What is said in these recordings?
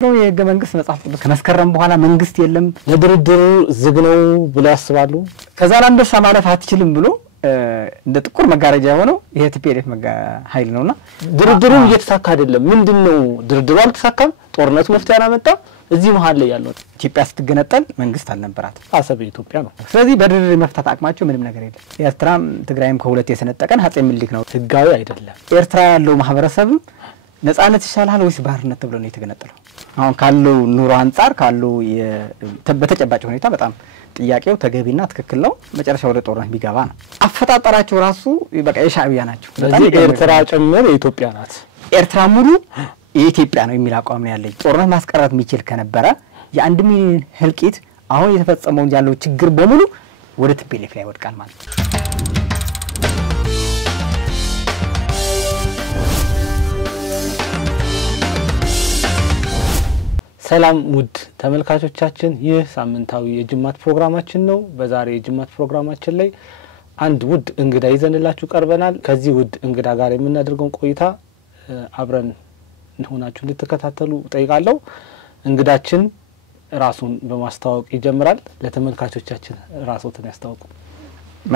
የህገ መንግስት መጻፍ ከመስከረም በኋላ መንግስት የለም ለድርድር ዝግ ነው ብሎ ያስባሉ ከዛ አንደሳ ማለፍ አትችልም ብሎ እንደ ጥቁር መጋረጃ የሆነው ይሄ ቲፒኤልኤፍ ኃይል ነውና ድርድሩ እየተሳካ አይደለም ምንድነው ድርድሩ አልተሳካም ጦርነቱ መፍትሄ አላመጣ እዚህ መሃል ላይ ያለው ኢትዮጵያ ስትገነጠል መንግስት አልነበራት አሰብ ኢትዮጵያ ነው ስለዚህ በድርድር መፍታት አቅማቸው ምንም ነገር የለም ኤርትራም ትግራይም ከሁለት የሰነጠቀን ሀጼ ምልክ ነው ህጋዊ አይደለም ኤርትራ ያለው ማህበረሰብ ነፃነት ይሻላል ወይስ ባርነት ተብሎ ነው የተገነጠለው አሁን ካለው ኑሮ አንፃር ካለው በተጨባጭ ሁኔታ በጣም ጥያቄው ተገቢና ትክክል ነው መጨረሻ ወደ ጦርነት ቢገባ ነው አፈጣጣራቸው ራሱ በቃ የሻዕቢያ ናቸው ስለዚህ ኤርትራ ጨምሮ የኢትዮጵያ ናት ኤርትራ ሙሉ የኢትዮጵያ ነው የሚል አቋም ነው ያለኝ ጦርነት ማስቀረት የሚችል ከነበረ የ1 ሚሊዮን ህልቂት አሁን የተፈጸመው ያለው ችግር በሙሉ ወደ ቲፒኤልኤፍ ላይ ወድቃል ማለት ነው ሰላም ውድ ተመልካቾቻችን ይህ ሳምንታዊ የጅማት ፕሮግራማችን ነው በዛሬ የጅማት ፕሮግራማችን ላይ አንድ ውድ እንግዳ ይዘንላችሁ ቀርበናል ከዚህ ውድ እንግዳ ጋር የምናደርገው ቆይታ አብረን ሆናችሁ እንድትከታተሉ ጠይቃለሁ እንግዳችን ራሱን በማስተዋወቅ ይጀምራል ለተመልካቾቻችን ራስዎትን ያስተዋውቁ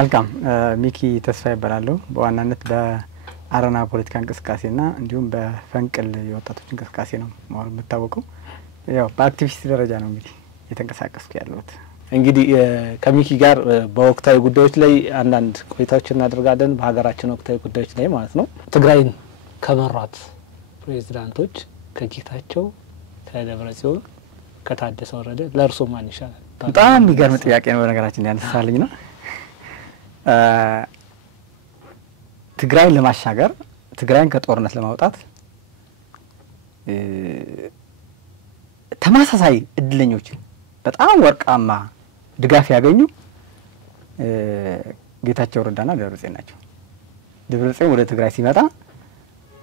መልካም ሚኪ ተስፋ ይባላል በዋናነት በአረና ፖለቲካ እንቅስቃሴና እንዲሁም በፈንቅል የወጣቶች እንቅስቃሴ ነው ማለት የምታወቀው ያው በአክቲቪስት ደረጃ ነው እንግዲህ የተንቀሳቀስኩ ያለሁት እንግዲህ ከሚኪ ጋር በወቅታዊ ጉዳዮች ላይ አንዳንድ ቆይታዎችን እናደርጋለን በሀገራችን ወቅታዊ ጉዳዮች ላይ ማለት ነው ትግራይን ከመራት ፕሬዝዳንቶች ከጌታቸው ከደብረጽዮን ከታደሰ ወረደ ለርሶ ማን ይሻላል በጣም የሚገርም ጥያቄ ነው በነገራችን ያነሳልኝና ትግራይን ለማሻገር ትግራይን ከጦርነት ለማውጣት ተማሳሳይ እድለኞች በጣም ወርቃማ ድጋፍ ያገኙ ጌታቸው ረዳና ደብረጽዮን ናቸው ደብረጽዮን ወደ ትግራይ ሲመጣ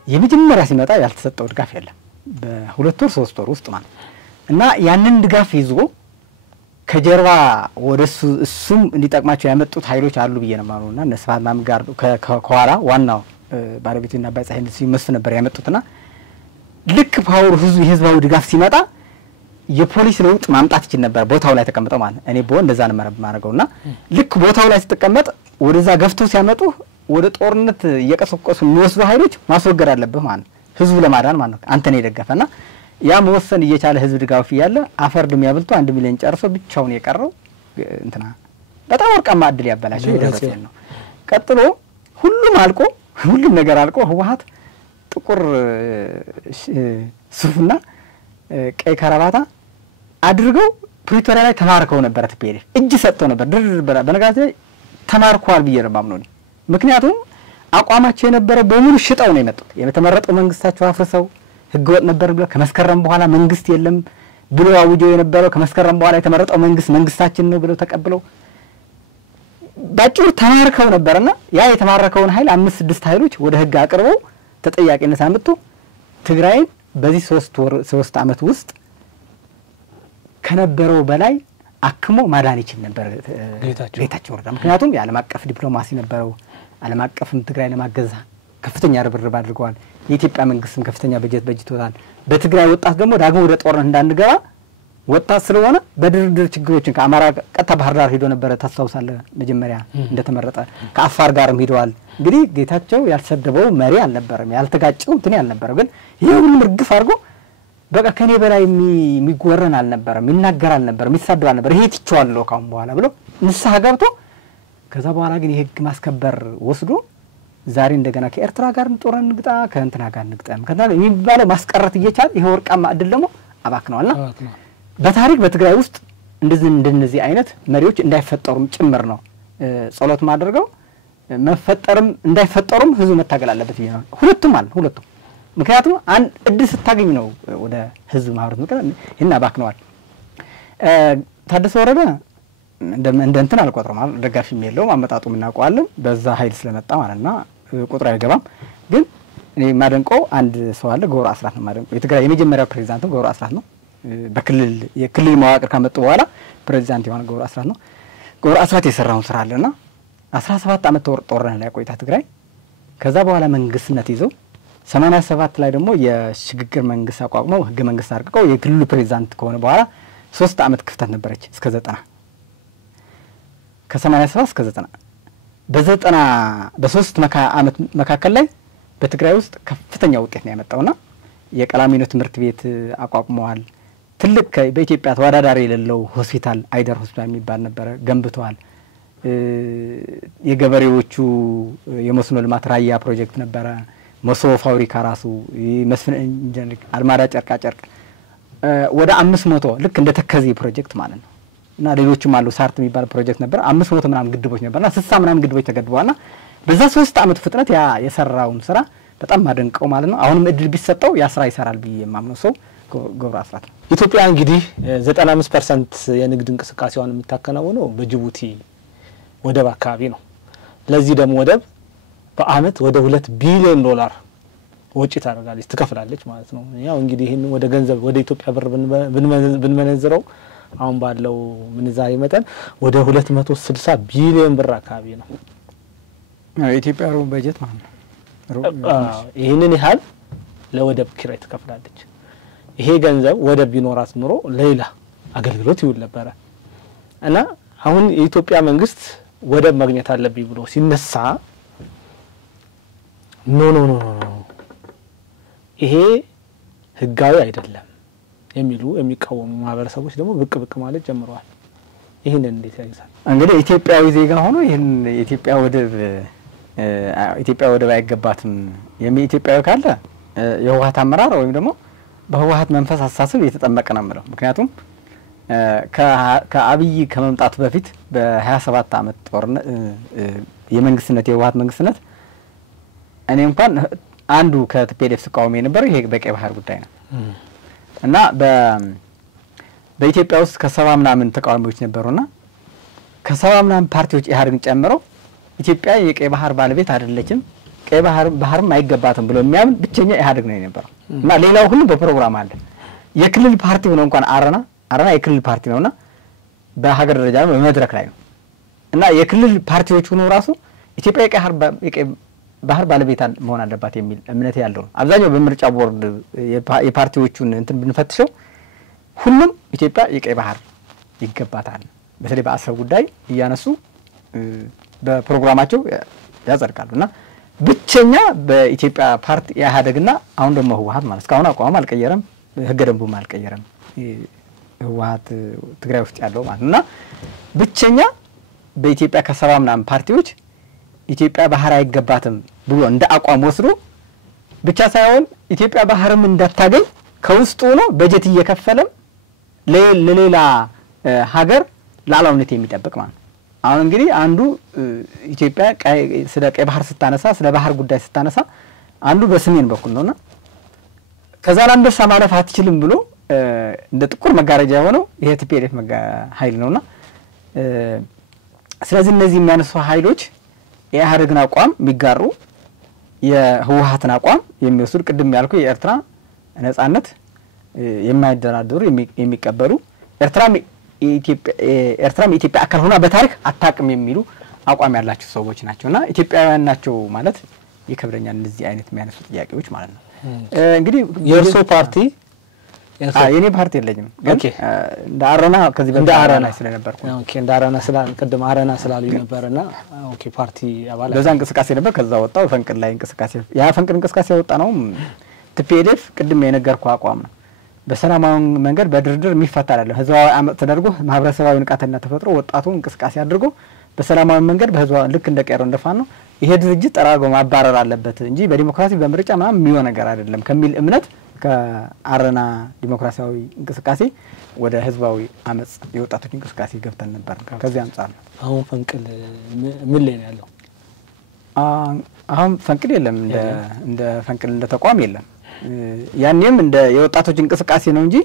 የመጀመሪያ ሲመጣ ያልተሰጠው ድጋፍ የለም በሁለት ወር ሶስት ወር ውስጥ ማለት እና ያንን ድጋፍ ይዞ ከጀርባ ወደሱ እሱም እንዲጠቅማቸው ያመጡት ኃይሎች አሉ በየነማሩና ነስፋማም ጋር ከኋላ ዋናው ባለቤቱና ባይጻይን ሲመስል ነበር ያመጡትና ልክ ፓወር ህዝባዊ ድጋፍ ሲመጣ የፖሊስ ለውጥ ማምጣት ይችላል ነበር ቦታው ላይ ተቀምጠው ማለት እኔ ቦ እንደዛ ነው ማረጋውና ልክ ቦታው ላይ ተቀመጠ ወደዛ ገፍቶ ሲያመጡ ወደ ጦርነት እየቀሰቀሱ የሚወስዱ ኃይሎች ማስወገድ አለበት ማለት ህዝቡ ለማዳን ማለት አንተ ነው የደገፈና ያ መወሰን እየቻለ ህዝብ ድጋፍ ያለ አፈርድም ያብልቶ 1 ሚሊዮን ጨርሶ ብቻውን የቀረው እንትና በጣም ወርቃማ እድል ያበላሸው የደረሰን ነው ቀጥሎ ሁሉም ነገር አልቆ ህወሓት ጥቁር ሱፍና ቀይ ካራባታ አድርገው ፕሪቶሪያ ላይ ተማርከው ነበር ቲፒኤልኤፍ እጅ ሰጥተው ነበር ድርድር በነጋዜ ተማርኳል በየረባም ነው ምክንያቱም አቋማቸው የነበረ በሙሉ ሽጣው ነው የመጡት የተመረጠው መንግስታቸው አፍርሰው ህገወጥ ነበር ብለው ከመስከረም በኋላ መንግስት የለም ብሎ አውጆ የነበረው ከመስከረም በኋላ የተመረጠው መንግስታችን ነው ብለው ተቀብለው ባጭሩ ተማርከው ነበርና ያ የተማረከውን ኃይል 5-6 ኃይሎች ወደ ህግ አቅርበው ተጠያቂነት አመጡ ትግራይን በዚህ 3 አመት ውስጥ ከነበረው በላይ አክሞ ማዳን ይችላል ነበር ጌታቸው ረዳ ምክንያቱም የዓለም አቀፍ ዲፕሎማሲ ነበረው ዓለም አቀፍም ትግራይ ለማገዝ ከፍተኛ ርብርብ አድርገዋል የኢትዮጵያ መንግስትም ከፍተኛ በጀቶታል በትግራይ ወጣት ደግሞ ዳግሞ ወደ ጦርነት እንዳንገባ ወጣት ስለሆነ በድርድር ችግሮችን ከአማራ ቀጥታ ባህር ዳር ሄዶ ነበር ታስታውሳለ መጀመሪያ እንደተመረጠ ከአፋር ጋርም ሄደዋል እንግዲህ ጌታቸው ያልሰደበው መሪ አልነበረም ያልተጋጨው እንትን ያልነበረው ግን ይሄውን ምርግፍ አድርጎ በቃ ከኔ በላይ የሚጎረን አልነበረም ይናገር አልነበረም ይሳደብ አልነበረም ይሄ ትቻለሁ ካሁን በኋላ ብሎ ንስሐ ገብቶ ከዛ በኋላ ግን የህግ ማስከበር ወስዶ ዛሬ እንደገና ከኤርትራ ጋር ጦርነት ንግጣ ከእንትና ጋር ንግጣም ከዛ የሚባለው ማስቀረት እየቻለ ይሄ ወርቃማ እድል ደግሞ አባክነዋልና በታሪክ በትግራይ ውስጥ እንደዚህ አይነት መሪዎች እንዳይፈጠሩም ጭምር ነው ጸሎት ማድረገው መፈጠርም እንዳይፈጠሩም ህዝብ መታገል አለበት ይሄ ነው ሁለቱም ምክንያቱም አንድ እድል ስታገኝ ነው ወደ ህዝብ ማህበራት መቀበል እና ባክነዋል ታደሰ ወረደ እንደንተን አልቆጥረም ማለት ደጋፊም የለውም አመጣጡ ምናውቀዋለን በዛ ኃይል ስለመጣ ማለትና ቁጥር አይገባም ግን እኔ ማደንቀው አንድ ሰው አለ ጎሮ አስራት ነው ማደንቀው የትግራይ የመጀመሪያው ፕሬዝዳንት ጎሮ አስራት ነው የክልል መዋቅር ካመጡ በኋላ ፕሬዝዳንት የሆነ ጎሮ አስራት ነው ጎሮ አስራት የሰራውን ስራ አለና 17 አመት ጦርነት ላይ ቆይታ ትግራይ ከዛ በኋላ መንግስትነት ይዘው 87 ላይ ደግሞ የሽግግር መንግስት አቋቁመው ህገ መንግስት አርቀቀው የክልሉ ፕሬዝዳንት ከሆነ በኋላ 3 አመት ክፍተት ነበረች እስከ 90 ከ87 እስከ 90 በ90 በ3 አመት መካከል ላይ በትግራይ ውስጥ ከፍተኛ ውጤት ነው ያመጣውና የቀላሚኖ ትምህርት ቤት አቋቁመዋል። ትልቅ በኢትዮጵያ ተወዳዳሪ የሌለው ሆስፒታል አይደር ሆስፒታል የሚባል ነበር ገንብተዋል። የገበሬዎቹ የመስኖ ልማት ራያ ፕሮጀክት ነበረ። መሶቦ ፋብሪካ ራሱ መስፍን ኢንጂነሪንግ አልማዳ ጨርቃ ጨርቅ ወደ 500 ልክ እንደ ተከዚ ፕሮጀክት ማለት ነው። እና ሌሎችም አሉ ሳርት የሚባል ፕሮጀክት ነበር 500 ምናምን ግድቦች ነበርና 60 ምናምን ግድቦች ተገድበዋልና በዛ 3 አመት ፍጥነት ያ የሰራውን ስራ በጣም ማደንቀው ማለት ነው። አሁንም እድል ቢሰጠው ያ ስራ ይሰራል ብዬ የማምነው ሰው ገብረ አስራት ነው። ኢትዮጵያ እንግዲህ 95% የንግድ እንቅስቃሴዋን የምታከናውነው በጅቡቲ ወደብ አካባቢ ነው። ለዚህ ደግሞ ወደብ በአመት ወደ $2 ቢሊዮን ወጪ ታደርጋለች ትከፍላለች ማለት ነው። ያው እንግዲህ ይሄን ወደ ገንዘብ ወደ ኢትዮጵያ ብር ብንመነዝረው አሁን ባለው ምንዛሬ መጠን ወደ 260 ቢሊዮን ብር አካባቢ ነው የኢትዮጵያ ሩብ በጀት ማለት ነው። ይሄንን ያህል ለወደብ ኪራይ ትከፍላለች። ይሄ ገንዘብ ወደብ ቢኖራት ኑሮ ሌላ አገልግሎት ይውል ነበር እና አሁን የኢትዮጵያ መንግስት ወደብ ማግኘት አለብኝ ብሎ ሲነሳ ኖ ይሄ ህጋዊ አይደለም የሚሉ የሚቃወሙ ማህበረሰቦች ደግሞ ብቅ ማለት ጀምረዋል። ይሄንን እንዴት ያይዛል? እንግዲህ ኢትዮጵያዊ ዜጋ ሆኖ ይሄን ኢትዮጵያ ወደብ አይገባትም ኢትዮጵያዊ ካለ የህወሓት አመራር ወይም ደግሞ በህወሓት መንፈስ አሳስብ የተጠመቀ ነው ማለት። ምክንያቱም ከአብይ ከመምጣቱ በፊት በ27 አመት ጦርነት የመንግስትነት የህወሓት መንግስትነት እኔ እንኳን አንዱ ከቲፒኤልኤፍ ተቃውሞ የነበረው ይሄ በቀይ ባህር ጉዳይ ነው እና በኢትዮጵያ ውስጥ ከ70 ምናምን ተቃዋሚዎች ነበሩና ከ70 ምናምን ፓርቲዎች ኢህአዴግን ጨምረው ኢትዮጵያ የቀይ ባህር ባለቤት አይደለችም ቀይ ባህርም አይገባትም ብሎ የሚያምን ብቸኛ ኢህአዴግ ነው የነበረው እና ሌላው ሁሉ በፕሮግራም አለ። የክልል ፓርቲ ሆኖ እንኳን አረና የክልል ፓርቲ ነውና በሀገር ደረጃ በመድረክ ላይ ነው እና የክልል ፓርቲዎች ሆኖ ራሱ ኢትዮጵያ የቀይ ባህር ባለቤት መሆን አለባት የሚል እምነት ያለው ነው። አብዛኛው በምርጫ ቦርድ የፓርቲዎቹን እንትን ብንፈትሸው ሁሉም ኢትዮጵያ የቀይ ባህር ይገባታል በተለይ በአሰብ ጉዳይ እያነሱ በፕሮግራማቸው ያጸድቃሉና ብቸኛ በኢትዮጵያ ፓርቲ ኢህአዴግና አሁን ደግሞ ህወሓት ማለት እስካሁን አቋም አልቀየረም ህገ ደንቡም አልቀየረም ህወሓት ትግራይ ውስጥ ያለው ማለትና ብቸኛ በኢትዮጵያ ከ70 ምናምን ፓርቲዎች ኢትዮጵያ ባህር አይገባትም ብሎ እንደ አቋም ወስዶ ብቻ ሳይሆን ኢትዮጵያ ባህርም እንዳታገኝ ከውስጡ ነው በጀት እየከፈለም ለሌላ ሀገር ላላውነት የሚጠብቅ ማለት ነው። አሁን እንግዲህ አንዱ ኢትዮጵያ ስለ ቀይ ባህር ስታነሳ ስለ ባህር ጉዳይ ስታነሳ አንዱ በሰሜን በኩል ነውና ከዛ ላንደርሳ ማለፍ አትችልም ብሎ እንደ ጥቁር መጋረጃ የሆነው ይሄ ቲፒኤልኤፍ ኃይል ነውና ስለዚህ እነዚህ የሚያነሱ ኃይሎች የኢህአዴግን አቋም የሚጋሩ የህወሓትን አቋም የሚወስዱ ቅድም ያልኩ የኤርትራ ነጻነት የማይደራደሩ የሚቀበሉ ኤርትራም የኢትዮጵያ አካል ሆና በታሪክ አታቅም የሚሉ አቋም ያላቸው ሰዎች ናቸውና ኢትዮጵያውያን ናቸው ማለት ይከብደኛል እንደዚህ አይነት የሚያነሱ ጥያቄዎች ማለት ነው። እንግዲህ የእርሶ ፓርቲ የኔ ፓርቲ የለኝም ግን እንደ አረና ከዚህ በፊት አረና ስለነበርኩ እንደ አረና ቅድም አረና ስላሉኝ ነበርና ፓርቲ አባል በዛ እንቅስቃሴ ነበር። ከዛ ወጣው ፈንቅል ላይ እንቅስቃሴ ያ ፈንቅል እንቅስቃሴ ወጣ ነው ቲፒኤልኤፍ ቅድም የነገርኩ አቋም ነው። በሰላማዊ መንገድ በድርድር የሚፈታ አይደለም። ህዝባዊ አመጽ ተደርጎ ማህበረሰባዊ ንቃትና ተፈጥሮ ወጣቱ እንቅስቃሴ አድርጎ በሰላማዊ መንገድ በህዝባዊ ልክ እንደቀረው እንደፋን ነው ይሄ ድርጅት ጠራርጎ ማባረር አለበት እንጂ በዲሞክራሲ በምርጫ ምናምን የሚሆን ነገር አይደለም ከሚል እምነት ከአረና ዲሞክራሲያዊ እንቅስቃሴ ወደ ህዝባዊ አመጽ የወጣቶች እንቅስቃሴ ገብተን ነበር። ከዚህ አንፃር ነው አሁን ፈንቅል ምን ላይ ነው ያለው? አሁን ፈንቅል የለም እንደ ፈንቅል እንደ ተቋም የለም። ያንንም እንደ የወጣቶች እንቅስቃሴ ነው እንጂ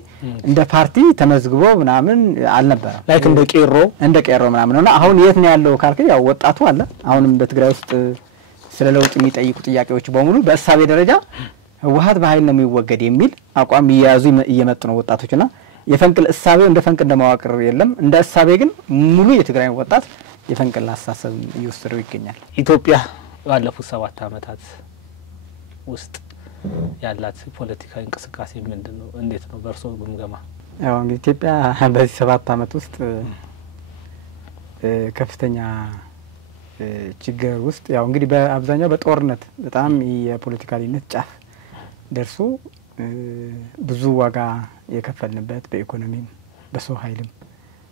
እንደ ፓርቲ ተመዝግቦ ምናምን አልነበረም። ላይክ እንደ ቄሮ ምናምንና አሁን የት ነው ያለው ካልከ ያው ወጣቱ አለ። አሁንም በትግራይ ውስጥ ስለ ለውጥ የሚጠይቁ ጥያቄዎች በሙሉ በእሳቤ ደረጃ ህወሓት በኃይል ነው የሚወገድ የሚል አቋም ይያዙ እየመጡ ነው ወጣቶችና የፈንቅል እሳቤው እንደ ፈንቅል እንደማዋቅር የለም። እንደ እሳቤ ግን ሙሉ የትግራይ ወጣት የፈንቅል አስተሳሰብ እየወሰደው ይገኛል። ኢትዮጵያ ባለፉት 7 አመታት ውስጥ ያላት ፖለቲካዊ እንቅስቃሴ ምንድነው? እንዴት ነው በእርሶ ግምገማ? ያው እንግዲህ ኢትዮጵያ በዚህ 7 አመት ውስጥ ከፍተኛ ችግር ውስጥ ያው እንግዲህ በአብዛኛው በጦርነት በጣም የፖለቲካ ልዩነት ጫፍ ደርሶ ብዙ ዋጋ የከፈልንበት በኢኮኖሚም በሰው ኃይልም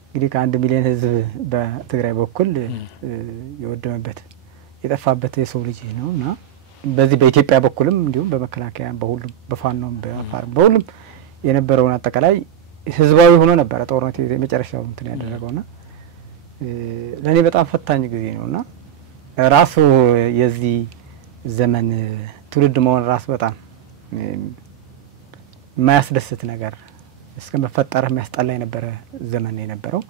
እንግዲህ ከ1 ሚሊዮን ህዝብ በትግራይ በኩል የወደመበት የጠፋበት የሰው ልጅ ነውና በዚህ በኢትዮጵያ በኩልም እንዲሁም በመከላከያ በሁሉም በፋኖም በአፋርም በሁሉም የነበረውን አጠቃላይ ህዝባዊ ሆኖ ነበር ጦርነት የመጨረሻው እንትን ያደረገውና ለኔ በጣም ፈታኝ ጊዜ ነውና ራሱ የዚህ ዘመን ትውልድ መሆን ራሱ በጣም የማያስደስት ነገር እስከ መፈጠር የሚያስጠላ የነበረ ዘመን የነበረው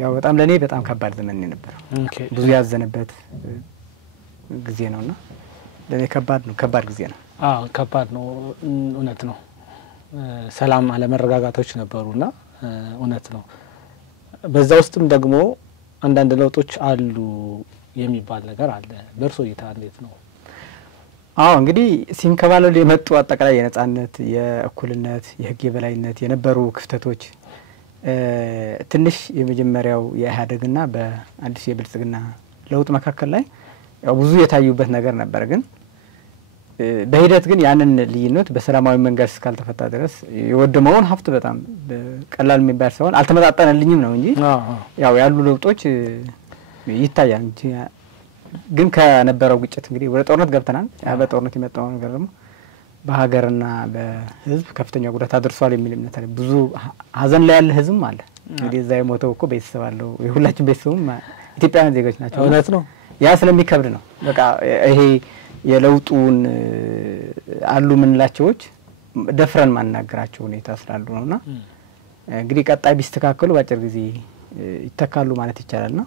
ያው በጣም ለኔ በጣም ከባድ ዘመን የነበረው ብዙ ያዘነበት ጊዜ ነውና ለኔ ከባድ ጊዜ ነው። ከባድ ነው እውነት ነው። ሰላም አለመረጋጋቶች ነበሩና እውነት ነው። በዛ ውስጥም ደግሞ አንዳንድ ለውጦች አሉ የሚባል ነገር አለ። በእርሶ እይታ እንዴት ነው? እንግዲህ ሲንከባለሉ የመጡ አጠቃላይ የነጻነት የእኩልነት የህግ የበላይነት የነበሩ ክፍተቶች ትንሽ የመጀመሪያው የኢህአዴግና በአዲስ የብልጽግና ለውጥ መካከል ላይ ያው ብዙ የታዩበት ነገር ነበር። ግን በሂደት ግን ያንን ልዩነት በሰላማዊ መንገድ እስካልተፈታ ድረስ የወደመውን ሀብት በጣም ቀላል የሚባል ሳይሆን አልተመጣጣነልኝም ነው እንጂ ያው ያሉ ለውጦች ይታያል። ግን ከነበረው ግጭት እንግዲህ ወደ ጦርነት ገብተናል። ያ በጦርነት የመጣው ነገር ደግሞ በሀገርና በህዝብ ከፍተኛ ጉዳት አድርሷል የሚል እምነት አለ። ብዙ ሀዘን ላይ ያለ ህዝብም አለ። እንግዲህ እዛ የሞተው እኮ ቤተሰብ አለው። የሁላችን ቤተሰብም ኢትዮጵያውያን ዜጎች ናቸው። እውነት ነው። ያ ስለሚከብድ ነው በቃ ይሄ የለውጡን አሉ ምንላቸውች ደፍረን ማናገራቸው ሁኔታ ስላሉ ነውና እንግዲህ ቀጣይ ቢስተካከሉ ባጭር ጊዜ ይተካሉ ማለት ይቻላልና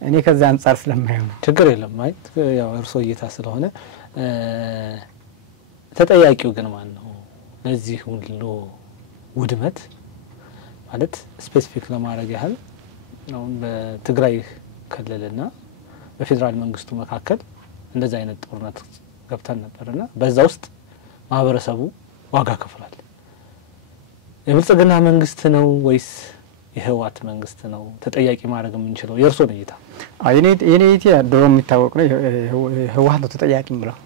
እኔ ከዛ አንፃር ስለማየው ነው። ችግር የለም ማለት ያው እርሶ እይታ ስለሆነ ተጠያቂው ግን ማን ነው ለዚህ ሁሉ ውድመት? ማለት ስፔሲፊክ ለማድረግ ያህል ነው በትግራይ ክልልና በፌደራል መንግስቱ መካከል እንደዛ አይነት ጦርነት ገብተን ነበርና በዛ ውስጥ ማህበረሰቡ ዋጋ ከፍሏል። የብልጽግና መንግስት ነው ወይስ የህወሓት መንግስት ነው ተጠያቂ ማድረግ የምንችለው? የእርሶ እይታ? የኔ እይታ ድሮ የሚታወቅ ነው ህወሓት ነው ተጠያቂ ብለው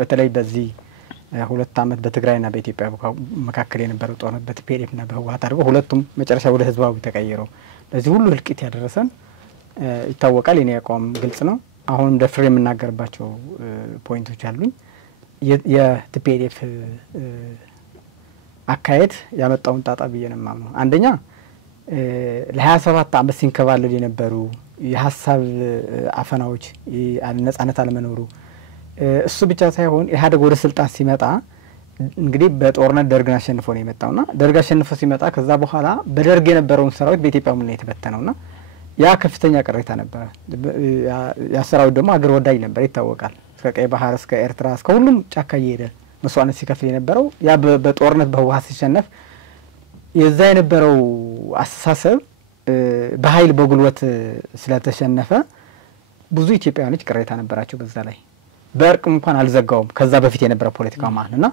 በተለይ በዚህ 2 አመት በትግራይና በኢትዮጵያ መካከል የነበረው ጦርነት በቲፒኤልኤፍና በህወሓት አድርጎ ሁለቱም መጨረሻ ወደ ህዝባዊ ተቀየረው ለዚህ ሁሉ ህልቂት ያደረሰን ይታወቃል። የኔ አቋም ግልጽ ነው። አሁንም ደፍሬ የምናገርባቸው ፖይንቶች አሉኝ። የቲፒኤልኤፍ አካሄድ ያመጣውን ጣጣ ብዬ ነው የማምነው። አንደኛ ለ27 አመት ሲንከባለል የነበሩ የሀሳብ አፈናዎች ነጻነት አለመኖሩ እሱ ብቻ ሳይሆን ኢህአዴግ ወደ ስልጣን ሲመጣ እንግዲህ በጦርነት ደርግን አሸንፎ ነው የመጣውና ደርግ አሸንፎ ሲመጣ ከዛ በኋላ በደርግ የነበረውን ሰራዊት በኢትዮጵያ ሙሉ የተበተነውና ያ ከፍተኛ ቅሬታ ነበር። ያ ሰራዊት ደግሞ አገር ወዳጅ ነበር ይታወቃል። እስከ ቀይ ባህር እስከ ኤርትራ እስከ ሁሉም ጫካ እየሄደ መስዋዕትነት ሲከፍል የነበረው ያ በጦርነት በህወሓት ሲሸነፍ የዛ የነበረው አስተሳሰብ በኃይል በጉልበት ስለተሸነፈ ብዙ ኢትዮጵያውያኖች ቅሬታ ነበራቸው። በዛ ላይ በእርቅ እንኳን አልዘጋውም ከዛ በፊት የነበረው ፖለቲካ ማለትና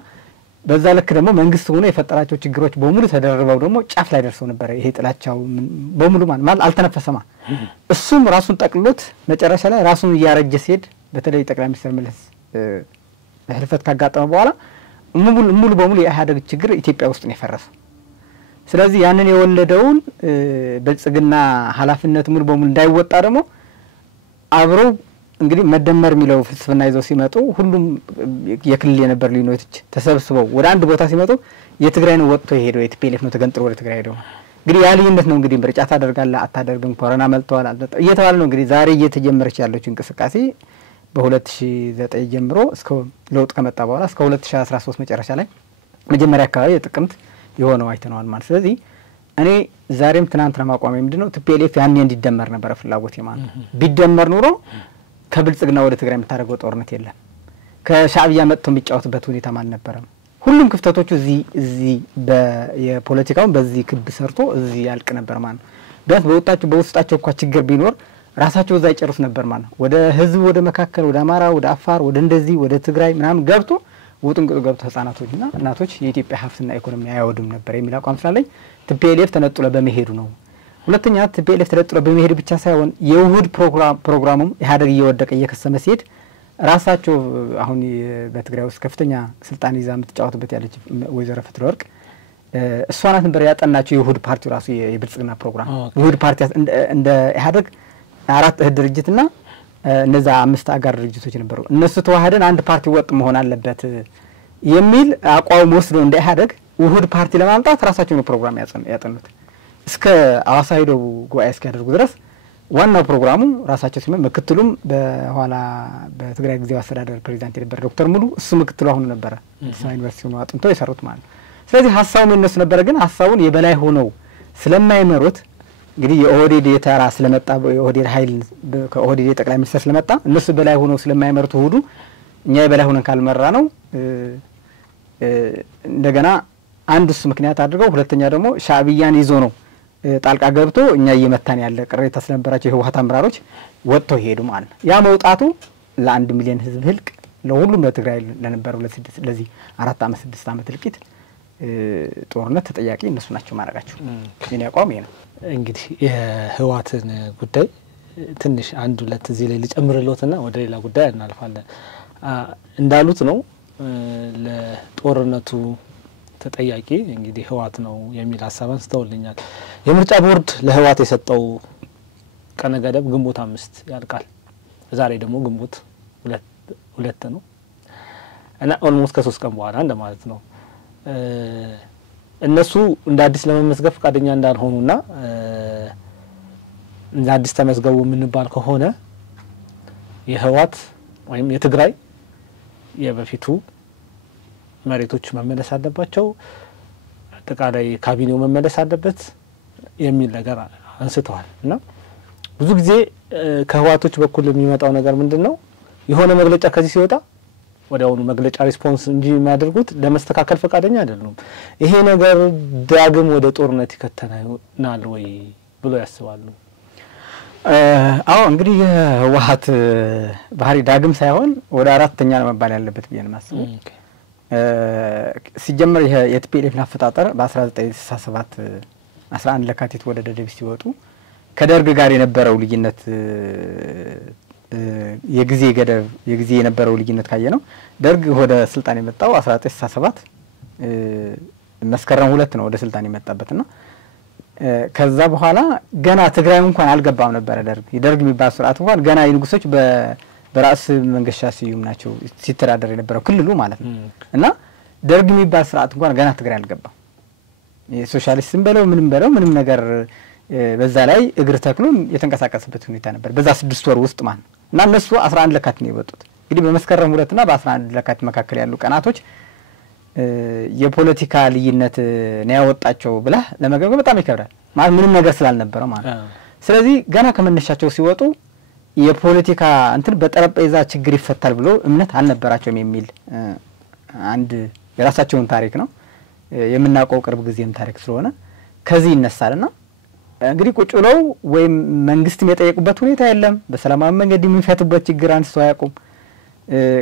በዛ ልክ ደግሞ መንግስት ሆኖ የፈጠራቸው ችግሮች በሙሉ ተደርበው ደግሞ ጫፍ ላይ ደርሰው ነበር። ይሄ ጥላቻው በሙሉ ማለት አልተነፈሰማ። እሱም ራሱን ጠቅልሎት መጨረሻ ላይ ራሱን እያረጀ ሲሄድ በተለይ ጠቅላይ ሚኒስትር መለስ ህልፈት ካጋጠመ በኋላ ሙሉ በሙሉ የኢህአዴግ ችግር ኢትዮጵያ ውስጥ ነው የፈረሰው። ስለዚህ ያንን የወለደውን ብልጽግና ኃላፊነት ሙሉ በሙሉ እንዳይወጣ ደግሞ አብረው እንግዲህ መደመር የሚለው ፍልስፍና ይዘው ሲመጡ ሁሉም የክልል የነበር ልዩነቶች ተሰብስበው ወደ አንድ ቦታ ሲመጡ የትግራይ ነው ወጥቶ ሄደው የቲፒኤልኤፍ ነው ተገንጥሎ ወደ ትግራይ ሄደው እንግዲህ ያ ልዩነት ነው እንግዲህ ምርጫ ታደርጋለህ አታደርግም ኮሮና መልተዋል እየተባለ ነው እንግዲህ ዛሬ እየተጀመረች ያለችው እንቅስቃሴ በ2009 ጀምሮ እስከ ለውጥ ከመጣ በኋላ እስከ 2013 መጨረሻ ላይ መጀመሪያ አካባቢ የጥቅምት የሆነው አይተናል ማለት። ስለዚህ እኔ ዛሬም ትናንትና ማቋሚያ ምንድነው ቲፒኤልኤፍ ያኔ እንዲደመር ነበር ፍላጎት ማለት ቢደመር ኑሮ ከብልጽግና ወደ ትግራይ የምታደርገው ጦርነት የለም። ከሻዕቢያ መጥቶ የሚጫወትበት ሁኔታ ማን ነበረም። ሁሉም ክፍተቶቹ እዚህ የፖለቲካውን በዚህ ክብ ሰርቶ እዚህ ያልቅ ነበር ማለት ነው። ቢያንስ በውስጣቸው እንኳን ችግር ቢኖር ራሳቸው እዛ ይጨርስ ነበር ማለት ነው። ወደ ህዝብ ወደ መካከል ወደ አማራ ወደ አፋር ወደ እንደዚህ ወደ ትግራይ ምናምን ገብቶ ውጥንቅጡ ገብቶ ህፃናቶችና እናቶች የኢትዮጵያ ሀብትና ኢኮኖሚ አያወድም ነበር የሚል አቋም ስላለኝ ቲፒኤልኤፍ ተነጥሎ በመሄዱ ነው። ሁለተኛ ቲፒኤልኤፍ ተነጥሎ በመሄዱ ብቻ ሳይሆን የውህድ ፕሮግራሙም ኢህአዴግ እየወደቀ እየከሰመ ሲሄድ ራሳቸው አሁን በትግራይ ውስጥ ከፍተኛ ስልጣን ይዛ የምትጫወትበት ያለች ወይዘሮ ፍትለወርቅ እሷ ናት ነበር ያጠናቸው የውህድ ፓርቲው ራሱ የብልጽግና ፕሮግራም ውህድ ፓርቲ እንደ ኢህአዴግ 4 እህት ድርጅትና እነዛ 5 አጋር ድርጅቶች ነበሩ። እነሱ ተዋህደን አንድ ፓርቲ ወጥ መሆን አለበት የሚል አቋም ወስዶ እንደ ኢህአዴግ ውህድ ፓርቲ ለማምጣት ራሳቸው ነው ፕሮግራም ያጠኑት። እስከ አዋሳ ሄደው ጉባኤ እስኪያደርጉ ድረስ ዋናው ፕሮግራሙ ራሳቸው ሲመ ምክትሉም በኋላ በትግራይ ጊዜያዊ አስተዳደር ፕሬዝዳንት የነበረ ዶክተር ሙሉ እሱ ምክትሉ አሁን ነበረ አዲስ አበባ ዩኒቨርሲቲ ነው አጥንተው የሰሩት ማለት ነው። ስለዚህ ሀሳቡ የነሱ ነበረ፣ ግን ሀሳቡን የበላይ ሆነው ስለማይመሩት እንግዲህ የኦህዴድ የተራ ስለመጣ የኦህዴድ ኃይል ከኦህዴድ ጠቅላይ ሚኒስትር ስለመጣ እነሱ በላይ ሆነው ስለማይመሩት ውህዱ እኛ የበላይ ሆነን ካልመራ ነው እንደገና አንድ እሱ ምክንያት አድርገው፣ ሁለተኛ ደግሞ ሻዕቢያን ይዞ ነው ጣልቃ ገብቶ እኛ እየመታን ያለ ቅሬታ ስለነበራቸው የህወሓት አመራሮች ወጥተው ሄዱ ማለት ነው። ያ መውጣቱ ለ1 ሚሊዮን ህዝብ ህልቅ ለሁሉም ለትግራይ ለነበረው ለዚህ 4 ዓመት 6 ዓመት ህልቂት ጦርነት ተጠያቂ እነሱ ናቸው ማረጋቸው። እኔ አቋም ይሄ ነው። እንግዲህ የህወሓትን ጉዳይ ትንሽ አንድ ሁለት እዚህ ላይ ልጨምርልዎትና ወደ ሌላ ጉዳይ እናልፋለን። እንዳሉት ነው ለጦርነቱ ተጠያቂ እንግዲህ ህወሓት ነው የሚል ሀሳብ አንስተውልኛል። የምርጫ ቦርድ ለህወሓት የሰጠው ቀነ ገደብ ግንቦት 5 ያልቃል። ዛሬ ደግሞ ግንቦት 2 ነው እና ኦልሞስት ከ3 ቀን በኋላ እንደማለት ነው። እነሱ እንደ አዲስ ለመመዝገብ ፈቃደኛ እንዳልሆኑና እንደ አዲስ ተመዝገቡ ምንባል ከሆነ የህወሓት ወይም የትግራይ የበፊቱ መሬቶች መመለስ አለባቸው፣ አጠቃላይ ካቢኔው መመለስ አለበት የሚል ነገር አንስተዋል። እና ብዙ ጊዜ ከህወሓቶች በኩል የሚመጣው ነገር ምንድነው የሆነ መግለጫ ከዚህ ሲወጣ ወዲያውኑ መግለጫ ሪስፖንስ እንጂ የሚያደርጉት ለመስተካከል ፈቃደኛ አይደሉም። ይሄ ነገር ዳግም ወደ ጦርነት ይከተናል ወይ ብሎ ያስባሉ? አዎ እንግዲህ የህወሓት ባህሪ ዳግም ሳይሆን ወደ 4ኛ ለመባል ያለበት ብዬ ነው የማስበው። ሲጀመር የቲፒኤልኤፍ አፈጣጠር በ1967 11 ለካቲት ወደ ደደቢት ሲወጡ ከደርግ ጋር የነበረው ልዩነት የጊዜ ገደብ የጊዜ የነበረው ልዩነት ካየ ነው ደርግ ወደ ስልጣን የመጣው 1967 መስከረም 2 ነው ወደ ስልጣን የመጣበትና ከዛ በኋላ ገና ትግራይ እንኳን አልገባም ነበር ደርግ። የደርግ የሚባል ስርዓት እንኳን ገና የንጉሶች በራስ መንገሻ ስዩም ናቸው ሲተዳደር የነበረው ክልሉ ማለት ነው። እና ደርግ የሚባል ስርዓት እንኳን ገና ትግራይ አልገባም። የሶሻሊስትን ምንም ነገር በዛ ላይ እግር ተክሎ የተንቀሳቀሰበት ሁኔታ ነበር በዛ 6 ወር ውስጥ ማለት ነው። እና እነሱ 11 ለካቲት ነው የወጡት። እንግዲህ በመስከረም 2 እና በ11 ለካቲት መካከል ያሉ ቀናቶች የፖለቲካ ልዩነት ነው ያወጣቸው ብላ ለመገምገም በጣም ይከብዳል ማለት ምንም ነገር ስላልነበረው ማለት ነው። ስለዚህ ገና ከመነሻቸው ሲወጡ የፖለቲካ እንትን በጠረጴዛ ችግር ይፈታል ብሎ እምነት አልነበራቸውም የሚል አንድ የራሳቸውን ታሪክ ነው የምናውቀው ቅርብ ጊዜም ታሪክ ስለሆነ ከዚህ ይነሳልና እንግዲህ ቁጭ ብለው ወይም መንግስትም የጠየቁበት ሁኔታ የለም። በሰላማዊ መንገድ የሚፈቱበት ችግር አንስተው አያውቁም።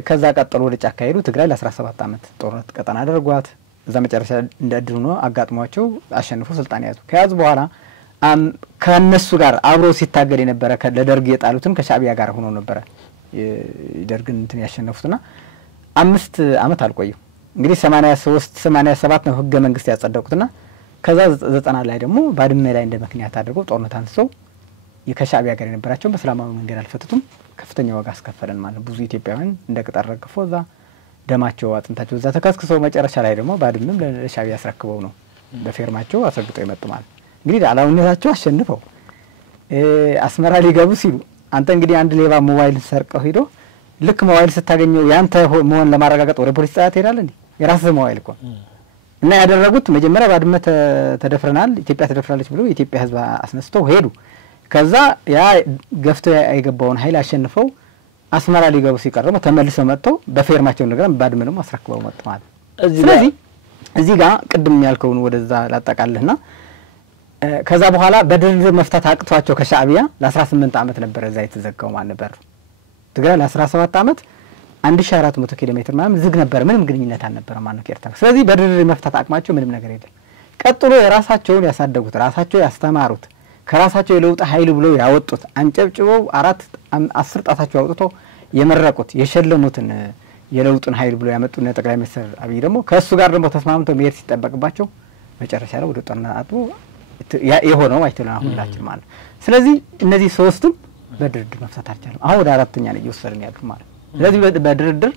ከዛ ቀጥሎ ወደ ጫካ ሄዱ። ትግራይ ለ17 ዓመት ጦርነት ቀጠና አደረጓት። እዛ መጨረሻ እንደ እድል ሆኖ አጋጥሟቸው አሸንፎ ስልጣን ያዙ። ከያዙ በኋላ ከነሱ ጋር አብሮ ሲታገል የነበረ ለደርግ የጣሉትን ከሻዕቢያ ጋር ሆኖ ነበረ የደርግን እንትን ያሸነፉትና 5 ዓመት አልቆዩ። እንግዲህ 83 87 ነው ህገ መንግስት ያጸደቁትና ከዛ 90 ላይ ደግሞ ባድመ ላይ እንደ ምክንያት አድርገው ጦርነት አንስተው ከሻዕቢያ ጋር የነበራቸው በሰላማዊ መንገድ አልፈቱትም። ከፍተኛ ዋጋ አስከፈለን ማለት ብዙ ኢትዮጵያውያን እንደ ቅጠል ረግፎ እዛ ደማቸው አጥንታቸው እዛ ተከስክሰው መጨረሻ ላይ ደግሞ ባድመም ለሻዕቢያ አስረክበው ነው በፌርማቸው አስረግጠው የመጡ ማለት እንግዲህ አላውነታቸው አሸንፈው አስመራ ሊገቡ ሲሉ አንተ እንግዲህ አንድ ሌባ ሞባይል ሰርቀው ሄዶ ልክ ሞባይል ስታገኘው ያንተ መሆን ለማረጋገጥ ወደ ፖሊስ ጣቢያ ትሄዳለህ እንዴ? የራስህ ሞባይል እኮ እና ያደረጉት መጀመሪያ ባድመ ተደፍረናል ኢትዮጵያ ተደፍራለች ብሎ የኢትዮጵያ ህዝብ አስነስተው ሄዱ። ከዛ ያ ገፍቶ የገባውን ኃይል አሸንፈው አስመራ ሊገቡ ሲቀርቡ ተመልሰው መጥተው በፌርማቸው ነገር ባድመ ደግሞ አስረክበው መጡ ማለት። ስለዚህ እዚህ ጋር ቅድም ያልከውን ወደዛ ላጠቃልህና ከዛ በኋላ በድርድር መፍታት አቅቷቸው ከሻዕቢያ ለ18 ዓመት ነበር እዛ የተዘጋው ማለት ነበር። ትግራይ ለ17 ዓመት 1400 ኪሎ ሜትር ማለት ዝግ ነበር ምንም ግንኙነት አልነበረም ማለት ከኤርትራ ስለዚህ በድርድር መፍታት አቅማቸው ምንም ነገር የለም ቀጥሎ የራሳቸውን ያሳደጉት ራሳቸው ያስተማሩት ከራሳቸው የለውጥ ኃይል ብሎ ያወጡት አንጨብጭበው 10 ጣታቸው አውጥቶ የመረቁት የሸለሙትን የለውጥን ኃይል ብሎ ያመጡና ጠቅላይ ሚኒስትር አብይ ደግሞ ከሱ ጋር ደግሞ ተስማምተው መሄድ ሲጠበቅባቸው መጨረሻ ላይ ወደ ጦርነት አጥቦ የሆነው አይተናል ሁላችን ማለት ስለዚህ እነዚህ ሶስቱም በድርድር መፍታት አልቻለም አሁን ወደ አራተኛ ላይ እየወሰድን ያሉት ማለት ስለዚህ በድርድር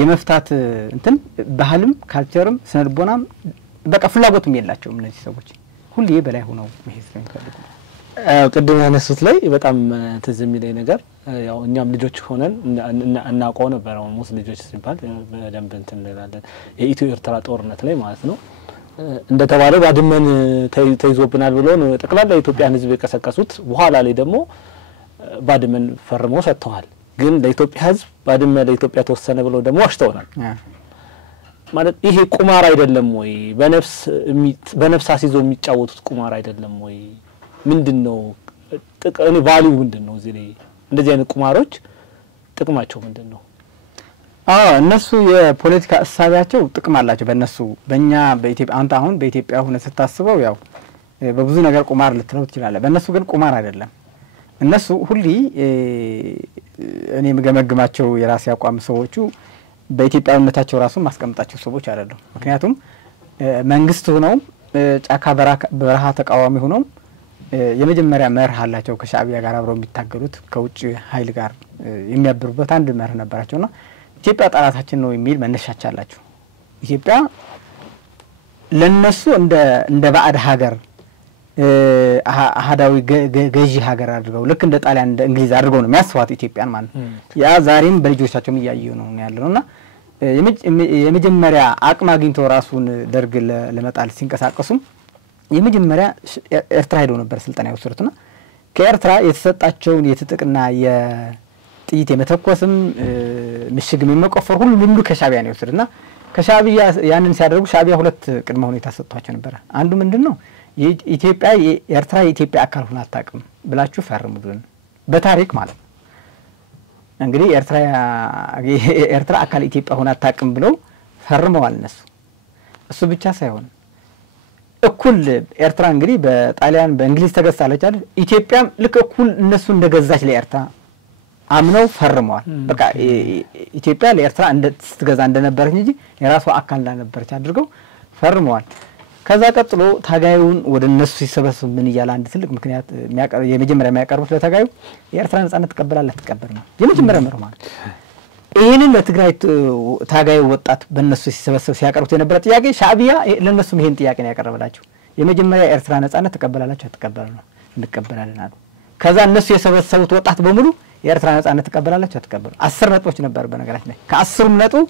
የመፍታት እንትን ባህልም ካልቸርም ስነልቦናም በቃ ፍላጎትም የላቸውም እነዚህ ሰዎች ሁሌ በላይ ሆነው መሄድ ስለሚፈልጉ ቅድም ያነሱት ላይ በጣም ትዝ የሚለኝ ነገር ያው እኛም ልጆች ሆነን እናውቀው ነበር አሁን ሙስ ልጆች ሲባል በደንብ እንትን እንላለን የኢትዮ ኤርትራ ጦርነት ላይ ማለት ነው እንደተባለው ባድመን ተይዞብናል ብሎ ነው ጠቅላላ የኢትዮጵያን ህዝብ የቀሰቀሱት በኋላ ላይ ደግሞ ባድመን ፈርመው ሰጥተዋል ግን ለኢትዮጵያ ህዝብ ባድመ ለኢትዮጵያ ተወሰነ ብሎ ደግሞ አሽተውናል ማለት ይሄ ቁማር አይደለም ወይ በነፍስ አስይዞ የሚጫወቱት ቁማር አይደለም ወይ ምንድነው ጥቅም ቫልዩ ምንድነው እዚህ ላይ እንደዚህ አይነት ቁማሮች ጥቅማቸው ምንድነው እነሱ የፖለቲካ እሳቢያቸው ጥቅም አላቸው በእነሱ በእኛ በኢትዮጵያ አሁን በኢትዮጵያ ሆነ ስታስበው ያው በብዙ ነገር ቁማር ልትለው ትችላለህ በእነሱ ግን ቁማር አይደለም እነሱ ሁሊ እኔ መገመግማቸው የራስ ያቋም ሰዎቹ በኢትዮጵያዊነታቸው ራሱ ማስቀምጣቸው ሰዎች አይደለም ምክንያቱም መንግስት ሆነው ጫካ በረሃ ተቃዋሚ ሆነው የመጀመሪያ መርህ አላቸው ከሻዕቢያ ጋር አብረው የሚታገሉት ከውጭ ኃይል ጋር የሚያብሩበት አንድ መርህ ነበራቸውና ኢትዮጵያ ጠላታችን ነው የሚል መነሻቸው አላቸው ኢትዮጵያ ለነሱ እንደ ባዕድ ሀገር አሃዳዊ ገዢ ሀገር አድርገው ልክ እንደ ጣሊያን እንደ እንግሊዝ አድርገው ነው የሚያስዋት ኢትዮጵያን ማለት ያ ዛሬም በልጆቻቸው ያያዩ ነው ያለውና የመጀመሪያ አቅም አግኝቶ ራሱን ደርግ ለመጣል ሲንቀሳቀሱ የመጀመሪያ ኤርትራ ሄደው ነበር ስልጣን ያወሰዱትና ከኤርትራ የተሰጣቸውን የትጥቅና የጥይት የመተኮስም ምሽግም የመቆፈር ሁሉ ከሻዕቢያ ነው የወሰዱና ከሻዕቢያ ያንን ሲያደርጉ ሻዕቢያ ሁለት ቅድመ ሁኔታ ሰጥቷቸው ነበር አንዱ ምንድነው ኢትዮጵያ ኤርትራ የኢትዮጵያ አካል ሆና አታውቅም ብላችሁ ፈርሙልን በታሪክ ማለት እንግዲህ ኤርትራ አካል ኢትዮጵያ ሆና አታውቅም ብለው ፈርመዋል እነሱ እሱ ብቻ ሳይሆን እኩል ኤርትራ እንግዲህ በጣሊያን በእንግሊዝ ተገዝታለች አይደል ኢትዮጵያም ልክ እኩል እነሱ እንደገዛች ለኤርትራ አምነው ፈርመዋል በቃ ኢትዮጵያ ለኤርትራ ስትገዛ እንደነበረች እንጂ የራሷ አካል እንዳልነበረች አድርገው ፈርመዋል ከዛ ቀጥሎ ታጋዩን ወደ እነሱ ሲሰበስብ ምን ይያል አንድ ትልቅ ምክንያት የመጀመሪያ የሚያቀርቡት ለታጋዩ የኤርትራ ነጻነት ተቀበላል ተቀበል ነው የመጀመሪያ መርህ ማለት ይሄንን ለትግራይ ታጋዩ ወጣት በእነሱ ሲሰበስብ ሲያቀርቡት የነበረ ጥያቄ ሻዕቢያ ለነሱ ይሄን ጥያቄ ነው ያቀርበላቸው የመጀመሪያ ኤርትራ ነጻነት ተቀበላላችሁ ተቀበል ነው እንቀበላለን አሉ ከዛ እነሱ የሰበሰቡት ወጣት በሙሉ የኤርትራ ነጻነት ተቀበላላችሁ ተቀበሉ 10 ነጥቦች ነበር በነገራችን ላይ ከ10 ነጥብ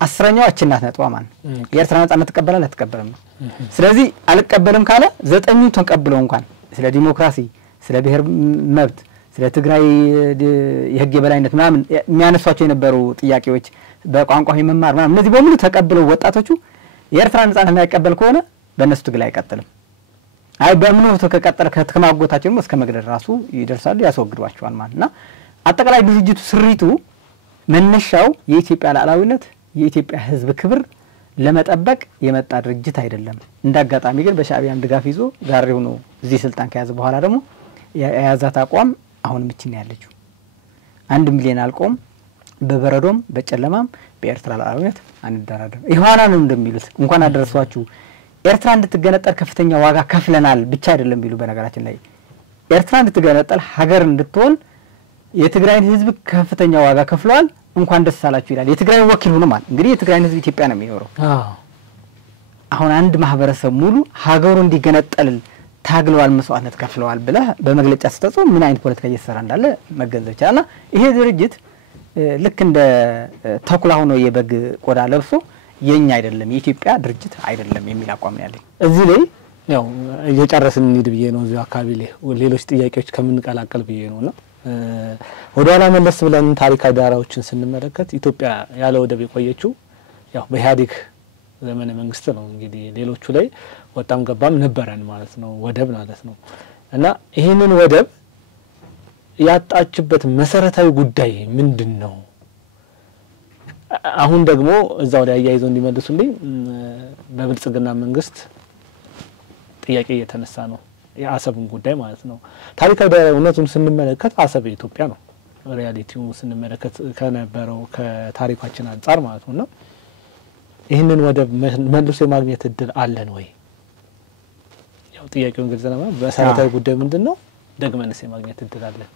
10ኛው አችናት ነጥቧ ማለት የኤርትራ ነጻነት ተቀበላላችሁ ተቀበለም ነው ስለዚህ አልቀበልም ካለ 9ኙ ተቀብለው እንኳን ስለ ዲሞክራሲ ስለ ብሔር መብት ስለ ትግራይ የህግ የበላይነት ምናምን የሚያነሷቸው የነበሩ ጥያቄዎች በቋንቋው መማር ምናምን እነዚህ በሙሉ ተቀብለው ወጣቶቹ የኤርትራ ነጻነት የማይቀበል ከሆነ በእነሱ ትግል አይቀጥልም አይ በእምኑ ተከቀጠለ ከተማጎታቸው እስከ መግደል ራሱ ይደርሳሉ ያስወግዷቸዋል ማለትና አጠቃላይ ድርጅቱ ስሪቱ መነሻው የኢትዮጵያ ሉዓላዊነት የኢትዮጵያ ህዝብ ክብር ለመጠበቅ የመጣ ድርጅት አይደለም እንዳጋጣሚ ግን በሻዕቢያም ድጋፍ ይዞ ዛሬው ነው እዚህ ስልጣን ከያዘ በኋላ ደግሞ የያዛት አቋም አሁን ምችን ያለችው 1 ሚሊዮን አልቆም በበረዶም በጨለማም በኤርትራ ሉዓላዊነት አንደራደር ይሆና ነው እንደሚሉት እንኳን አደረሷችሁ ኤርትራ እንድትገነጠል ከፍተኛ ዋጋ ከፍለናል ብቻ አይደለም ቢሉ በነገራችን ላይ ኤርትራ እንድትገነጠል ሀገር እንድትሆን የትግራይን ህዝብ ከፍተኛ ዋጋ ከፍሏል እንኳን ደስ አላችሁ ይላል የትግራይ ወኪል ሆኖ ማለት እንግዲህ የትግራይን ህዝብ ኢትዮጵያ ነው የሚኖረው አሁን አንድ ማህበረሰብ ሙሉ ሀገሩ እንዲገነጠል ታግለዋል መስዋዕትነት ከፍለዋል ብለ በመግለጫ ስተጾ ምን አይነት ፖለቲካ እየሰራ እንዳለ መገንዘብ ይቻላልና ይሄ ድርጅት ልክ እንደ ተኩላ ሆኖ የበግ ቆዳ ለብሶ የኛ አይደለም የኢትዮጵያ ድርጅት አይደለም የሚል አቋም ያለኝ እዚህ ላይ ያው እየጨረስን እንሂድ ብዬ ነው እዚህ አካባቢ ላይ ሌሎች ጥያቄዎች ከመንቀላቀል ብዬ ነውና ወደ ኋላ መለስ ብለን ታሪካዊ ዳራዎችን ስንመለከት ኢትዮጵያ ያለ ወደብ የቆየችው ያው በኢህአዴግ ዘመነ መንግስት ነው እንግዲህ ሌሎቹ ላይ ወጣም ገባም ነበረን ማለት ነው ወደብ ማለት ነው እና ይሄንን ወደብ ያጣችበት መሰረታዊ ጉዳይ ምንድነው አሁን ደግሞ እዛው ላይ ያያይዘው እንዲመልሱልኝ በብልጽግና መንግስት ጥያቄ እየተነሳ ነው የአሰብን ጉዳይ ማለት ነው። ታሪካዊ እውነቱን ስንመለከት አሰብ የኢትዮጵያ ነው ሪያሊቲው ስንመለከት ከነበረው ከታሪካችን አንፃር ማለት ነውና ይህንን ወደብ መልሶ የማግኘት እድል አለን ወይ? ያው ጥያቄውን ግልጽ ነው። በሰራታዊ ጉዳይ ምንድነው ደግመንስ የማግኘት እድል አለን?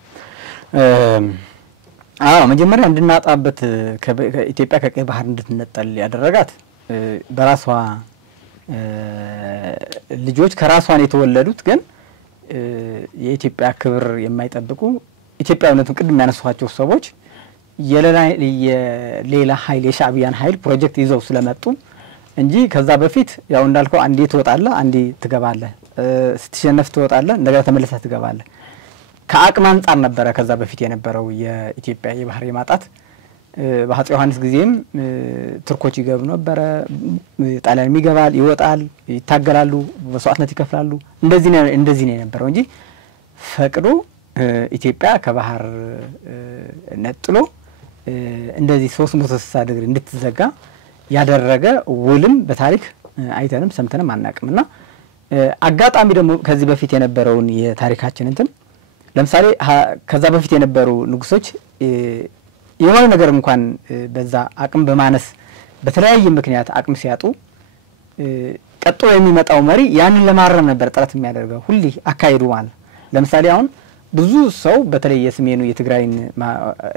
መጀመሪያ እንድናጣበት ከኢትዮጵያ ከቀይ ባህር እንድትነጠል ያደረጋት በራሷ ልጆች ከራሷን የተወለዱት ግን የኢትዮጵያ ክብር የማይጠብቁ ኢትዮጵያዊነቱን ቅድም ያነሷቸው ሰዎች የሌላ ኃይል የሻዕቢያን ኃይል ፕሮጀክት ይዘው ስለመጡ እንጂ ከዛ በፊት ያው እንዳልከው አንዴ ትወጣለህ አንዴ ትገባለህ ስትሸነፍ ትወጣለህ እንደገና ተመልሰህ ትገባለህ ከአቅም አንፃር ነበረ ከዛ በፊት የነበረው የኢትዮጵያ የባህር የማጣት በአፄ ዮሐንስ ጊዜም ቱርኮች ይገቡ ነበር ጣሊያን ይገባል ይወጣል ይታገላሉ መስዋዕትነት ይከፍላሉ እንደዚህ ነው የነበረው እንጂ ፈቅዶ ኢትዮጵያ ከባህር ነጥሎ እንደዚህ 360 ዲግሪ እንድትዘጋ ያደረገ ውልም በታሪክ አይተንም ሰምተንም አናቅምና አጋጣሚ ደግሞ ከዚህ በፊት የነበረውን የታሪካችን እንትን ለምሳሌ ከዛ በፊት የነበሩ ንጉሶች የሆነ ነገር እንኳን በዛ አቅም በማነስ በተለያየ ምክንያት አቅም ሲያጡ ቀጥሎ የሚመጣው መሪ ያንን ለማረም ነበር ጥረት የሚያደርገው ሁሉ አካይዱ ማለት ለምሳሌ አሁን ብዙ ሰው በተለይ የሰሜኑ የትግራይን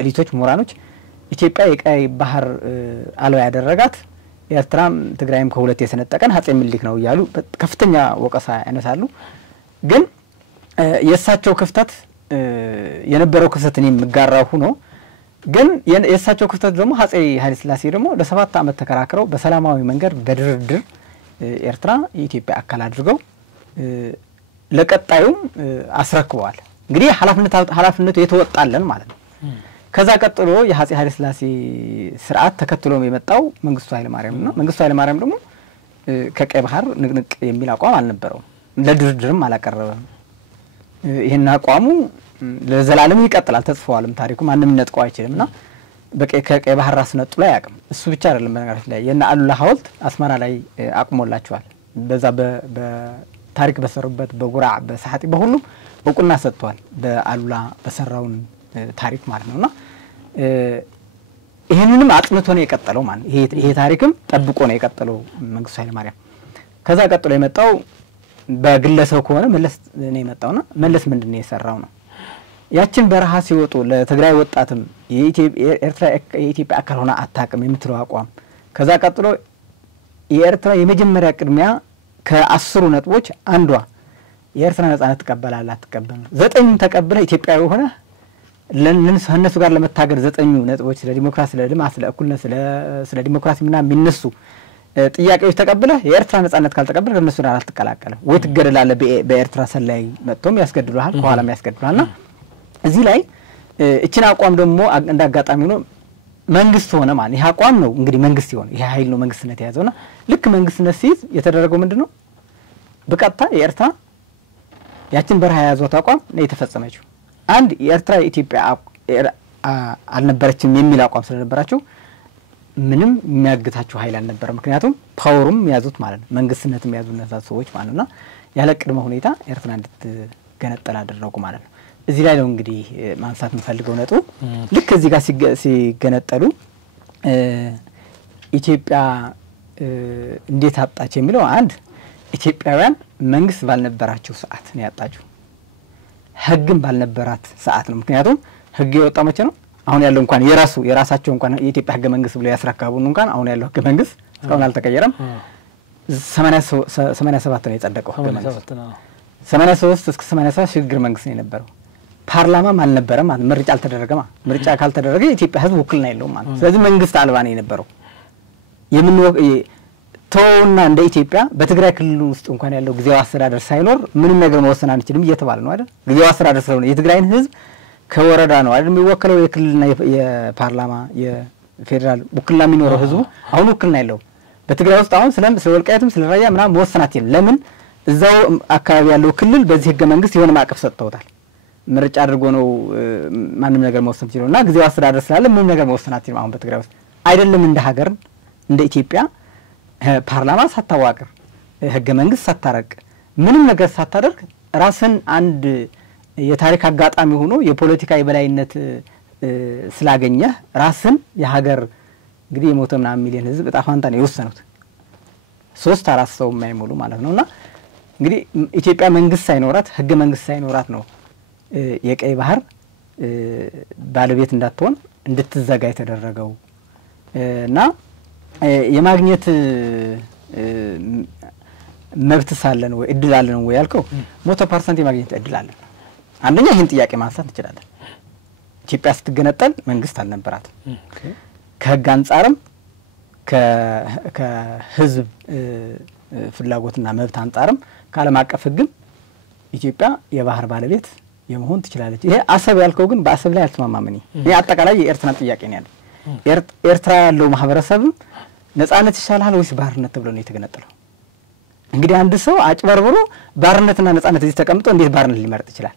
ኤሊቶች ምሁራኖች ኢትዮጵያ የቀይ ባህር አልባ ያደረጋት ኤርትራም ትግራይም ከሁለት የሰነጠቀን አፄ ምኒልክ ነው ይያሉ ከፍተኛ ወቀሳ ያነሳሉ ግን የሳቸው ክፍተት የነበረው ክፍተት እኔ ምጋራው ሆኖ ግን የሳቸው ክፍተት ደግሞ አፄ ኃይለ ሥላሴ ደግሞ ለ7 አመት ተከራክረው በሰላማዊ መንገድ በድርድር ኤርትራ የኢትዮጵያ አካል አድርገው ለቀጣዩም አስረክበዋል እንግዲህ ኃላፊነቱ የተወጣለን ማለት ነው ከዛ ቀጥሎ የአፄ ኃይለ ሥላሴ ስርዓት ተከትሎ የመጣው መንግስቱ ኃይለ ማርያም ነው መንግስቱ ኃይለ ማርያም ደግሞ ከቀይ ባህር ንቅንቅ የሚል አቋም አልነበረው ለድርድርም አላቀረበም ይሄን አቋሙ ለዘላለም ይቀጥላል ተጽፏልም ታሪኩ ማንንም ነጥቀው አይችልምና ከቀይ ባህር ራስ ነጥሎ ያቅም እሱ ብቻ አይደለም በነገራችን ላይ የና አሉላ ሐውልት አስመራ ላይ አቁሞላቸዋል በዛ በታሪክ በሰሩበት በጉራ በሳሐቲ በሁሉ እውቅና ሰጥቷል በአሉላ በሰራውን ታሪክ ማለት ነውና ይሄንንም አጥንቶ ነው የቀጠለው ማለት ይሄ ታሪክም ጠብቆ ነው የቀጠለው መንግስቱ ኃይለ ማርያም ከዛ ቀጥሎ የመጣው በግለሰብ ከሆነ መለስ ነው የመጣውና መለስ ምንድነው የሰራው ነው ያችን በረሃ ሲወጡ ለትግራይ ወጣትም የኤርትራ የኢትዮጵያ አካል ሆና አታቅም የምትለው አቋም ከዛ ቀጥሎ የኤርትራ የመጀመሪያ ቅድሚያ ከ10 ነጥቦች አንዷ የኤርትራ ነጻነት ተቀበላላት ተቀበለ 9 ተቀበለ ኢትዮጵያዊ ሆነ ለነሱ ጋር ለመታገል 9 ነጥቦች ስለ ዲሞክራሲ ስለ ልማት ስለ እኩልነት ስለ ዲሞክራሲ ምናምን የሚነሱ ጥያቄዎች ተቀበለ የኤርትራ ነጻነት ካልተቀበለ እነሱ ጋር አልተቀላቀለ ወይ ትገደላለህ በኤርትራ ሰላይ መጥቶም ያስገድሉሃል ከኋላም ያስገድሉሃልና እዚህ ላይ እቺን አቋም ደግሞ እንዳጋጣሚ ነው መንግስት ሆነ ማለት ይሄ አቋም ነው እንግዲህ መንግስት ይሆን ይሄ ኃይል ነው መንግስትነት ያዘውና ልክ መንግስትነት ሲይዝ የተደረገው ምንድነው በቀጥታ የኤርትራ ያችን በረሃ ያዘው አቋም ነው የተፈጸመችው አንድ የኤርትራ ኢትዮጵያ አልነበረችም የሚል አቋም ስለነበራቸው ምንም የሚያግታቸው ኃይል አልነበረ ምክንያቱም ፓወሩም ያዙት ማለት ነው መንግስትነትም ያዙት እነዛ ሰዎች ማለትና ያለ ቅድመ ሁኔታ ኤርትራ እንድትገነጠል አደረጉ ማለት ነው እዚህ ላይ ነው እንግዲህ ማንሳት እንፈልገው ነጥቡ ልክ እዚህ ጋር ሲገነጠሉ ኢትዮጵያ እንዴት አጣች የሚለው አንድ ኢትዮጵያውያን መንግስት ባልነበራቸው ሰዓት ነው ያጣቸው ህግም ባልነበራት ሰዓት ነው ምክንያቱም ህግ የወጣው መቼ ነው አሁን ያለው እንኳን የራሳቸው እንኳን የኢትዮጵያ ህገ መንግስት ብለው ያስረካቡን እንኳን አሁን ያለው ህገ መንግስት እስካሁን አልተቀየረም 87 ነው የጸደቀው ህገ መንግስት 83 እስከ 87 ሽግግር መንግስት ነው የነበረው ፓርላማም አልነበረም ማለት ምርጫ አልተደረገማ ምርጫ ካልተደረገ የኢትዮጵያ ህዝብ ውክልና የለውም ማለት ስለዚህ መንግስት አልባ ነው የነበረው ተውና እንደ ኢትዮጵያ በትግራይ ክልል ውስጥ እንኳን ያለው ጊዜያዊ አስተዳደር ሳይኖር ምንም ነገር መወሰን አንችልም እየተባለ ነው አይደል ጊዜያዊ አስተዳደር ስለሆነ የትግራይን ህዝብ ከወረዳ ነው አይደል የሚወከለው የክልልና የፓርላማ የፌደራል ውክልና የሚኖረው ህዝቡ አሁን ውክልና የለውም በትግራይ ውስጥ አሁን ስለ ወልቃይትም ስለ ራያ ምናምን መወሰን አትችልም ለምን እዛው አካባቢ ያለው ክልል በዚህ ህገ መንግስት የሆነ ማዕቀፍ ሰጥተውታል ምርጫ አድርጎ ነው ማንም ነገር መወሰን ይችላልና ጊዜያዊ አስተዳደር ስላለ ምንም ነገር መወሰን አትችልም አሁን በትግራይ ውስጥ አይደለም እንደ ሀገር እንደ ኢትዮጵያ ፓርላማ ሳታዋቅር ህገ መንግስት ሳታረቅ ምንም ነገር ሳታደርግ ራስን አንድ የታሪክ አጋጣሚ ሆኖ የፖለቲካ የበላይነት ስላገኘ ራስን የሀገር እንግዲህ የሞተና ሚሊዮን ህዝብ ጣፋንታ ነው የወሰኑት 3-4 ሰው የማይሞሉ ማለት ነውና እንግዲህ ኢትዮጵያ መንግስት ሳይኖራት ህገ መንግስት ሳይኖራት ነው የቀይ ባህር ባለቤት እንዳትሆን እንድትዘጋ የተደረገው እና የማግኘት መብት ሳለን ወይ እድል አለን ወይ ያልከው 100% የማግኘት እድል አለን። አንደኛ ይሄን ጥያቄ ማንሳት እንችላለን። ኢትዮጵያ ስትገነጠል መንግስት አልነበራት። ከህግ አንጻርም ከህዝብ ፍላጎትና መብት አንጻርም ከዓለም አቀፍ ህግም ኢትዮጵያ የባህር ባለቤት የመሆን ትችላለች። ይሄ አሰብ ያልከው ግን በአሰብ ላይ አልተማማመኝ። ይሄ አጠቃላይ የኤርትራ ጥያቄ ነው ያለው። ኤርትራ ያለው ማህበረሰብ ነጻነት ይሻላል ወይስ ባርነት ተብሎ ነው የተገነጠለው? እንግዲህ አንድ ሰው አጭበርብሮ ባርነትና ነጻነት እዚህ ተቀምጦ እንዴት ባርነት ሊመርጥ ይችላል?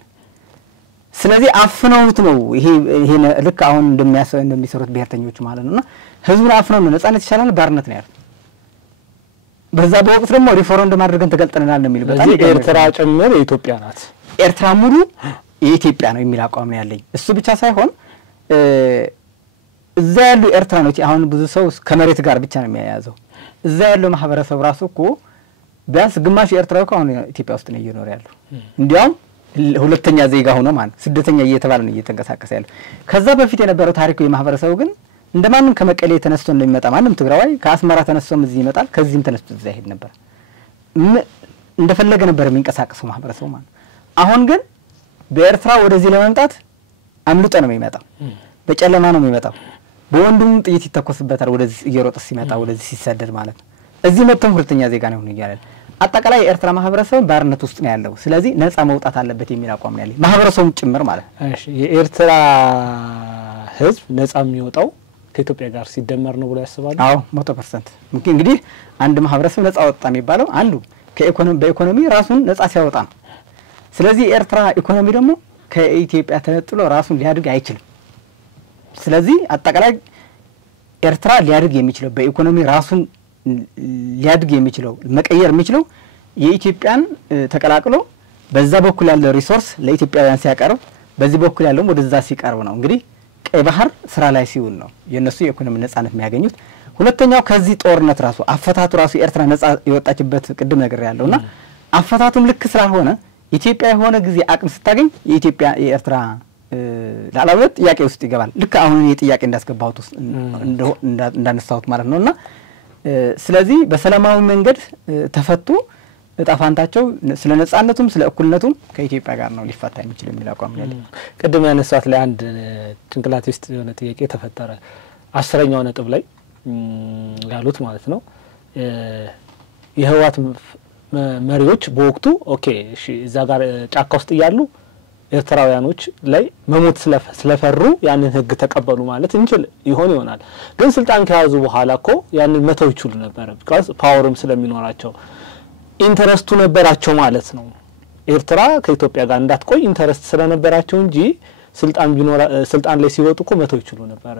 ስለዚህ አፍነውት ነው ይሄ ልክ አሁን እንደሚሰሩት ብሔርተኞች ማለት ነውና ህዝቡን አፍነው ነው ነጻነት ይሻላል ባርነት ነው ያለው። በዛ በወቅት ደግሞ ሪፎረንደም አድርገን ተገልጠናል ነው የሚለው። በጣም ኤርትራ ጭምር የኢትዮጵያ ናት። ኤርትራ ሙሉ የኢትዮጵያ ነው የሚል አቋም ነው ያለኝ። እሱ ብቻ ሳይሆን እዛ ያሉ ኤርትራኖች አሁን ብዙ ሰው ከመሬት ጋር ብቻ ነው የሚያያዘው። እዛ ያለው ማህበረሰብ ራሱ እኮ ቢያንስ ግማሽ ኤርትራው አሁን ኢትዮጵያ ውስጥ ነው እየኖረ ያለው። እንዲያውም ሁለተኛ ዜጋ ሆኖ ማለት ስደተኛ እየተባለ ነው እየተንቀሳቀሰ ያለው። ከዛ በፊት የነበረው ታሪኩ የማህበረሰቡ ግን እንደማንም ከመቀሌ ተነስቶ እንደሚመጣ ማንም ትግራዋይ ከአስመራ ተነስቶም እዚህ ይመጣል፣ ከዚህም ተነስቶ እዛ ይሄድ ነበር። እንደፈለገ ነበር የሚንቀሳቀሰው ማህበረሰቡ ማለት። አሁን ግን በኤርትራ ወደዚህ ለመምጣት አምልጦ ነው የሚመጣው። በጨለማ ነው የሚመጣው። በወንዱም ጥይት ይተኮስበታል ወደዚህ እየሮጠ ሲመጣ ወደዚህ ሲሰደድ ማለት ነው። እዚህ መጥቶም ሁለተኛ ዜጋ ነው ይያላል። አጠቃላይ የኤርትራ ማህበረሰብ ባርነት ውስጥ ነው ያለው። ስለዚህ ነፃ መውጣት አለበት የሚል አቋም ነው ያለው ማህበረሰቡም ጭምር ማለት ነው። እሺ የኤርትራ ህዝብ ነፃ የሚወጣው ከኢትዮጵያ ጋር ሲደመር ነው ብሎ ያስባሉ? አዎ 100%። እንግዲህ አንድ ማህበረሰብ ነፃ ወጣ የሚባለው አንዱ በኢኮኖሚ ራሱን ነፃ ሲያወጣ ነው። ስለዚህ የኤርትራ ኢኮኖሚ ደግሞ ከኢትዮጵያ ተነጥሎ ራሱን ሊያድግ አይችልም። ስለዚህ አጠቃላይ ኤርትራ ሊያድግ የሚችለው በኢኮኖሚ ራሱን ሊያድግ የሚችለው መቀየር የሚችለው የኢትዮጵያን ተቀላቅሎ በዛ በኩል ያለው ሪሶርስ ለኢትዮጵያውያን ሲያቀርብ በዚህ በኩል ያለው ወደዛ ሲቀርብ ነው። እንግዲህ ቀይ ባህር ስራ ላይ ሲውል ነው የነሱ የኢኮኖሚ ነፃነት የሚያገኙት። ሁለተኛው ከዚህ ጦርነት ራሱ አፈታቱ ራሱ ኤርትራ ነፃ የወጣችበት ቅድም ነገር ያለውና አፈታቱም ልክ ስላልሆነ ኢትዮጵያ የሆነ ጊዜ አቅም ስታገኝ የኢትዮጵያ የኤርትራ ላላውለት ጥያቄ ውስጥ ይገባል። ልክ አሁን የጥያቄ እንዳስገባሁት እንዳነሳሁት ማለት ነውና ስለዚህ በሰላማዊ መንገድ ተፈቱ እጣፋንታቸው ስለ ነጻነቱም ስለ እኩልነቱም ከኢትዮጵያ ጋር ነው ሊፈታ የሚችል የሚል አቋም ነው ያለው። ቅድም ያነሳት ላይ አንድ ጭንቅላት ውስጥ የሆነ ጥያቄ ተፈጠረ። 10ኛው ነጥብ ላይ ያሉት ማለት ነው የህዋት መሪዎች በወቅቱ ኦኬ እሺ እዛ ጋር ጫካ ውስጥ ይያሉ ኤርትራውያኖች ላይ መሞት ስለፈሩ ያንን ህግ ተቀበሉ ማለት እንችል ይሆናል። ግን ስልጣን ከያዙ በኋላ እኮ ያንን መተው ይችሉ ነበር። because ፓወርም ስለሚኖራቸው ኢንተረስቱ ነበራቸው ማለት ነው። ኤርትራ ከኢትዮጵያ ጋር እንዳትቆይ ኢንተረስት ስለነበራቸው እንጂ ስልጣን ላይ ሲወጡ እኮ መተው ይችሉ ነበር።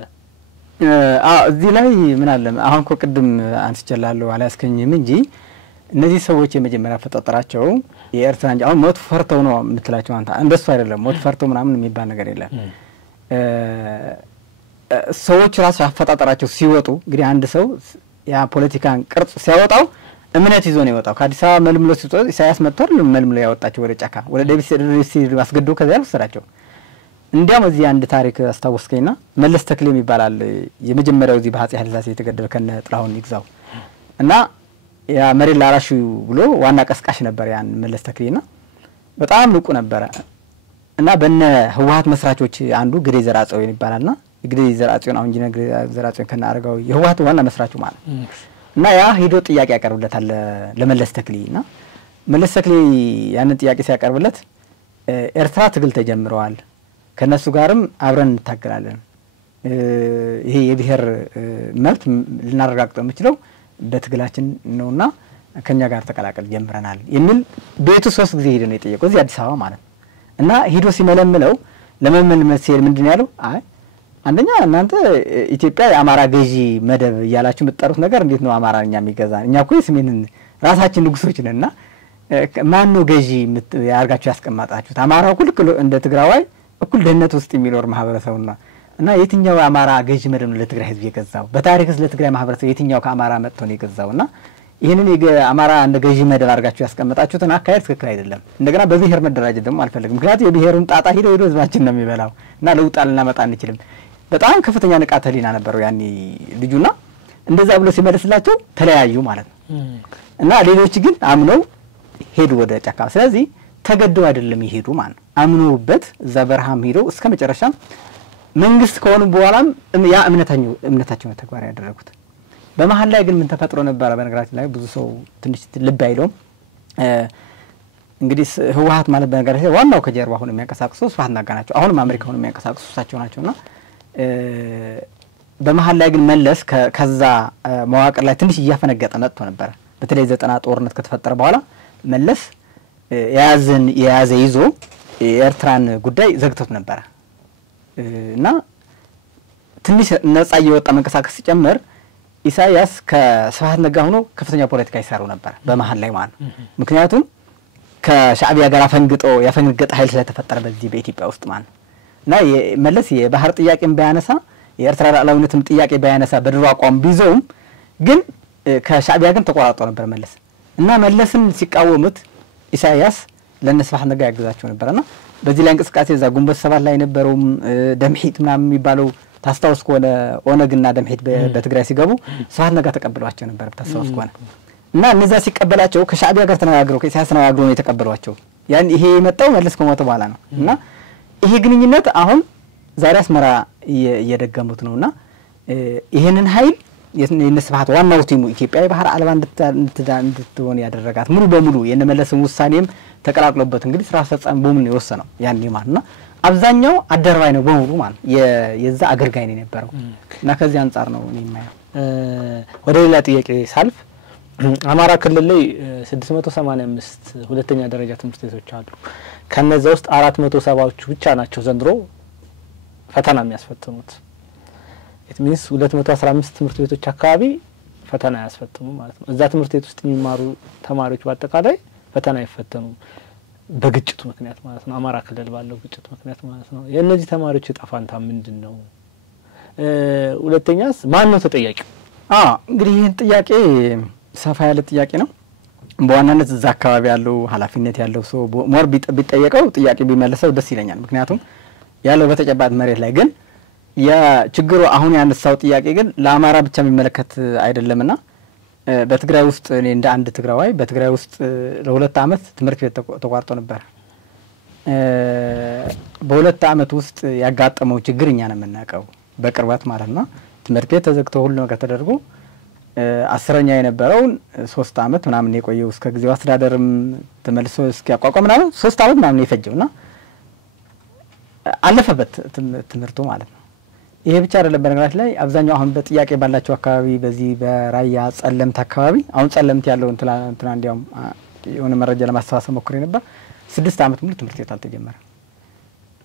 እዚህ ላይ ምን አለ አሁን እኮ ቅድም አንስቻለሁ አላስከኝም እንጂ እነዚህ ሰዎች የመጀመሪያ ፈጣጣራቸው የኤርትራ እንጂ አሁን ሞት ፈርተው ነው የምትላቸው አንተ እንደሱ አይደለም። ሞት ፈርተው ምናምን የሚባል ነገር የለም። ሰዎች ራሱ አፈጣጣራቸው ሲወጡ እንግዲህ አንድ ሰው ያ ፖለቲካን ቅርጽ ሲያወጣው እምነት ይዞ ነው የወጣው። ከአዲስ አበባ መልምሎ ሲወጣ ኢሳያስ መጥቷል መልምሎ ያወጣቸው ወደ ጫካ ወደ ደብስ አስገድዶ ከዛ ያልወሰዳቸው። እንዲያም እዚህ አንድ ታሪክ አስታውስከኝና መለስ ተክሌ የሚባላል የመጀመሪያው እዚህ በአፄ ኃይለ ሥላሴ የተገደለ ከነ ጥላሁን ይግዛው እና ያ መሬት ላራሹ ብሎ ዋና ቀስቃሽ ነበር ያን መለስ ተክሌና በጣም ንቁ ነበር እና በእነ ህወሓት መስራቾች አንዱ ግዴ ዘርአጽዮን ይባላልና ግዴ ዘርአጽዮን አሁን ጂነ ዘርአጽዮን ከና አረጋው የህወሓት ዋና መስራቹ ማለት እና ያ ሄዶ ጥያቄ ያቀርብለታል ለመለስ ተክሌና መለስ ተክሌ ያን ጥያቄ ሲያቀርብለት ኤርትራ ትግል ተጀምረዋል ከነሱ ጋርም አብረን እንታገላለን ይሄ የብሔር መብት ልናረጋግጠው የምችለው በትግላችን ነውና ከኛ ጋር ተቀላቀል ጀምረናል የሚል ቤቱ 3 ጊዜ ሄዶ ነው የጠየቀው እዚህ አዲስ አበባ ማለት እና ሄዶ ሲመለምለው ለመመልመል ሲል ምንድነው ያለው አይ አንደኛ እናንተ ኢትዮጵያ የአማራ ገዢ መደብ እያላችሁ የምትጠሩት ነገር እንዴት ነው አማራኛ የሚገዛ? እኛ እኮ የሰሜንን ራሳችን ንጉሶች ነንና ማን ነው ገዢ ያርጋችሁ ያስቀማጣችሁት? አማራው እኩል እንደ ትግራዋይ እኩል ደህንነት ውስጥ የሚኖር ማህበረሰብ ነው እና የትኛው አማራ ገዢ መደብ ነው ለትግራይ ህዝብ የገዛው? በታሪክስ ለትግራይ ማህበረሰብ የትኛው ከአማራ መጥቶ ነው የገዛውና ይሄንን አማራ እንደ ገዢ መደብ አርጋችሁ ያስቀመጣችሁትን አካሄድ ትክክል አይደለም። እንደገና በብሔር መደራጀት ደግሞ አልፈልግም። ምክንያቱም የብሔሩን ጣጣ ሄዶ ህዝባችን ነው የሚበላው እና ለውጥ ልናመጣ አንችልም። በጣም ከፍተኛ ንቃተ ህሊና ነበረው ያኔ ልጁና እንደዛ ብሎ ሲመልስላቸው ተለያዩ ማለት ነው። እና ሌሎች ግን አምነው ሄዱ ወደ ጫካ። ስለዚህ ተገደው አይደለም ይሄዱ ማለት ነው። አምነውበት እዛ በረሃም ሄደው እስከ መጨረሻም መንግስት ከሆኑ በኋላም ያ እምነታቸው ነው ተግባራዊ ያደረጉት። በመሃል ላይ ግን ምን ተፈጥሮ ነበር? በነገራችን ላይ ብዙ ሰው ትንሽ ልብ አይለውም። እንግዲህ ህወሓት ማለት በነገራችን ላይ ዋናው ከጀርባ ሆኖ የሚያንቀሳቅሱት ስብሐት ነጋ ናቸው። አሁንም አሜሪካ ሆኖ የሚያንቀሳቅሱት እሳቸው ናቸውና በመሃል ላይ ግን መለስ ከዛ መዋቅር ላይ ትንሽ እያፈነገጠ መጥቶ ነበር። በተለይ 90 ጦርነት ከተፈጠረ በኋላ መለስ የያዘ ይዞ የኤርትራን ጉዳይ ዘግቶት ነበር እና ትንሽ ነጻ እየወጣ መንቀሳቀስ ሲጨምር ኢሳያስ ከስብሐት ነጋ ሆኖ ከፍተኛ ፖለቲካ ይሰሩ ነበር በመሃል ላይ ማለት ነው። ምክንያቱም ከሻዕቢያ ጋር ያፈነገጠ ኃይል ስለተፈጠረ በዚህ በኢትዮጵያ ውስጥ ማለት እና መለስ የባህር ጥያቄን ባያነሳ የኤርትራ ሉዓላዊነትም ጥያቄ ባያነሳ በድሮ አቋም ቢዘውም ግን ከሻዕቢያ ግን ተቆራርጦ ነበር መለስ እና መለስን ሲቃወሙት ኢሳያስ ለነስብሐት ነጋ ያግዛቸው ነበርና በዚህ ላይ እንቅስቃሴ እዛ ግንቦት ሰባት ላይ ነበረው ደምሂት ምናምን የሚባለው ታስታውስ ከሆነ ኦነግና ደምሂት በትግራይ ሲገቡ ስብሐት ነጋ ተቀበሏቸው ነበር ታስታውስ ከሆነ እና እነዛ ሲቀበላቸው ከሻዕቢያ ጋር ተነጋግረው ከኢሳያስ ተነጋግረው የተቀበሏቸው ያን ይሄ የመጣው መለስ ከሞተ በኋላ ነው እና ይሄ ግንኙነት አሁን ዛሬ አስመራ እየደገሙት ነውና ይሄንን ኃይል የነስብሐት ዋናው ቲሙ ኢትዮጵያ የባህር አልባ እንድትሆን ያደረጋት ሙሉ በሙሉ የነመለስን ውሳኔም ተቀላቅሎበት እንግዲህ ስራ አስፈጻሚ በሙሉ ነው የወሰነው ያኔ ማለትና አብዛኛው አደርባይ ነው በሙሉ ማለት የዛ አገልጋይ ነው የነበረው እና ከዚህ አንፃር ነው እኔ የማየው። ወደ ሌላ ጥያቄ ሳልፍ አማራ ክልል ላይ 685 ሁለተኛ ደረጃ ትምህርት ቤቶች አሉ። ከነዛ ውስጥ 470ዎቹ ብቻ ናቸው ዘንድሮ ፈተና የሚያስፈትኑት። it means 215 ትምህርት ቤቶች አካባቢ ፈተና ያስፈትኑ ማለት ነው። እዛ ትምህርት ቤት ውስጥ የሚማሩ ተማሪዎች በአጠቃላይ ፈተና አይፈተኑም በግጭቱ ምክንያት ማለት ነው። አማራ ክልል ባለው ግጭት ምክንያት ማለት ነው። የእነዚህ ተማሪዎች ዕጣ ፈንታ ምንድነው? ሁለተኛስ ማን ነው ተጠያቂው? እንግዲህ ይሄን ጥያቄ ሰፋ ያለ ጥያቄ ነው። በዋናነት እዛ አካባቢ ያለው ኃላፊነት ያለው ሰው ሞር ቢጠየቀው ጥያቄ ቢመልሰው ደስ ይለኛል። ምክንያቱም ያለው በተጨባጭ መሬት ላይ ግን የችግሩ አሁን ያነሳው ጥያቄ ግን ለአማራ ብቻ የሚመለከት አይደለምና በትግራይ ውስጥ እኔ እንደ አንድ ትግራዋይ በትግራይ ውስጥ ለ2 አመት ትምህርት ቤት ተቋርጦ ነበር። በ2 አመት ውስጥ ያጋጠመው ችግር እኛ ነው የምናውቀው በቅርበት ማለት ነው። ትምህርት ቤት ተዘግቶ ሁሉ ነገር ተደርጎ 10ኛ የነበረውን 3 አመት ምናምን የቆየው እስከ ጊዜው አስተዳደርም ተመልሶ እስኪያቋቋም ምናምን 3 አመት ምናምን የፈጀውና አለፈበት ትምህርቱ ማለት ነው። ይሄ ብቻ አይደለም። በነገራችን ላይ አብዛኛው አሁን በጥያቄ ባላቸው አካባቢ በዚህ በራያ ጸለምት አካባቢ አሁን ጸለምት ያለው እንትና እንዲያውም የሆነ መረጃ ለማስተዋወቅ ሞክሬ ነበር 6 አመት ሙሉ ትምህርት ቤት አልተጀመረም።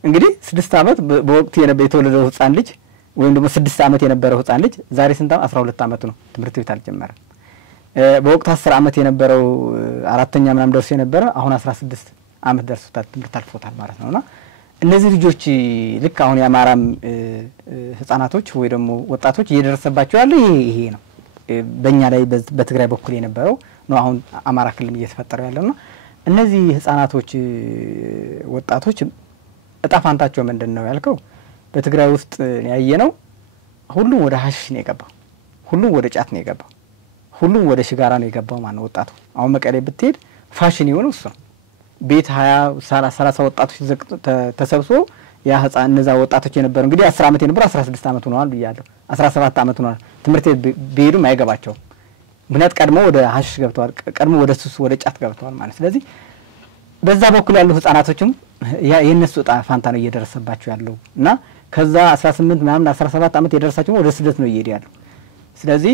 እንግዲህ 6 አመት በወቅቱ የተወለደው ህፃን ልጅ ወይም ደግሞ 6 አመት የነበረው ህፃን ልጅ ዛሬ ስንት 12 አመት ነው ትምህርት ቤት አልጀመረም። በወቅቱ 10 አመት የነበረው 4ኛ ምናምን ደርሶ የነበረ አሁን 16 አመት ደርሶታል ትምህርት አልፎታል ማለት ነውና እነዚህ ልጆች ልክ አሁን የአማራም ህፃናቶች ወይ ደግሞ ወጣቶች እየደረሰባቸው ያለው ይሄ ነው። በእኛ ላይ በትግራይ በኩል የነበረው ነው አሁን አማራ ክልል እየተፈጠረ ያለውና እነዚህ ህፃናቶች ወጣቶች ዕጣ ፈንታቸው ምንድነው ያልከው? በትግራይ ውስጥ ያየነው ሁሉም ወደ ሀሽሽ ነው የገባው፣ ሁሉም ወደ ጫት ነው የገባው፣ ሁሉም ወደ ሽጋራ ነው የገባው ማለት ወጣቱ። አሁን መቀሌ ብትሄድ ፋሽን የሆነው እሱ ቤት 20 30 ወጣቶች ተሰብስቦ ያ ህፃን እነዛ ወጣቶች የነበሩ እንግዲህ 10 አመት የነበሩ 16 አመት ሆነዋል ብያለሁ። 17 አመት ሆነዋል። ትምህርት ቢሄዱም አይገባቸው ምክንያት ቀድሞ ወደ ሀሽሽ ገብተዋል፣ ቀድሞ ወደ ሱስ ወደ ጫት ገብተዋል ማለት። ስለዚህ በዛ በኩል ያሉ ህፃናቶችም የነሱ ዕጣ ፈንታ ነው እየደረሰባቸው ያለው እና ከዛ 18 ምናምን 17 አመት የደረሳቸው ወደ ስደት ነው እየሄዱ ያለው። ስለዚህ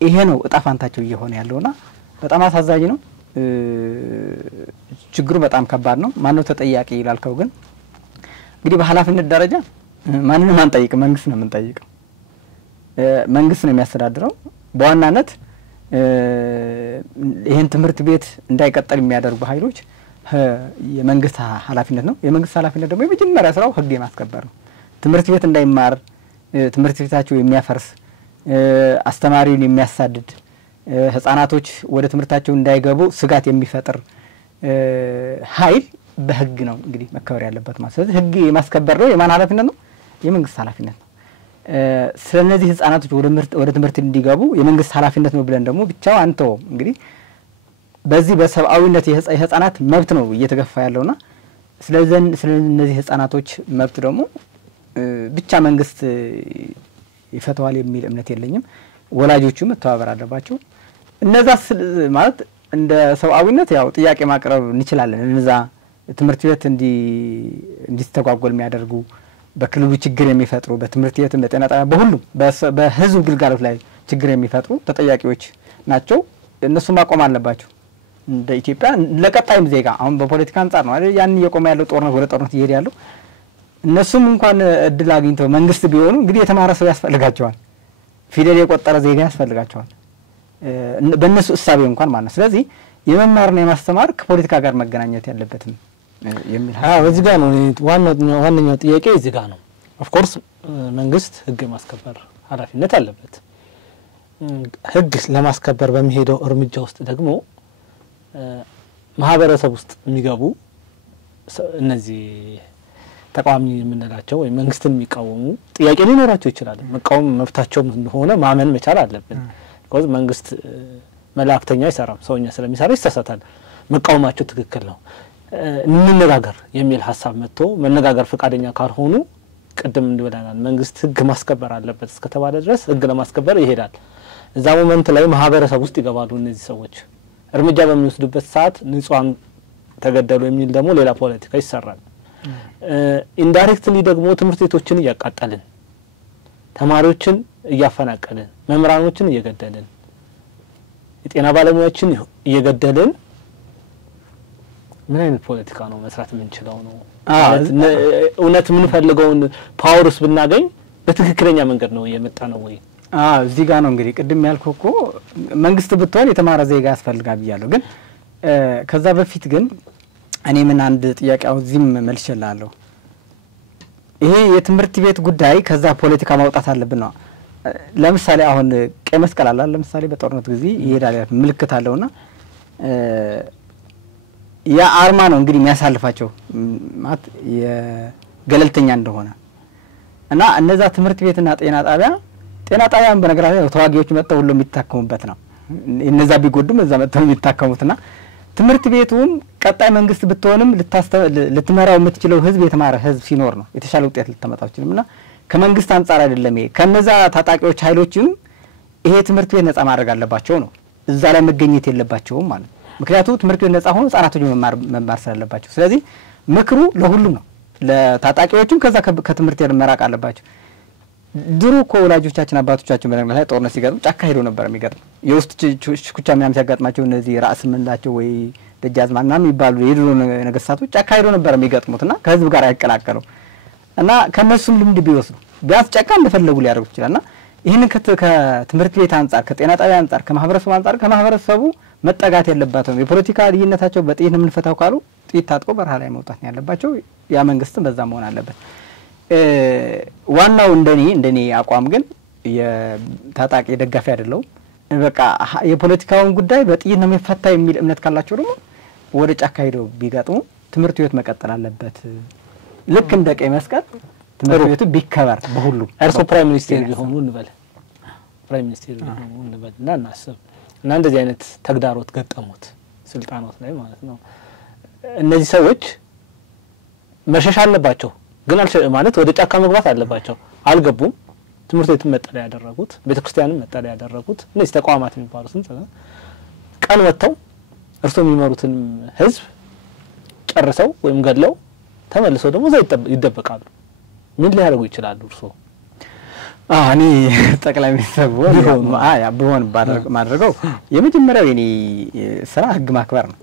ይሄ ነው ዕጣ ፈንታቸው እየሆነ ያለውና በጣም አሳዛኝ ነው። ችግሩ በጣም ከባድ ነው። ማን ነው ተጠያቂ ይላልከው ግን እንግዲህ በኃላፊነት ደረጃ ማንንም አንጠይቅ መንግስት ነው የምንጠይቀው መንግስት ነው የሚያስተዳድረው በዋናነት ይሄን ትምህርት ቤት እንዳይቀጥል የሚያደርጉ ኃይሎች የመንግስት ኃላፊነት ነው የመንግስት ኃላፊነት ደግሞ የመጀመሪያ ስራው ህግ የማስከበር ነው ትምህርት ቤት እንዳይማር ትምህርት ቤታቸው የሚያፈርስ አስተማሪውን የሚያሳድድ ህፃናቶች ወደ ትምህርታቸው እንዳይገቡ ስጋት የሚፈጥር ኃይል በህግ ነው እንግዲህ መከበር ያለበት ማለት ስለዚህ ህግ የማስከበር ነው የማን ኃላፊነት ነው የመንግስት ኃላፊነት ነው ስለነዚህ ህፃናቶች ወደ ትምህርት እንዲገቡ የመንግስት ኃላፊነት ነው ብለን ደግሞ ብቻው አንተው እንግዲህ በዚህ በሰብአዊነት የህፃናት መብት ነው እየተገፋ ያለውና ስለነዚህ ህፃናቶች መብት ደግሞ ብቻ መንግስት ይፈታዋል የሚል እምነት የለኝም ወላጆቹ መተባበር አለባቸው እነዛ ማለት እንደ ሰብአዊነት ያው ጥያቄ ማቅረብ እንችላለን እነዛ ትምህርት ቤት እንዲስተጓጎል የሚያደርጉ በክልሉ ችግር የሚፈጥሩ በትምህርት ቤት በጤና ጣቢያ በሁሉም በህዝብ ግልጋሎት ላይ ችግር የሚፈጥሩ ተጠያቂዎች ናቸው እነሱ ማቆም አለባቸው እንደ ኢትዮጵያ ለቀጣይም ዜጋ አሁን በፖለቲካ አንፃር ነው አይደል ያን እየቆመ ያለው ጦርነት ወደ ጦርነት ይሄድ ያለው እነሱም እንኳን እድል አግኝተው መንግስት ቢሆኑ እንግዲህ የተማረ ሰው ያስፈልጋቸዋል ፊደል የቆጠረ ዜጋ ያስፈልጋቸዋል በእነሱ እሳቤ እንኳን ማለት ነው ስለዚህ የመማርና የማስተማር ከፖለቲካ ጋር መገናኘት ያለበትም የሚል በዚህ ጋር ነው ዋናኛው ጥያቄ እዚህ ጋር ነው ኦፍ ኮርስ መንግስት ህግ ማስከበር ኃላፊነት አለበት ህግ ለማስከበር በሚሄደው እርምጃ ውስጥ ደግሞ ማህበረሰብ ውስጥ የሚገቡ እነዚህ ተቋሚ የምንላቸው ወይ መንግስትን የሚቃወሙ ጥያቄ ሊኖራቸው ይችላል መቃወም መብታቸው እንደሆነ ማመን መቻል አለብን because መንግስት መላእክተኛ አይሰራም ሰውኛ ስለሚሰራ ይተሳሳታል መቃወማቸው ትክክል ነው እንነጋገር የሚል ሐሳብ መጥቶ መነጋገር ፈቃደኛ ካልሆኑ ቀደም እንደበላናል መንግስት ህግ ማስከበር አለበት እስከተባለ ድረስ ህግ ለማስከበር ይሄዳል እዛ ሞመንት ላይ ማህበረሰብ ውስጥ ይገባሉ እነዚህ ሰዎች እርምጃ በሚወስዱበት ሰዓት ንጹሃን ተገደሉ የሚል ደግሞ ሌላ ፖለቲካ ይሰራል ኢንዳይሬክትሊ ደግሞ ትምህርት ቤቶችን ያቃጠልን ተማሪዎችን እያፈናቀልን መምህራኖችን እየገደልን የጤና ባለሙያዎችን እየገደልን ምን አይነት ፖለቲካ ነው መስራት የምንችለው ነው እውነት ምን ፈልገውን ፓወርስ ብናገኝ በትክክለኛ መንገድ ነው የመጣ ነው ወይ እዚህ ጋር ነው እንግዲህ ቅድም ያልኩህ እኮ መንግስት ብትሆን የተማረ ዜጋ ያስፈልጋል ብያለሁ ግን ከዛ በፊት ግን እኔ ምን አንድ ጥያቄ አውዚም መልሽላለሁ ይሄ የትምህርት ቤት ጉዳይ ከዛ ፖለቲካ ማውጣት አለብን ነው ለምሳሌ አሁን ቀይ መስቀል አለ ለምሳሌ በጦርነት ጊዜ ይሄዳል ምልክት አለውና ያ አርማ ነው እንግዲህ የሚያሳልፋቸው ማለት የገለልተኛ እንደሆነ እና እነዛ ትምህርት ቤትና ጤና ጣቢያን በነገራችን ተዋጊዎች መጥተው ሁሉ የሚታከሙበት ነው እነዛ ቢጎዱም እዛ መጥተው የሚታከሙትና ትምህርት ቤቱም ቀጣይ መንግስት ብትሆንም ልትመራው የምትችለው ህዝብ የተማረ ህዝብ ሲኖር ነው የተሻለ ውጤት ልታመጣው ይችላልና ከመንግስት አንፃር አይደለም ይሄ ከነዛ ታጣቂዎች ኃይሎችም ይሄ ትምህርት ቤት ነፃ ማድረግ አለባቸው ነው እዛ ላይ መገኘት የለባቸውም ማለት ምክንያቱም ትምህርት ቤት ነፃ ሆኖ ህፃናቶች መማር ስላለባቸው ስለዚህ ምክሩ ለሁሉም ነው ለታጣቂዎችም ከዛ ከትምህርት ቤት መራቅ አለባቸው ድሮ ወላጆቻችን አባቶቻችን በነገር ላይ ጦርነት ሲገጥም ጫካ ሄዶ ነበር የሚገጥም የውስጥ ሽኩቻ ምናምን ሲያጋጥማቸው እነዚህ ራስ ምንላቸው ወይ ደጃዝማን ምናምን ይባሉ የድሮ ነገስታቶች ጫካ ሄዶ ነበር የሚገጥሙትና ከህዝብ ጋር ያቀላቀለው እና ከነሱም ልምድ ቢወስዱ ቢያስ ጫካ እንደፈለጉ ሊያደርጉ ይችላልና ይሄንን ከትምህርት ቤት አንፃር ከጤና ጣቢያ አንፃር ከማህበረሰቡ አንፃር ከማህበረሰቡ መጠጋት የለባቸውም የፖለቲካ ልዩነታቸው በጥይት ነው የምንፈታው ካሉ ጥይት ታጥቆ በረሃ ላይ መውጣት ነው ያለባቸው ያ መንግስትም በዛ መሆን አለበት ዋናው እንደኔ አቋም ግን የታጣቂ ደጋፊ አይደለም በቃ የፖለቲካውን ጉዳይ በጥይት ነው የሚፈታ የሚል እምነት ካላቸው ደግሞ ወደ ጫካ ሄደው ቢጋጥሙ ትምህርት ቤት መቀጠል አለበት ልክ እንደ ቀይ መስቀል ትምህርት ቤቱ ቢከበር በሁሉ እርሶ ፕራይም ሚኒስተር ቢሆኑ እንበል ፕራይም ሚኒስተር ቢሆኑ እንበልና እናስብ እና እንደዚህ አይነት ተግዳሮት ገጠሙት ስልጣኖት ላይ ማለት ነው እነዚህ ሰዎች መሸሽ አለባቸው ግን ማለት ወደ ጫካ መግባት አለባቸው አልገቡም ትምህርት ቤቱን መጠለያ ያደረጉት ቤተክርስቲያንን መጠለያ ያደረጉት እነዚህ ተቋማት የሚባሉትን ቀን ወጥተው እርሶ የሚመሩትን ህዝብ ጨርሰው ወይም ገድለው ተመልሰው ደግሞ ይደበቃሉ ምን ሊያደርጉ ይችላሉ እርሶ እኔ ጠቅላይ ሚኒስትር ቢሆን ማድረገው የመጀመሪያው የኔ ስራ ህግ ማክበር ነው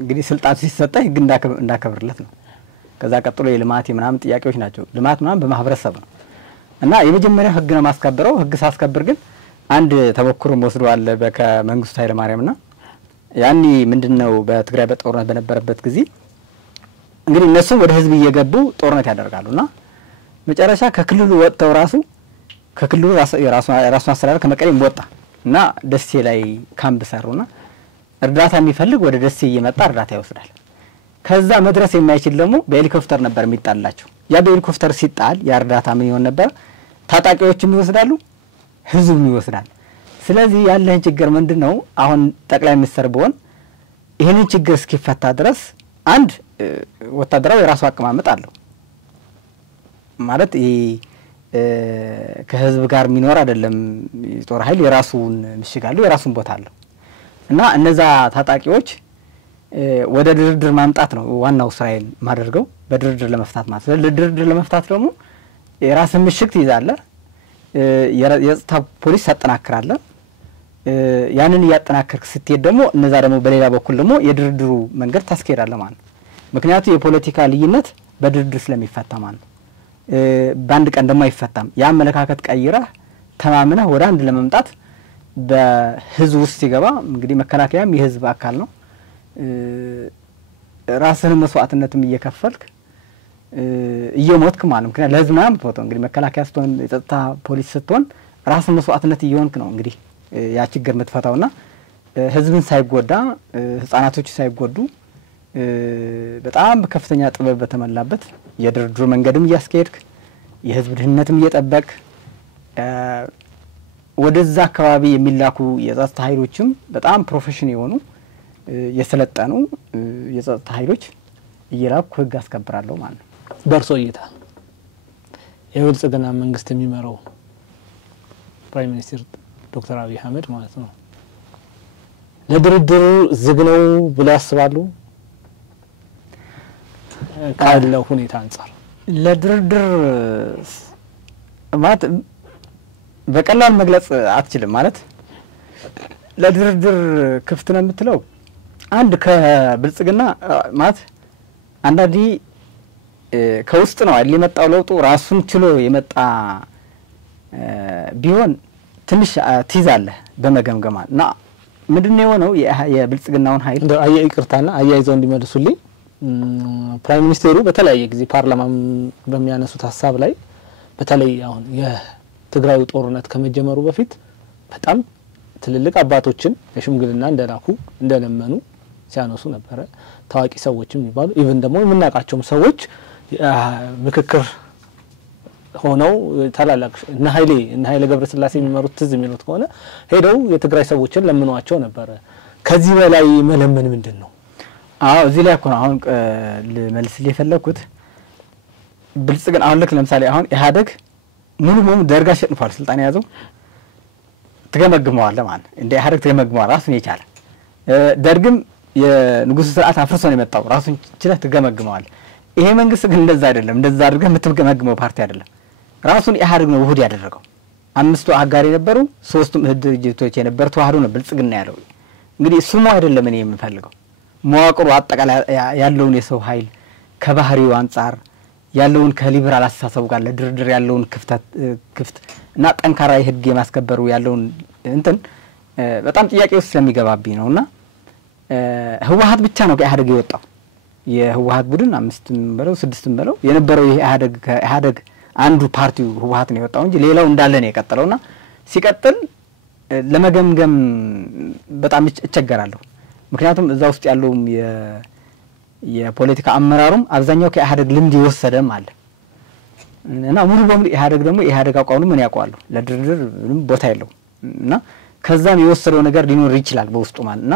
እንግዲህ ስልጣን ሲሰጠ ህግ እንዳከብርለት ነው ከዛ ቀጥሎ የልማት የምናምን ጥያቄዎች ናቸው። ልማት ምናምን በማህበረሰብ ነው እና የመጀመሪያው ህግ ነው ማስከበረው። ህግ ሳስከብር ግን አንድ ተሞክሮ ወስደዋል ከመንግስቱ ኃይለማርያምና ያኒ ምንድነው በትግራይ በጦርነት በነበረበት ጊዜ እንግዲህ እነሱ ወደ ህዝብ እየገቡ ጦርነት ያደርጋሉና መጨረሻ ከክልሉ ወጥተው ከክልሉ ራሱን አስተዳደር ከመቀሌም ወጣ እና ደሴ ላይ ካምፕ ሰሩና እርዳታ የሚፈልግ ወደ ደሴ እየመጣ እርዳታ ይወስዳል። ከዛ መድረስ የማይችል ደግሞ በሄሊኮፕተር ነበር የሚጣላቸው። ያ በሄሊኮፕተር ሲጣል ያ እርዳታ ምን ይሆን ነበር? ታጣቂዎችም ይወስዳሉ፣ ህዝብም ይወስዳል። ስለዚህ ያለህን ችግር ምንድነው? አሁን ጠቅላይ ሚኒስትር በሆን ይሄንን ችግር እስኪፈታ ድረስ አንድ ወታደራዊ የራሱ አቀማመጥ አለው ማለት ከህዝብ ጋር የሚኖር አይደለም። ጦር ኃይል የራሱን ምሽግ አለው፣ የራሱን ቦታ አለው እና እነዛ ታጣቂዎች ወደ ድርድር ማምጣት ነው ዋናው ስራዬን ማደርገው በድርድር ለመፍታት ማለት ነው። ለድርድር ለመፍታት ደግሞ የራስን ምሽግ ትይዛለህ፣ የጸጥታ ፖሊስ ያጠናክራለህ። ያንን ያጠናክርክ ስትሄድ ደግሞ እነዛ ደግሞ በሌላ በኩል ደግሞ የድርድሩ መንገድ ታስኬዳለህ ማለት ነው። ምክንያቱም የፖለቲካ ልዩነት በድርድር ስለሚፈታ ማለት ነው። በአንድ ቀን ደግሞ አይፈታም። ያ አመለካከት ቀይረህ ተማምነህ ወደ አንድ ለመምጣት በህዝብ ውስጥ ሲገባ እንግዲህ መከላከያም የህዝብ አካል ነው። ራስህን መስዋዕትነትም እየከፈልክ እየሞትክ ማለት ነው። ምክንያቱም ለህዝብ ምናምን ፎቶ እንግዲህ መከላከያ ስትሆን የጸጥታ ፖሊስ ስትሆን ራስህን መስዋዕትነት እየሆንክ ነው እንግዲህ ያ ችግር የምትፈታውና ህዝብን ሳይጎዳ ህፃናቶች ሳይጎዱ በጣም ከፍተኛ ጥበብ በተመላበት የድርድሩ መንገድም እያስኬድክ የህዝብ ድህነትም እየጠበቅ ወደዛ አካባቢ የሚላኩ የጸጥታ ኃይሎችም በጣም ፕሮፌሽናል የሆኑ የሰለጠኑ የጸጥታ ኃይሎች እየላኩ ህግ አስከብራለሁ ማለት ነው። በርሶ እይታ የብልጽግና መንግስት የሚመራው ፕራይም ሚኒስትር ዶክተር አብይ አህመድ ማለት ነው ለድርድር ዝግ ነው ብለው ያስባሉ? ካለው ሁኔታ አንፃር ለድርድር ማለት በቀላል መግለጽ አትችልም ማለት ለድርድር ክፍት ነው የምትለው አንድ ከብልጽግና ማለት አንዳንዴ ከውስጥ ነው አይደል የመጣው ለውጡ ራሱን ችሎ የመጣ ቢሆን ትንሽ ትይዛለህ በመገምገማና ምንድነው የሆነው የብልጽግናውን ኃይል ይቅርታና አያይዘው እንዲመልሱልኝ ፕራይም ሚኒስትሩ በተለያየ ጊዜ ፓርላማም በሚያነሱት ሐሳብ ላይ በተለይ አሁን የትግራዩ ጦርነት ከመጀመሩ በፊት በጣም ትልልቅ አባቶችን የሽምግልና እንደላኩ እንደለመኑ ሲያነሱ ነበር። ታዋቂ ሰዎችም ይባሉ ኢቭን ደግሞ የምናቃቸው ሰዎች ምክክር ሆነው ታላላቅ እነ ኃይሌ ገብረስላሴ የሚመሩት ትዝ የሚሉት ከሆነ ሄደው የትግራይ ሰዎችን ለምኗቸው ነበር። ከዚህ በላይ መለመን ምንድነው? አዎ እዚህ ላይ እኮ ነው አሁን ለመልስ ሊፈለኩት ብልጽግና አሁን ለምሳሌ አሁን ኢህአዴግ ሙሉ ደርጋ ሸንፏል ስልጣን ያዘው ተገመግመዋል ማለት እንደ ኢህአዴግ ተገመግመዋል ራሱን የቻለ ደርግም የንጉስ ስርዓት አፍርሶ ነው የመጣው ራሱን ችለህ ተገመግመዋል። ይሄ መንግስት ግን እንደዛ አይደለም። እንደዛ አድርገህ የምትገመግመው ፓርቲ አይደለም። ራሱን ኢህአዴግ ነው ውህድ ያደረገው። አምስቱ አጋር የነበሩ ሶስቱም ድርጅቶች የነበሩ ተዋህዶ ነው ብልጽግና ያለው። እንግዲህ ስሙ አይደለም እኔ የምፈልገው መዋቅሩ አጠቃላይ ያለውን የሰው ኃይል ከባህሪው አንፃር ያለውን ከሊበራል አስተሳሰብ ጋር ለድርድር ያለውን ክፍት እና ጠንካራ የህግ የማስከበሩ ያለውን እንትን በጣም ጥያቄ ውስጥ ስለሚገባብኝ ነውና ህወሓት ብቻ ነው ከኢህአዴግ የወጣው። የህወሓት ቡድን 5ም በለው 6ም በለው የነበረው ይሄ ኢህአዴግ አንዱ ፓርቲው ህወሓት ነው የወጣው እንጂ ሌላው እንዳለ ነው የቀጠለውና ሲቀጥል ለመገምገም በጣም እቸገራለሁ። ምክንያቱም እዛ ውስጥ ያለው የፖለቲካ አመራሩም አብዛኛው ከኢህአዴግ ልምድ ይወሰደም አለ እና ሙሉ በሙሉ ኢህአዴግ ደግሞ ኢህአዴግ አቋሙ ምን ያቋሉ ለድርድር ምንም ቦታ የለው እና ከዛም የወሰደው ነገር ሊኖር ይችላል በውስጡ ማለትና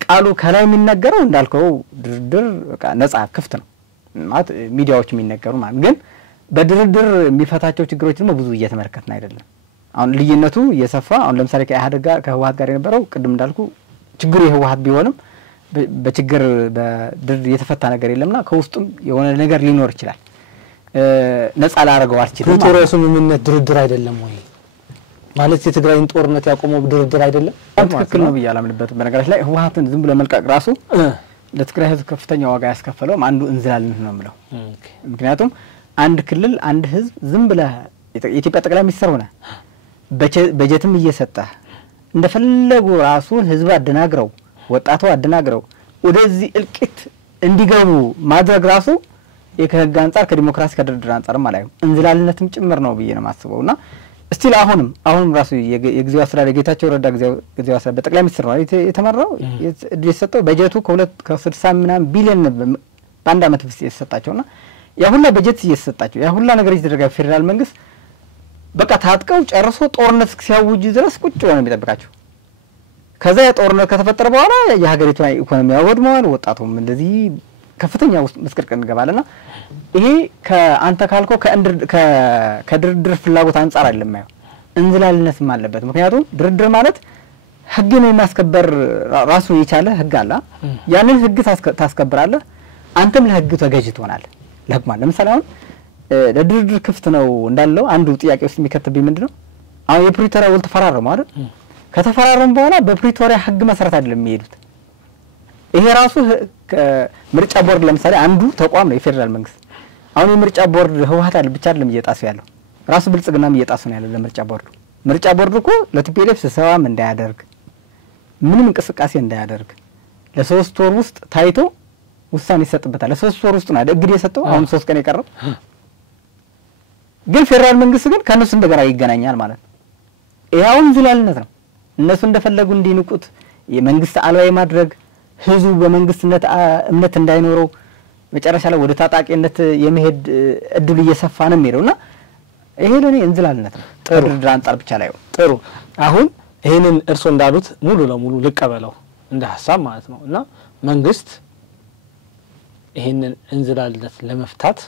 ቃሉ ከላይ የሚነገረው እንዳልከው ድርድር በቃ ነፃ ክፍት ነው ማለት ሚዲያዎች የሚነገሩ ማለት ግን በድርድር የሚፈታቸው ችግሮች ደግሞ ብዙ እየተመለከትን አይደለም። አሁን ልዩነቱ እየሰፋ አሁን ለምሳሌ ከኢህአዴግ ጋር ከህወሓት ጋር የነበረው ቅድም እንዳልኩ ችግሩ የህወሓት ቢሆንም በችግር በድርድር የተፈታ ነገር የለምና ከውስጡም የሆነ ነገር ሊኖር ይችላል። ነፃ ላረጋው አልችልም። ፕሪቶሪያ ስምምነት ድርድር አይደለም ወይ ማለት የትግራይን ጦርነት ያቆመው ድርድር አይደለም? ትክክል ነው ብያለሁ። በነገራችን ላይ ህወሓትን ዝም ብሎ መልቀቅ ራሱ ለትግራይ ህዝብ ከፍተኛ ዋጋ ያስከፈለው አንዱ እንዝላልነት ነው የምለው። ምክንያቱም አንድ ክልል አንድ ህዝብ ዝም ብለህ የኢትዮጵያ ጠቅላይ ሚኒስትር ሆነ በጀትም እየሰጠ እንደፈለጉ ራሱን ህዝብ አደናግረው ወጣቱ አደናግረው ወደዚህ እልቂት እንዲገቡ ማድረግ ራሱ የከህግ አንፃር ከዲሞክራሲ ከድርድር አንፃር ማለት እንዝላልነትም ጭምር ነው ብዬ ነው ማስበውና እስቲል አሁንም ራሱ የጊዜው አስተዳደር ጌታቸው ረዳ ጊዜው አስተዳደር በጠቅላይ ሚኒስትር ነው የተመራው የተሰጠው በጀቱ ከ60 ምናምን ቢሊዮን በአንድ አመት ውስጥ የተሰጣቸውና ያ ሁላ በጀት እየተሰጣቸው ያ ሁላ ነገር እየተደረገ ፌደራል መንግስት በቃ ታጥቀው ጨርሶ ጦርነት ሲያውጁ ድረስ ቁጭ ብለው ነው የሚጠብቃቸው። ከዛ የጦርነት ከተፈጠረ በኋላ የሀገሪቱ ኢኮኖሚ ያወድመዋል። ወጣቱም እንደዚህ ከፍተኛ ውስጥ መስቀልቀል እንገባለና ይሄ ከአንተ ካልከው ከድርድር ፍላጎት አንፃር አይደለም ማለት እንዝላልነትም አለበት። ምክንያቱም ድርድር ማለት ህግን የማስከበር ራሱ የቻለ ህግ አለ። ያንን ህግ ታስከብራለህ። አንተም ለህግ ተገዥ ትሆናለህ። ለህግ ማለት ለምሳሌ አሁን ለድርድር ክፍት ነው እንዳለው አንዱ ጥያቄ ውስጥ የሚከተብኝ ምንድነው አሁን የፕሪቶሪያ ውል ተፈራረሙ አይደል? ከተፈራረሙ በኋላ በፕሪቶሪያ ህግ መሰረት አይደለም የሚሄዱት። ይሄ ራሱ ምርጫ ቦርድ ለምሳሌ አንዱ ተቋም ነው የፌደራል መንግስት። አሁን የምርጫ ቦርድ ህወሓት አይደል ብቻ አይደለም እየጣሰ ያለው ራሱ ብልጽግናም እየጣሰ ነው ያለው ለምርጫ ቦርዱ። ምርጫ ቦርድ እኮ ለቲፒኤልኤፍ ስብሰባም እንዳያደርግ ምንም እንቅስቃሴ እንዳያደርግ ለ3 ወር ውስጥ ታይቶ ውሳኔ ይሰጥበታል። ለ3 ወር ውስጥ ነው አይደል እግድ የሰጠው አሁን 3 ቀን የቀረው። ግን ፌደራል መንግስት ግን ከነሱ እንደገና ይገናኛል ማለት ነው። ይሄው እንዝላልነት ነው። እነሱ እንደፈለጉ እንዲንቁት የመንግስት አልባ የማድረግ ህዝቡ በመንግስትነት እምነት እንዳይኖረው መጨረሻ ላይ ወደ ታጣቂነት የመሄድ እድል እየሰፋ ነው የሚሄደውና ይሄ ለኔ እንዝላልነት ነው። ድርድር አንፃር ብቻ ላይ ጥሩ አሁን ይሄንን እርሶ እንዳሉት ሙሉ ለሙሉ ልቀበለው እንደ ሐሳብ ማለት ነው እና መንግስት ይሄንን እንዝላልነት ለመፍታት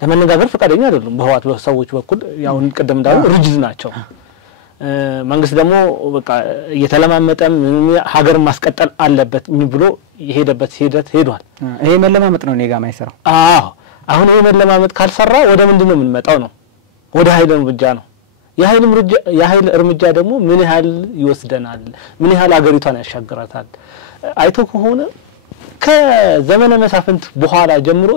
ለመነጋገር ፈቃደኛ አይደሉም። በህዋት ሰዎች በኩል ያው ቀደም እንዳሉ ርጅዝ ናቸው። መንግስት ደግሞ በቃ እየተለማመጠም ሀገር ማስቀጠል አለበት ብሎ የሄደበት ሂደት ሄዷል። ይሄ መለማመጥ ነው ኔጋ ማይሰራው። አሁን ይሄ መለማመጥ ካልሰራ ወደ ምንድነው የምንመጣው ነው? ወደ ኃይል እርምጃ ነው። የኃይል እርምጃ ደግሞ ምን ያህል ይወስደናል? ምን ያህል ሀገሪቷን ያሻግራታል? አይቶ ከሆነ ከዘመነ መሳፍንት በኋላ ጀምሮ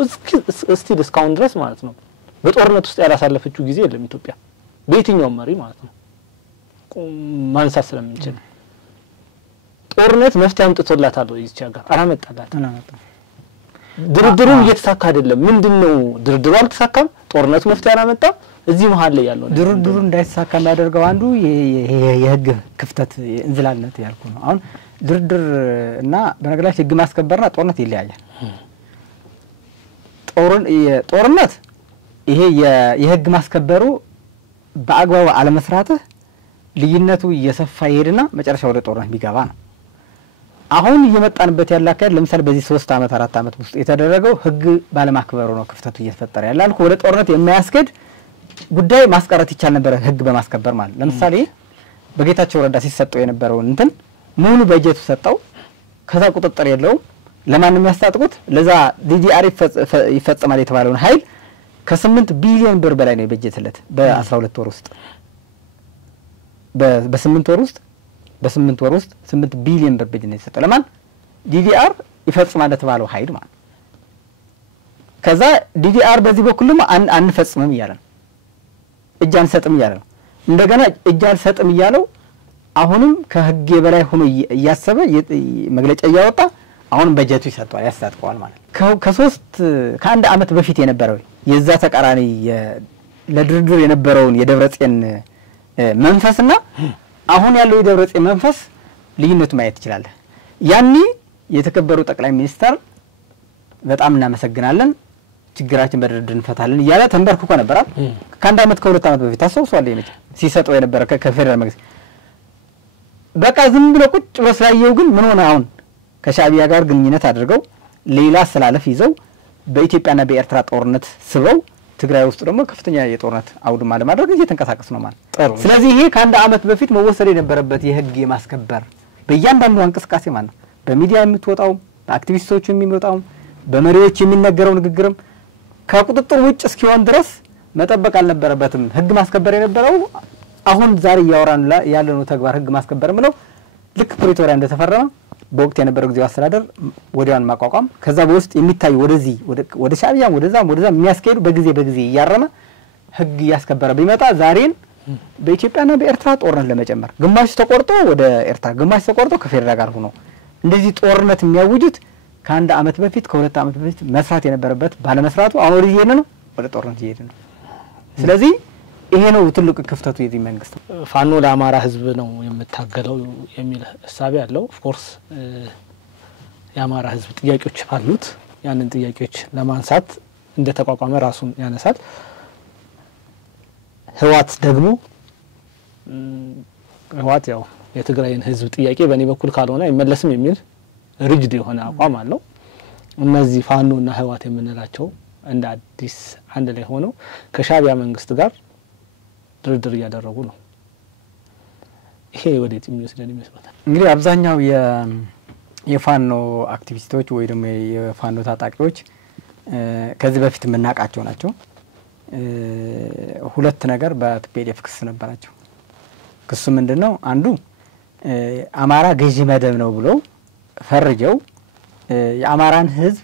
እስቲል እስካሁን ድረስ ማለት ነው በጦርነት ውስጥ ያላሳለፈችው ጊዜ የለም ኢትዮጵያ በየትኛው መሪ ማለት ነው ማንሳት ስለምንችል ጦርነት መፍትሄ አምጥቶላታል ወይ እዚህ ሀገር አላመጣላትም። ድርድሩ እየተሳካ አይደለም። ምንድነው ድርድሩ አልተሳካም? ጦርነቱ መፍትሄ አላመጣም። እዚህ መሃል ላይ ያለው ድርድሩ እንዳይሳካ የሚያደርገው አንዱ የህግ ክፍተት እንዝላልነት ያልኩ ነው። አሁን ድርድር እና በነገራችን ህግ ማስከበርና ጦርነት ይለያያል። ጦርነት ይሄ የህግ ማስከበሩ በአግባቡ አለመስራትህ ልዩነቱ እየሰፋ ይሄድና መጨረሻ ወደ ጦርነት ቢገባ ነው። አሁን እየመጣንበት ያለ አካሄድ ለምሳሌ በዚህ 3 አመት 4 አመት ውስጥ የተደረገው ህግ ባለማክበሩ ነው ክፍተቱ እየተፈጠረ ያለ አልኩ። ወደ ጦርነት የሚያስከድ ጉዳይ ማስቀረት ይቻል ነበር ህግ በማስከበር ማለት። ለምሳሌ በጌታቸው ረዳ ሲሰጠው የነበረውን እንትን ሙሉ በጀት ሰጠው። ከዛ ቁጥጥር የለውም። ለማንም ያስታጥቁት ለዛ ዲዲአር ይፈጸማል የተባለውን ኃይል ከ8 ቢሊዮን ብር በላይ ነው የበጀትለት በ12 ወር ውስጥ በ8 ወር ውስጥ 8 ቢሊዮን ብር በጀት ነው የተሰጠው ለማን ዲዲአር ይፈጽማል የተባለው ኃይል ማለት። ከዛ ዲዲአር በዚህ በኩል ደግሞ አንፈጽምም ይያላል እጅ አንሰጥም ይያላል። እንደገና እጅ አንሰጥም ይያለው አሁንም ከህግ በላይ ሆኖ እያሰበ መግለጫ እያወጣ አሁን በጀቱ ይሰጣል ያስታጥቀዋል ማለት። ከአንድ አመት በፊት የነበረው የዛ ተቃራኒ ለድርድር የነበረውን የደብረጽዮን መንፈስና አሁን ያለው የደብረጽዮን መንፈስ ልዩነቱ ማየት ይችላል። ያኒ የተከበሩ ጠቅላይ ሚኒስተር በጣም እናመሰግናለን ችግራችን በድርድር እንፈታለን ይያለ ተንበርክኮ ነበር። ከአንድ አመት ከሁለት አመት በፊት ታስታውሳለህ የመጨ ሲሰጠው የነበረ ከፌደራል መንግስት በቃ ዝም ብሎ ቁጭ ብሎ ስላየው ግን ምን ሆነ አሁን ከሻዕቢያ ጋር ግንኙነት አድርገው ሌላ አስተላለፍ ይዘው በኢትዮጵያና በኤርትራ ጦርነት ስበው ትግራይ ውስጥ ደግሞ ከፍተኛ የጦርነት አውድማ ለማድረግ እየተንቀሳቀሱ ነው ማለት። ስለዚህ ይሄ ከአንድ አመት በፊት መወሰድ የነበረበት የህግ የማስከበር በእያንዳንዱ እንቅስቃሴ ማለት ነው በሚዲያ የምትወጣው በአክቲቪስቶች የሚወጣው በመሪዎች የሚነገረው ንግግርም ከቁጥጥር ውጭ እስኪሆን ድረስ መጠበቅ አልነበረበትም። ህግ ማስከበር የነበረው አሁን ዛሬ ያወራን ያለነው ተግባር ህግ ማስከበር ምለው ልክ ፕሪቶሪያ እንደተፈረመ በወቅት የነበረው ጊዜው አስተዳደር ወዲያውን ማቋቋም ከዛ በውስጥ የሚታይ ወደዚህ ወደ ሻዕቢያም ወደዛም የሚያስከዱ በጊዜ እያረመ ህግ ያስከበረ ቢመጣ ዛሬን በኢትዮጵያና በኤርትራ ጦርነት ለመጨመር ግማሽ ተቆርጦ ወደ ኤርትራ ግማሽ ተቆርጦ ከፌደራል ጋር ሆኖ እንደዚህ ጦርነት የሚያውጁት ከአንድ አመት በፊት ከሁለት አመት በፊት መስራት የነበረበት ባለመስራቱ አሁን ወደ ይሄን ነው ወደ ጦርነት ይሄድ ነው። ስለዚህ ይሄ ነው ትልቁ ክፍተቱ የዚህ መንግስት። ፋኖ ለአማራ ህዝብ ነው የምታገለው የሚል ሐሳብ ያለው ኦፍ ኮርስ የአማራ ህዝብ ጥያቄዎች አሉት። ያንን ጥያቄዎች ለማንሳት እንደ ተቋቋመ ራሱን ያነሳል። ህዋት ደግሞ ህዋት ያው የትግራይን ህዝብ ጥያቄ በእኔ በኩል ካልሆነ አይመለስም የሚል ሪጅድ የሆነ አቋም አለው። እነዚህ ፋኖና ህዋት የምንላቸው እንደ አዲስ አንድ ላይ ሆነው ከሻዕቢያ መንግስት ጋር ድርድር እያደረጉ ነው። ይሄ ወዴት የሚወስደን ይመስላል? እንግዲህ አብዛኛው የፋኖ አክቲቪስቶች ወይ ደግሞ የፋኖ ታጣቂዎች ከዚህ በፊት የምናውቃቸው ናቸው። ሁለት ነገር በቲፒኤልኤፍ ክስ ነበራቸው። ክሱ ምንድነው? አንዱ አማራ ገዢ መደብ ነው ብለው ፈርጀው የአማራን ህዝብ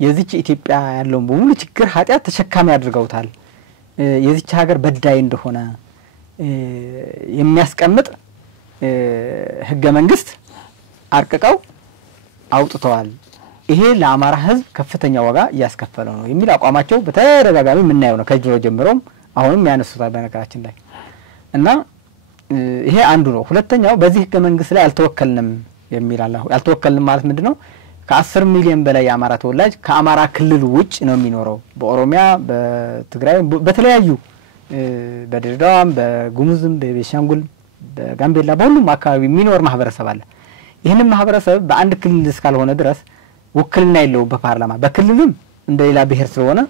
የዚች ኢትዮጵያ ያለውን በሙሉ ችግር ኃጢያት ተሸካሚ አድርገውታል። የዚች ሀገር በዳይ እንደሆነ የሚያስቀምጥ ህገ መንግስት አርቅቀው አውጥተዋል። ይሄ ለአማራ ህዝብ ከፍተኛ ዋጋ ያስከፈለው ነው የሚል አቋማቸው በተደጋጋሚ የምናየው ነው። ከጅሮ ጀምሮም አሁንም ያነሱታል በነገራችን ላይ እና ይሄ አንዱ ነው። ሁለተኛው በዚህ ህገ መንግስት ላይ አልተወከልንም የሚል አለ። አልተወከልንም ማለት ምንድነው? ከ10 ሚሊዮን በላይ የአማራ ተወላጅ ከአማራ ክልል ውጭ ነው የሚኖረው። በኦሮሚያ፣ በትግራይ፣ በተለያዩ በድሬዳዋም፣ በጉሙዝም፣ በቤኒሻንጉል፣ በጋምቤላ በሁሉም አካባቢ የሚኖር ማህበረሰብ አለ። ይህንን ማህበረሰብ በአንድ ክልል እስካልሆነ ድረስ ውክልና የለውም በፓርላማ። በክልልም እንደሌላ ብሔር ስለሆነ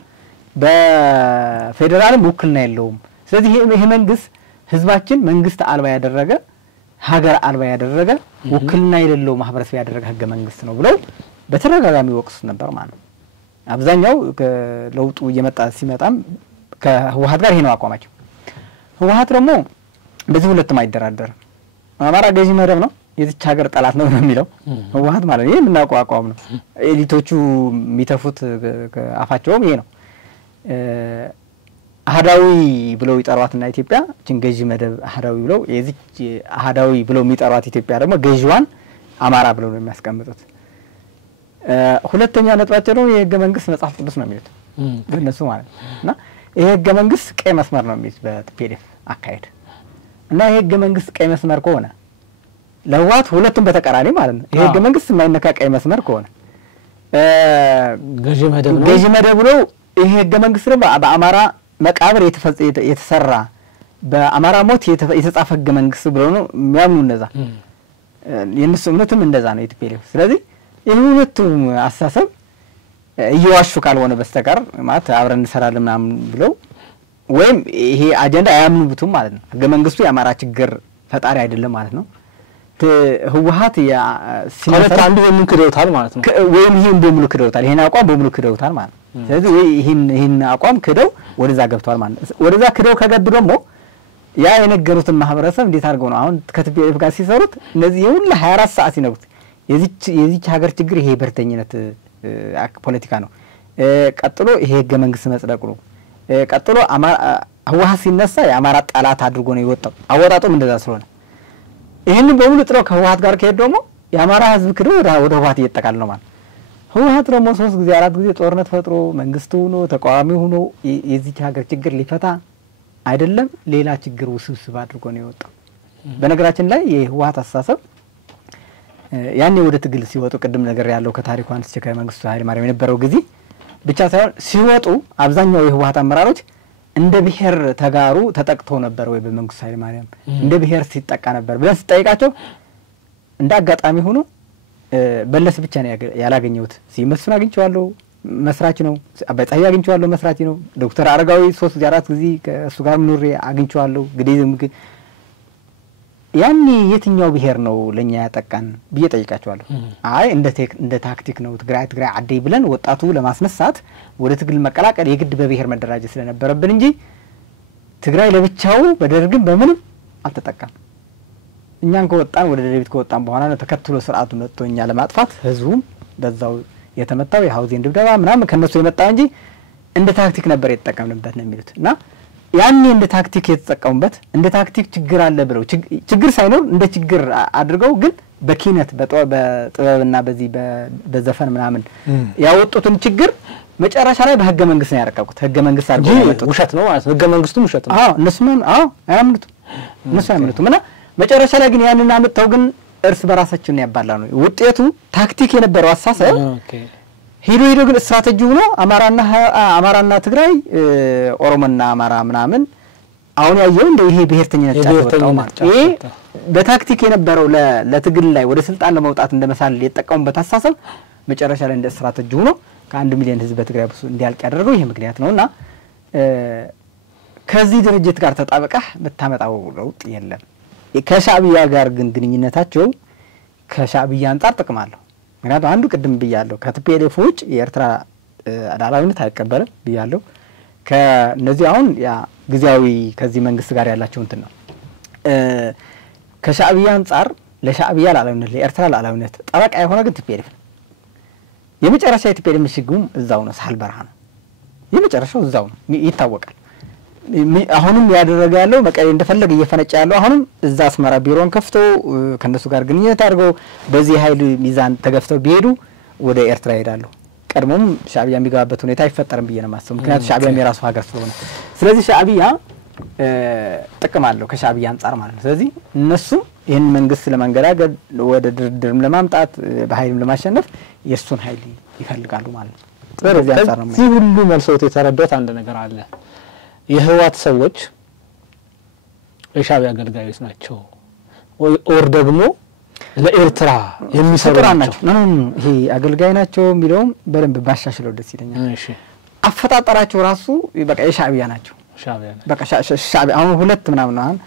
በፌደራልም ውክልና የለውም። ስለዚህ ይሄ መንግስት ህዝባችን መንግስት አልባ ያደረገ ሀገር አልባ ያደረገ ውክልና የሌለው ማህበረሰብ ያደረገ ህገ መንግስት ነው ብለው በተደጋጋሚ ወቅስ ነበር ማለት ነው። አብዛኛው ለውጡ እየመጣ ሲመጣም ከህወሓት ጋር ይሄ ነው አቋማቸው። ህወሓት ደግሞ በዚህ ሁለቱም አይደራደርም። አማራ ገዢ መደብ ነው የዚች ሀገር ጠላት ነው የሚለው ህወሓት ማለት ነው። ይሄ የምናውቀው አቋም ነው። ኤሊቶቹ የሚተፉት አፋቸውም ይሄ ነው። አህዳዊ ብለው ይጠሯትና ኢትዮጵያ ገዢ መደብ አህዳዊ ብለው የዚች አህዳዊ ብለው የሚጠሯት ኢትዮጵያ ደግሞ ገዢዋን አማራ ብለው ነው የሚያስቀምጡት። ሁለተኛ ነጥባቸው ነው የህገ መንግስት መጽሐፍ ቅዱስ ነው የሚሉት በእነሱ ማለት እና ይሄ ህገ መንግስት ቀይ መስመር ነው የሚሉት በቲፒኤልኤፍ አካሄድ እና ይሄ ህገ መንግስት ቀይ መስመር ከሆነ ለህወሓት ሁለቱም በተቃራኒ ማለት ነው። ይሄ ህገ መንግስት የማይነካ ቀይ መስመር ከሆነ ገዢ መደብ ነው። ይሄ ህገ መንግስት ደግሞ በአማራ መቃብር የተሰራ በአማራ ሞት የተጻፈ ህገ መንግስት ብለው ነው የሚያምኑ እንደዛ። የነሱ እምነትም እንደዛ ነው የቲፒኤልኤፍ። ስለዚህ የሁለቱም አስተሳሰብ እየዋሹ ካልሆነ በስተቀር ማለት አብረን እንሰራለን ምናምን ብለው ወይም ይሄ አጀንዳ አያምኑበትም ማለት ነው። ህገ መንግስቱ የአማራ ችግር ፈጣሪ አይደለም ማለት ነው። ህወሓት ሲመጣ አንዱ በሙሉ ክደውታል ማለት ነው። ወይም ይሄን በሙሉ ክደውታል፣ ይሄን አቋም በሙሉ ክደውታል ማለት ነው። ስለዚህ ወይ ይሄን አቋም ክደው ወደዛ ገብተዋል ማለት ነው። ወደዛ ክደው ከገቡ ደግሞ ያ የነገሩትን ማህበረሰብ እንዴት አድርገው ነው አሁን ከቲፒኤልኤፍ ጋር ሲሰሩት እነዚህ ሁሉ 24 ሰዓት ሲነግሩት የዚች ሀገር ችግር ይሄ በርተኝነት ፖለቲካ ነው። ቀጥሎ ይሄ ህገ መንግስት መጽደቁ ነው። ቀጥሎ ህወሓት ሲነሳ የአማራ ጠላት አድርጎ ነው የወጣው። አወጣጡም እንደዛ ስለሆነ ይሄን በሙሉ ጥለው ከህወሓት ጋር ከሄድ ደግሞ የአማራ ህዝብ ክዶ ወደ ህወሓት እየተጠቃለለ ነው ማለት ነው። ህወሓት ደግሞ 3 ጊዜ 4 ጊዜ ጦርነት ፈጥሮ መንግስቱ ሆኖ ተቃዋሚ ሆኖ የዚች ሀገር ችግር ሊፈታ አይደለም ሌላ ችግር ውስብስብ አድርጎ ነው የወጣው። በነገራችን ላይ የህወሓት አስተሳሰብ ያኔ ወደ ትግል ሲወጡ ቅድም ነገር ያለው ከታሪኩ አንስቼ ከመንግስቱ ኃይለማርያም የነበረው ጊዜ ብቻ ሳይሆን ሲወጡ አብዛኛው የህወሓት አመራሮች እንደ ብሔር ተጋሩ ተጠቅቶ ነበር ወይ በመንግስቱ ኃይለማርያም እንደ ብሔር ሲጠቃ ነበር ብለን ሲጠይቃቸው እንደ አጋጣሚ ሆኖ በለስ ብቻ ነው ያላገኘሁት። ሲመስፍን አግኝቼዋለሁ መስራች ነው። አባይ አግኝቼዋለሁ መስራች ነው። ዶክተር አረጋዊ 3 ጊዜ 4 ጊዜ ከእሱ ጋር ኑሬ አግኝቼዋለሁ። ግዴዝም ግን ያኔ የትኛው ብሔር ነው ለኛ ያጠቃን ብዬ ጠይቃቸዋለሁ። አይ እንደ ታክቲክ ነው ትግራይ አደይ ብለን ወጣቱ ለማስነሳት ወደ ትግል መቀላቀል የግድ በብሔር መደራጀት ስለነበረብን እንጂ ትግራይ ለብቻው በደርግም በምንም አልተጠቃም። እኛን ከወጣን ወደ ደደቢት ከወጣን በኋላ ነው ተከትሎ ስርዓቱ መጥቶ እኛ ለማጥፋት ህዝቡም በዛው የተመታው የሃውዜን ድብደባ ምናምን ከነሱ የመጣ እንጂ እንደ ታክቲክ ነበር የተጠቀምንበት ነው የሚሉት እና ያኔ እንደ ታክቲክ የተጠቀሙበት እንደ ታክቲክ ችግር አለ ብለው ችግር ሳይኖር እንደ ችግር አድርገው ግን በኪነት በጥበብና በዚህ በዘፈን ምናምን ያወጡትን ችግር መጨረሻ ላይ በህገ መንግስት ነው ያረቀቁት። ህገ መንግስት አድርገው ያወጡት ውሸት ነው ማለት ህገ መንግስቱ ውሸት ነው። እነሱም አያምኑትም እና መጨረሻ ላይ ግን ያንን አመጣው ግን እርስ በራሳችን ያባላ ነው ውጤቱ። ታክቲክ የነበረው አሳሰብ ሄዶ ግን ስትራቴጂ ሆኖ አማራና ትግራይ ኦሮሞና አማራ ምናምን አሁን ያየው እንደ ይሄ ብሔርተኝነት ጫወታው ማለት ይሄ በታክቲክ የነበረው ለትግል ላይ ወደ ስልጣን ለመውጣት እንደመሳል የተጠቀሙበት አሳሰብ መጨረሻ ላይ እንደ ስትራቴጂ ሆኖ ከ1 ሚሊዮን ህዝብ በትግራይ ብዙ እንዲያልቅ ያደረገው ይሄ ምክንያት ነውና ከዚህ ድርጅት ጋር ተጣበቀህ መታመጣው ለውጥ የለም። ከሻዕቢያ ጋር ግን ግንኙነታቸው ከሻዕቢያ አንፃር ጥቅም አለው። ምክንያቱም አንዱ ቅድም ብያለሁ ከቲፒኤልኤፍ ውጭ የኤርትራ ሉዓላዊነት አይቀበልም ብያለሁ። ከነዚህ አሁን ያ ግዚያዊ ከዚህ መንግስት ጋር ያላቸው እንትን ነው። ከሻዕቢያ አንፃር ለሻዕቢያ ሉዓላዊነት ለኤርትራ ሉዓላዊነት ጠበቃ የሆነ ግን ቲፒኤልኤፍ ነው። የመጨረሻ የቲፒኤልኤፍ ምሽጉም እዛው ነው፣ ሳህል በረሃ ነው። የመጨረሻው እዛው ነው ይታወቃል። አሁንም ያደረገ ያለው መቀሌ እንደፈለገ እየፈነጨ ያለው አሁንም እዛ አስመራ ቢሮን ከፍቶ ከነሱ ጋር ግንኙነት አድርገው በዚህ ኃይል ሚዛን ተገፍተው ቢሄዱ ወደ ኤርትራ ይሄዳሉ። ቀድሞም ሻዕቢያ የሚገባበት ሁኔታ አይፈጠርም ብዬ ነው የማስበው። ምክንያቱም ሻዕቢያ የራሱ ሀገር ስለሆነ ስለዚህ ሻዕቢያ ጥቅም አለው ከሻዕቢያ አንፃር ማለት ነው። ስለዚህ እነሱ ይህን መንግስት ለማንገዳገድ ወደ ድርድርም ለማምጣት በኃይልም ለማሸነፍ የእሱን ኃይል ይፈልጋሉ ማለት ነው። ስለዚህ ሁሉ መልሶት የተረዳት አንድ ነገር አለ። የህዋት ሰዎች የሻዕቢያ አገልጋዮች ናቸው ኦር ደግሞ ለኤርትራ የሚሰሩ ናቸው። ይሄ አገልጋይ ናቸው የሚለውም በደንብ ባሻሽለው ደስ ይለኛል። እሺ አፈጣጠራቸው ራሱ በቃ የሻዕቢያ ናቸው። በቃ ሻዕቢያ አሁን ሁለት ምናምን አሁን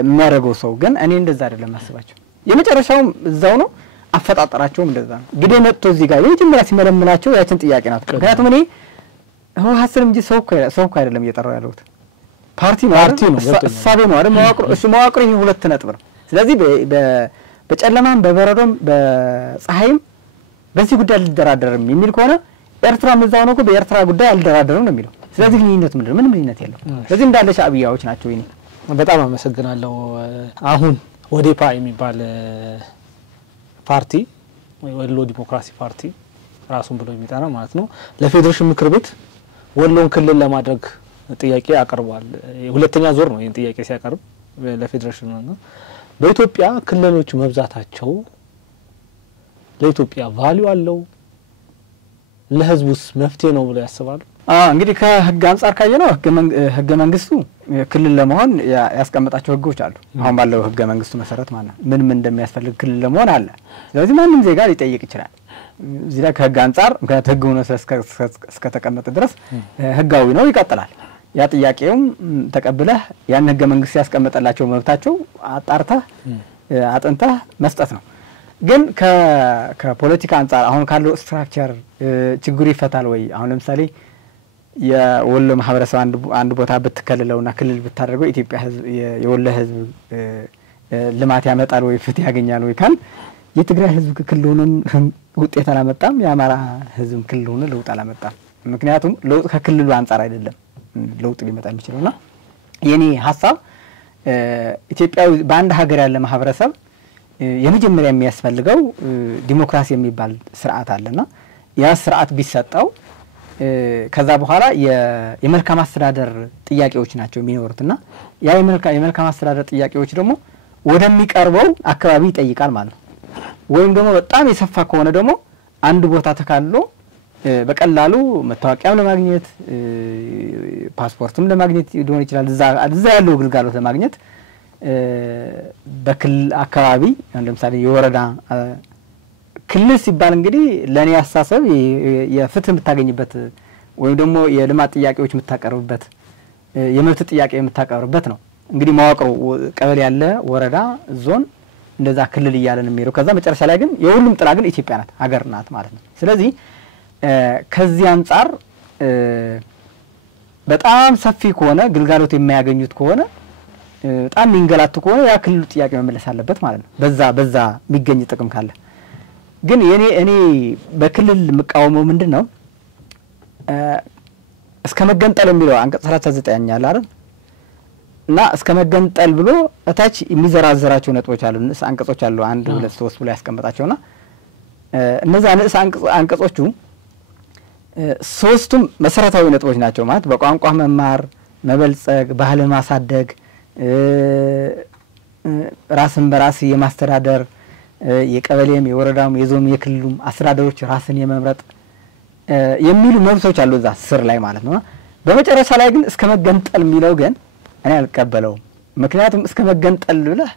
የሚያደርገው ሰው ግን እኔ እንደዛ አይደለም ማስባቸው። የመጨረሻውም እዛው ነው፣ አፈጣጠራቸውም እንደዛ ነው። ግዴ መጥቶ እዚህ ጋር የመጀመሪያ ሲመለምላቸው ያችን ጥያቄ ናት። ምክንያቱም እኔ ህወሓትን እንጂ ሰው እኮ አይደለም እየጠራው ያለሁት ፓርቲ ነው እሳቤ ነው አይደል? መዋቅሩ ይሄ ሁለት ነጥብ ነው። ስለዚህ በጨለማም በበረዶም በፀሐይም በዚህ ጉዳይ ልደራደርም የሚል ከሆነ ኤርትራ መዛው ነው እኮ በኤርትራ ጉዳይ አልደራደርም ነው የሚለው። ስለዚህ ልዩነት ምንም ልዩነት የለም። ስለዚህ እንዳለ ሻዕቢያዎች ናቸው። ይሄ በጣም አመሰግናለሁ። አሁን ወዴፓ የሚባል ፓርቲ ወሎ ዲሞክራሲ ፓርቲ ራሱን ብሎ የሚጠራ ማለት ነው ለፌዴሬሽን ምክር ቤት ወሎን ክልል ለማድረግ ጥያቄ አቀርቧል። ሁለተኛ ዙር ነው ይሄን ጥያቄ ሲያቀርብ ለፌዴሬሽን ነው። በኢትዮጵያ ክልሎች መብዛታቸው ለኢትዮጵያ ቫልዩ አለው ለህዝቡስ መፍትሄ ነው ብለው ያስባሉ? እንግዲህ ከህግ አንፃር ካየነው ህገ መንግስቱ ክልል ለመሆን ያስቀመጣቸው ህጎች አሉ። አሁን ባለው ህገ መንግስቱ መሰረት ማለት ነው ምን እንደሚያስፈልግ ክልል ለመሆን አለ። ስለዚህ ማንንም ዜጋ ሊጠይቅ ይችላል። እዚህ ላይ ከህግ አንፃር ምክንያቱም ህግ ሆኖ እስከተቀመጠ ድረስ ህጋዊ ነው ይቀጥላል። ያ ጥያቄውም ተቀብለህ ያን ህገ መንግስት ያስቀመጠላቸው መብታቸው አጣርተህ አጥንተህ መስጠት ነው። ግን ከፖለቲካ አንፃር አሁን ካለው ስትራክቸር ችግሩ ይፈታል ወይ? አሁን ለምሳሌ የወሎ ማህበረሰብ አንድ ቦታ ብትከልለውና ክልል ብታደርገው ኢትዮጵያ ህዝብ የወሎ ህዝብ ልማት ያመጣል ወይ ፍትህ ያገኛል ወይ ካል የትግራይ ህዝብ ክልል ሆኖ ውጤት አላመጣም፣ የአማራ ህዝብ ክልል ሆኖ ለውጥ አላመጣም። ምክንያቱም ለውጥ ከክልሉ አንፃር አይደለም ለውጥ ሊመጣ የሚችለውና የኔ ሐሳብ ኢትዮጵያዊ በአንድ ሀገር ያለ ማህበረሰብ የመጀመሪያ የሚያስፈልገው ዲሞክራሲ የሚባል ስርዓት አለና ያ ስርዓት ቢሰጣው ከዛ በኋላ የመልካም አስተዳደር ጥያቄዎች ናቸው የሚኖሩትና ያ የመልካም አስተዳደር ጥያቄዎች ደግሞ ወደሚቀርበው አካባቢ ይጠይቃል ማለት ነው። ወይም ደግሞ በጣም የሰፋ ከሆነ ደግሞ አንድ ቦታ ተካልሎ በቀላሉ መታወቂያም ለማግኘት ፓስፖርትም ለማግኘት ሊሆን ይችላል እዛ ያለው ግልጋሎት ለማግኘት በክልል አካባቢ ለምሳሌ የወረዳ ክልል ሲባል እንግዲህ ለኔ አስተሳሰብ የፍትህ የምታገኝበት ወይም ደግሞ የልማት ጥያቄዎች የምታቀርብበት የመብት ጥያቄ የምታቀርብበት ነው። እንግዲህ ማዋቅሩ ቀበሌ ያለ ወረዳ ዞን እንደዛ ክልል እያለን የሚሄደው ከዛ መጨረሻ ላይ ግን የሁሉም ጥላ ግን ኢትዮጵያ ናት ሀገር ናት ማለት ነው። ስለዚህ ከዚህ አንፃር በጣም ሰፊ ከሆነ ግልጋሎት የማያገኙት ከሆነ በጣም ሚንገላቱ ከሆነ ያ ክልሉ ጥያቄ መመለስ አለበት ማለት ነው በዛ የሚገኝ ጥቅም ካለ ግን እኔ በክልል መቃወመው ምንድነው እስከ መገንጠል የሚለው አንቀጽ 39 ያለ አይደል እና እስከ መገንጠል ብሎ እታች የሚዘራዘራቸው ነጥቦች አሉ አንቀጾች አሉ 1 2 3 ብሎ ያስቀምጣቸውና እነዛ አንቀጾቹ ሶስቱም መሰረታዊ ነጥቦች ናቸው ማለት በቋንቋ መማር መበልጸግ ባህልን ማሳደግ ራስን በራስ የማስተዳደር የቀበሌም የወረዳም የዞም የክልሉም አስተዳደሮች ራስን የመምረጥ የሚሉ መብቶች አሉ እዛ ስር ላይ ማለት ነው በመጨረሻ ላይ ግን እስከ መገንጠል የሚለው ግን እኔ አልቀበለውም ምክንያቱም እስከ መገንጠል ብለህ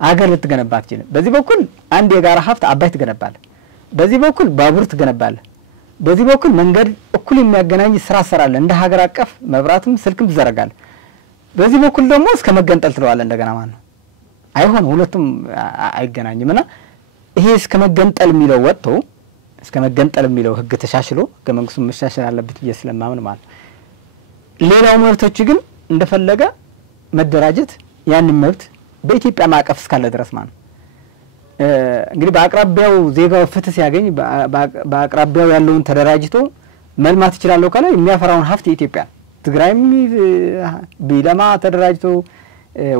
አገር ልትገነባ አትችልም በዚህ በኩል አንድ የጋራ ሀብት አባይ ትገነባለህ በዚህ በኩል ባቡር ትገነባለህ በዚህ በኩል መንገድ እኩል የሚያገናኝ ስራ ሰራለ እንደ ሀገር አቀፍ መብራትም ስልክም ትዘረጋለህ በዚህ በኩል ደግሞ እስከ መገንጠል ትለዋለህ እንደገና ማለት ነው አይሆን ሁለቱም አይገናኝምና ይሄ እስከ መገንጠል የሚለው ወጥቶ እስከ መገንጠል የሚለው ህግ ተሻሽሎ ከመንግስቱ መሻሻል አለበት ስለማምን ማለት ሌላው መብቶች ግን እንደፈለገ መደራጀት ያንን መብት በኢትዮጵያ ማዕቀፍ እስካለ ድረስ ማለት እንግዲህ በአቅራቢያው ዜጋው ፍትህ ሲያገኝ በአቅራቢያው ያለውን ተደራጅቶ መልማት ይችላል ካለ የሚያፈራውን ሀብት ኢትዮጵያ ትግራይም ቢለማ ተደራጅቶ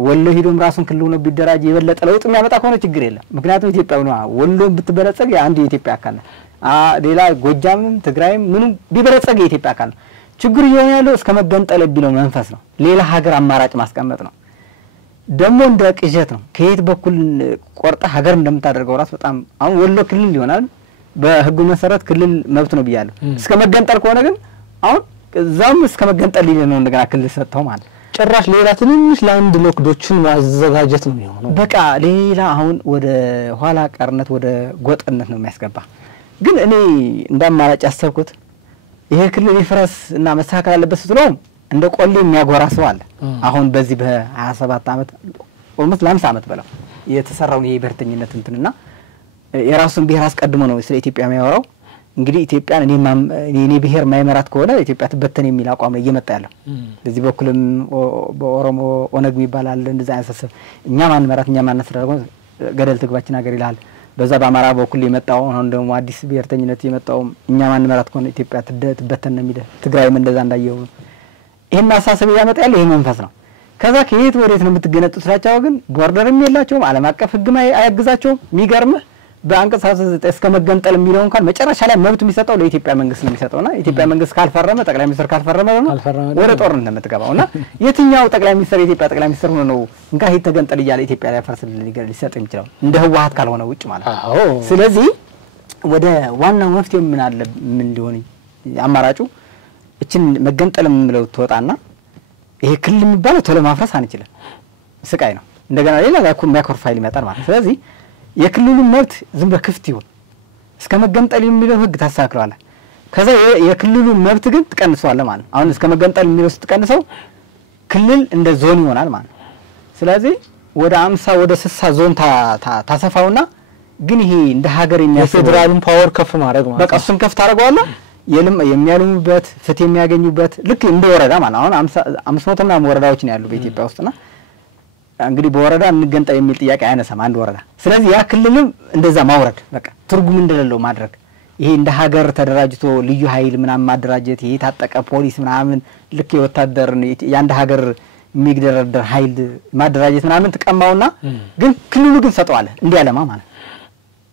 ወሎ ሄዶም ራሱን ክልሉ ነው ቢደራጅ የበለጠ ለውጥ የሚያመጣ ከሆነ ችግር የለም ምክንያቱም ኢትዮጵያው ነው ወሎም ብትበለጸግ አንድ የኢትዮጵያ አካል ነው ሌላ ጎጃምም ትግራይም ምንም ቢበለጸግ የኢትዮጵያ አካል ነው ችግሩ ያለው እስከ መገንጠል ቢለው መንፈስ ነው ሌላ ሀገር አማራጭ ማስቀመጥ ነው ደሞ እንደ ቅዠት ነው ከየት በኩል ቆርጣ ሀገር እንደምታደርገው ራስ በጣም አሁን ወሎ ክልል ይሆናል በህጉ መሰረት ክልል መብት ነው ብያለሁ እስከ መገንጠል ከሆነ ግን አሁን ዛም እስከ መገንጠል ነው እንደገና ክልል ሰጥተው ማለት ጭራሽ ሌላ ትንሽ ላንድ ሎክዶችን ማዘጋጀት ነው የሚሆነው በቃ ሌላ አሁን ወደ ኋላ ቀርነት ወደ ጎጥነት ነው የሚያስገባ ግን እኔ እንዳማራጭ ያሰብኩት ይሄ ክልል ይፍረስ እና መስተካከል አለበት ስለሆነ እንደ ቆሌ የሚያጎራ ሰው አለ አሁን በዚህ በ27 አመት ኦልሞስት ለ50 አመት በለው የተሰራው ይሄ ብሔርተኝነት እንትንና የራሱን ብሔር አስቀድሞ ነው ስለ ኢትዮጵያ የሚያወራው እንግዲህ ኢትዮጵያን እኔ ብሔር ማይመራት ከሆነ ኢትዮጵያ ትበተን የሚል አቋም እየመጣ ያለው በዚህ በኩልም በኦሮሞ ኦነግ ይባላል እንደዛ ያሰሰብ እኛ ማን መራት እኛ ማን አስተዳደረው ገደል ትግባችን ሀገር ይላል በዛ በአማራ በኩል የመጣው አሁን ደግሞ አዲስ ብሔርተኝነት የመጣው እኛ ማን መራት ከሆነ ኢትዮጵያ ትበተን የሚል ትግራይም እንደዛ እንዳየው ይሄን አሳሰብ ያመጣ ያለው ይሄ መንፈስ ነው ከዛ ከየት ወዴት ነው የምትገነጡት ስላቻው ግን ቦርደርም የላቸውም ዓለም አቀፍ ህግም አያግዛቸውም የሚገርምህ በአንቀጽ 39 እስከ መገንጠል የሚለው እንኳን መጨረሻ ላይ መብት የሚሰጠው ለኢትዮጵያ መንግስት ነው የሚሰጠውና ኢትዮጵያ መንግስት ካልፈረመ ጠቅላይ ሚኒስትር ካልፈረመ ወደ ጦርነት እንደምትገባውና የትኛው ጠቅላይ ሚኒስትር የኢትዮጵያ ጠቅላይ ሚኒስትር ሆኖ ነው እንካ ይሄ ተገንጠል ይያለ ኢትዮጵያ ላይ ፈርስል ሊሰጥ የሚችለው እንደ ህወሓት ካልሆነ ውጭ ማለት ነው ስለዚህ ወደ ዋናው መፍትሄው ምን አለ ምን ሊሆን አማራጩ እቺን መገንጠል የሚለው ተወጣና ይሄ ክልል የሚባለው ቶሎ ማፍረስ አንችልም ስቃይ ነው እንደገና ሌላ የሚያኮር ፋይል ይመጣል ማለት ስለዚህ የክልሉ መብት ዝም በክፍት ይሁን እስከ መገንጠል የሚለው ህግ ታሳክራለ ከዛ የክልሉ መብት ግን ተቀንሷል ማለት አሁን እስከ መገንጠል የሚለው ተቀንሰው ክልል እንደ ዞን ይሆናል ማለት ስለዚህ ወደ 50 ወደ 60 ዞን ታሰፋውና ግን ይሄ እንደ ሀገር የፌደራልን ፓወር ከፍ ማድረግ ማለት በቃ እሱን ከፍ ታደርገዋለ የሚያሉበት ፍትህ የሚያገኙበት ልክ እንደ ወረዳ ማለት አሁን 500 ምናምን ወረዳዎች ነው ያሉ በኢትዮጵያ ውስጥና እንግዲህ በወረዳ እንገንጠል የሚል ጥያቄ አይነሳም አንድ ወረዳ ስለዚህ ያ ክልልም እንደዛ ማውረድ በቃ ትርጉም እንደሌለው ማድረግ ይሄ እንደ ሀገር ተደራጅቶ ልዩ ኃይል ምናምን ማደራጀት ይሄ ታጠቀ ፖሊስ ምናምን ልክ የወታደር ያንድ ሀገር የሚግደረደር ኃይል ማደራጀት ምናምን ተቀማውና ግን ክልሉ ግን ሰጠዋለ እንዲያለማ ማለት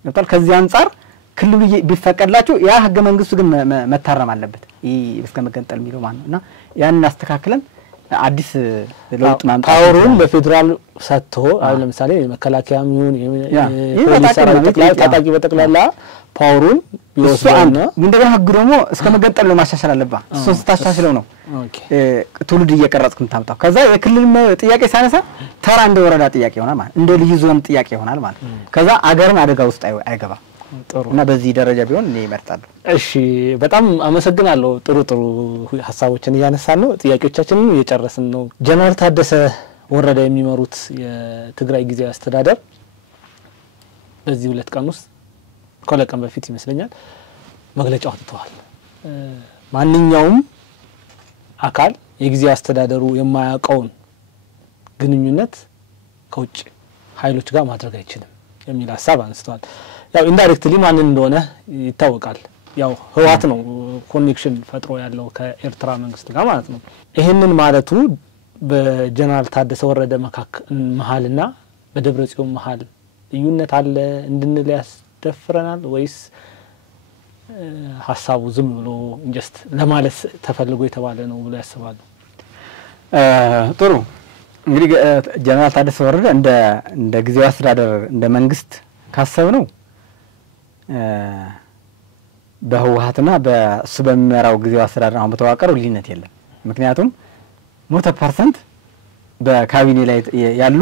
ነው ከዚህ አንፃር ክልሉ ቢፈቀድላቸው ያ ህገ መንግስቱ ግን መታረም አለበት ይሄ እስከ መገንጠል የሚለው ማለት ነውና ያንን አስተካክለን አዲስ ለውጥ ማምጣት ፓወሩን በፌደራል ሰጥቶ አሁን ለምሳሌ መከላከያም ይሁን ታጣቂ በጠቅላላ ፓወሩን ይወስዳልና እንደገና ህግ ደግሞ እስከ መገንጠል ነው ማሻሻል አለበት እሱን ስታሻሽለው ነው ትውልድ እየቀረጽክ ምታምጣው ከዛ የክልል ጥያቄ ሳነሳ ተራ እንደ ወረዳ ጥያቄ ይሆናል ማለት እንደ ልዩ ዞን ጥያቄ ይሆናል ማለት ከዛ አገርን አደጋ ውስጥ አይገባ ጥሩና በዚህ ደረጃ ቢሆን እኔ እመርጣለሁ እሺ በጣም አመሰግናለሁ ጥሩ ሐሳቦችን ያነሳን ነው ጥያቄዎቻችንን እየጨረስን ነው ጀነራል ታደሰ ወረደ የሚመሩት የትግራይ ጊዜያዊ አስተዳደር በዚህ 2 ቀን ውስጥ ከለቀም በፊት ይመስለኛል መግለጫ አውጥተዋል ማንኛውም አካል የጊዜያዊ አስተዳደሩ የማያውቀውን ግንኙነት ከውጭ ኃይሎች ጋር ማድረግ አይችልም የሚል ሐሳብ አንስተዋል። ያው ኢንዳይሬክትሊ ማን እንደሆነ ይታወቃል። ያው ህዋት ነው ኮኔክሽን ፈጥሮ ያለው ከኤርትራ መንግስት ጋር ማለት ነው። ይሄንን ማለቱ በጀነራል ታደሰ ወረደ መሐልና በደብረጽዮን መሐል ልዩነት አለ እንድንል ያስደፍረናል ወይስ ሐሳቡ ዝም ብሎ ጀስት ለማለት ተፈልጎ የተባለ ነው ብሎ ያስባሉ? ጥሩ እንግዲህ ጀነራል ታደሰ ወረደ እንደ ጊዜው አስተዳደር እንደ መንግስት ካሰብ ነው በህወሓትና በሱ በሚመራው ጊዜው አስተዳደር አሁን በተዋቀረው ልዩነት የለም። ምክንያቱም 100% በካቢኔ ላይ ያሉ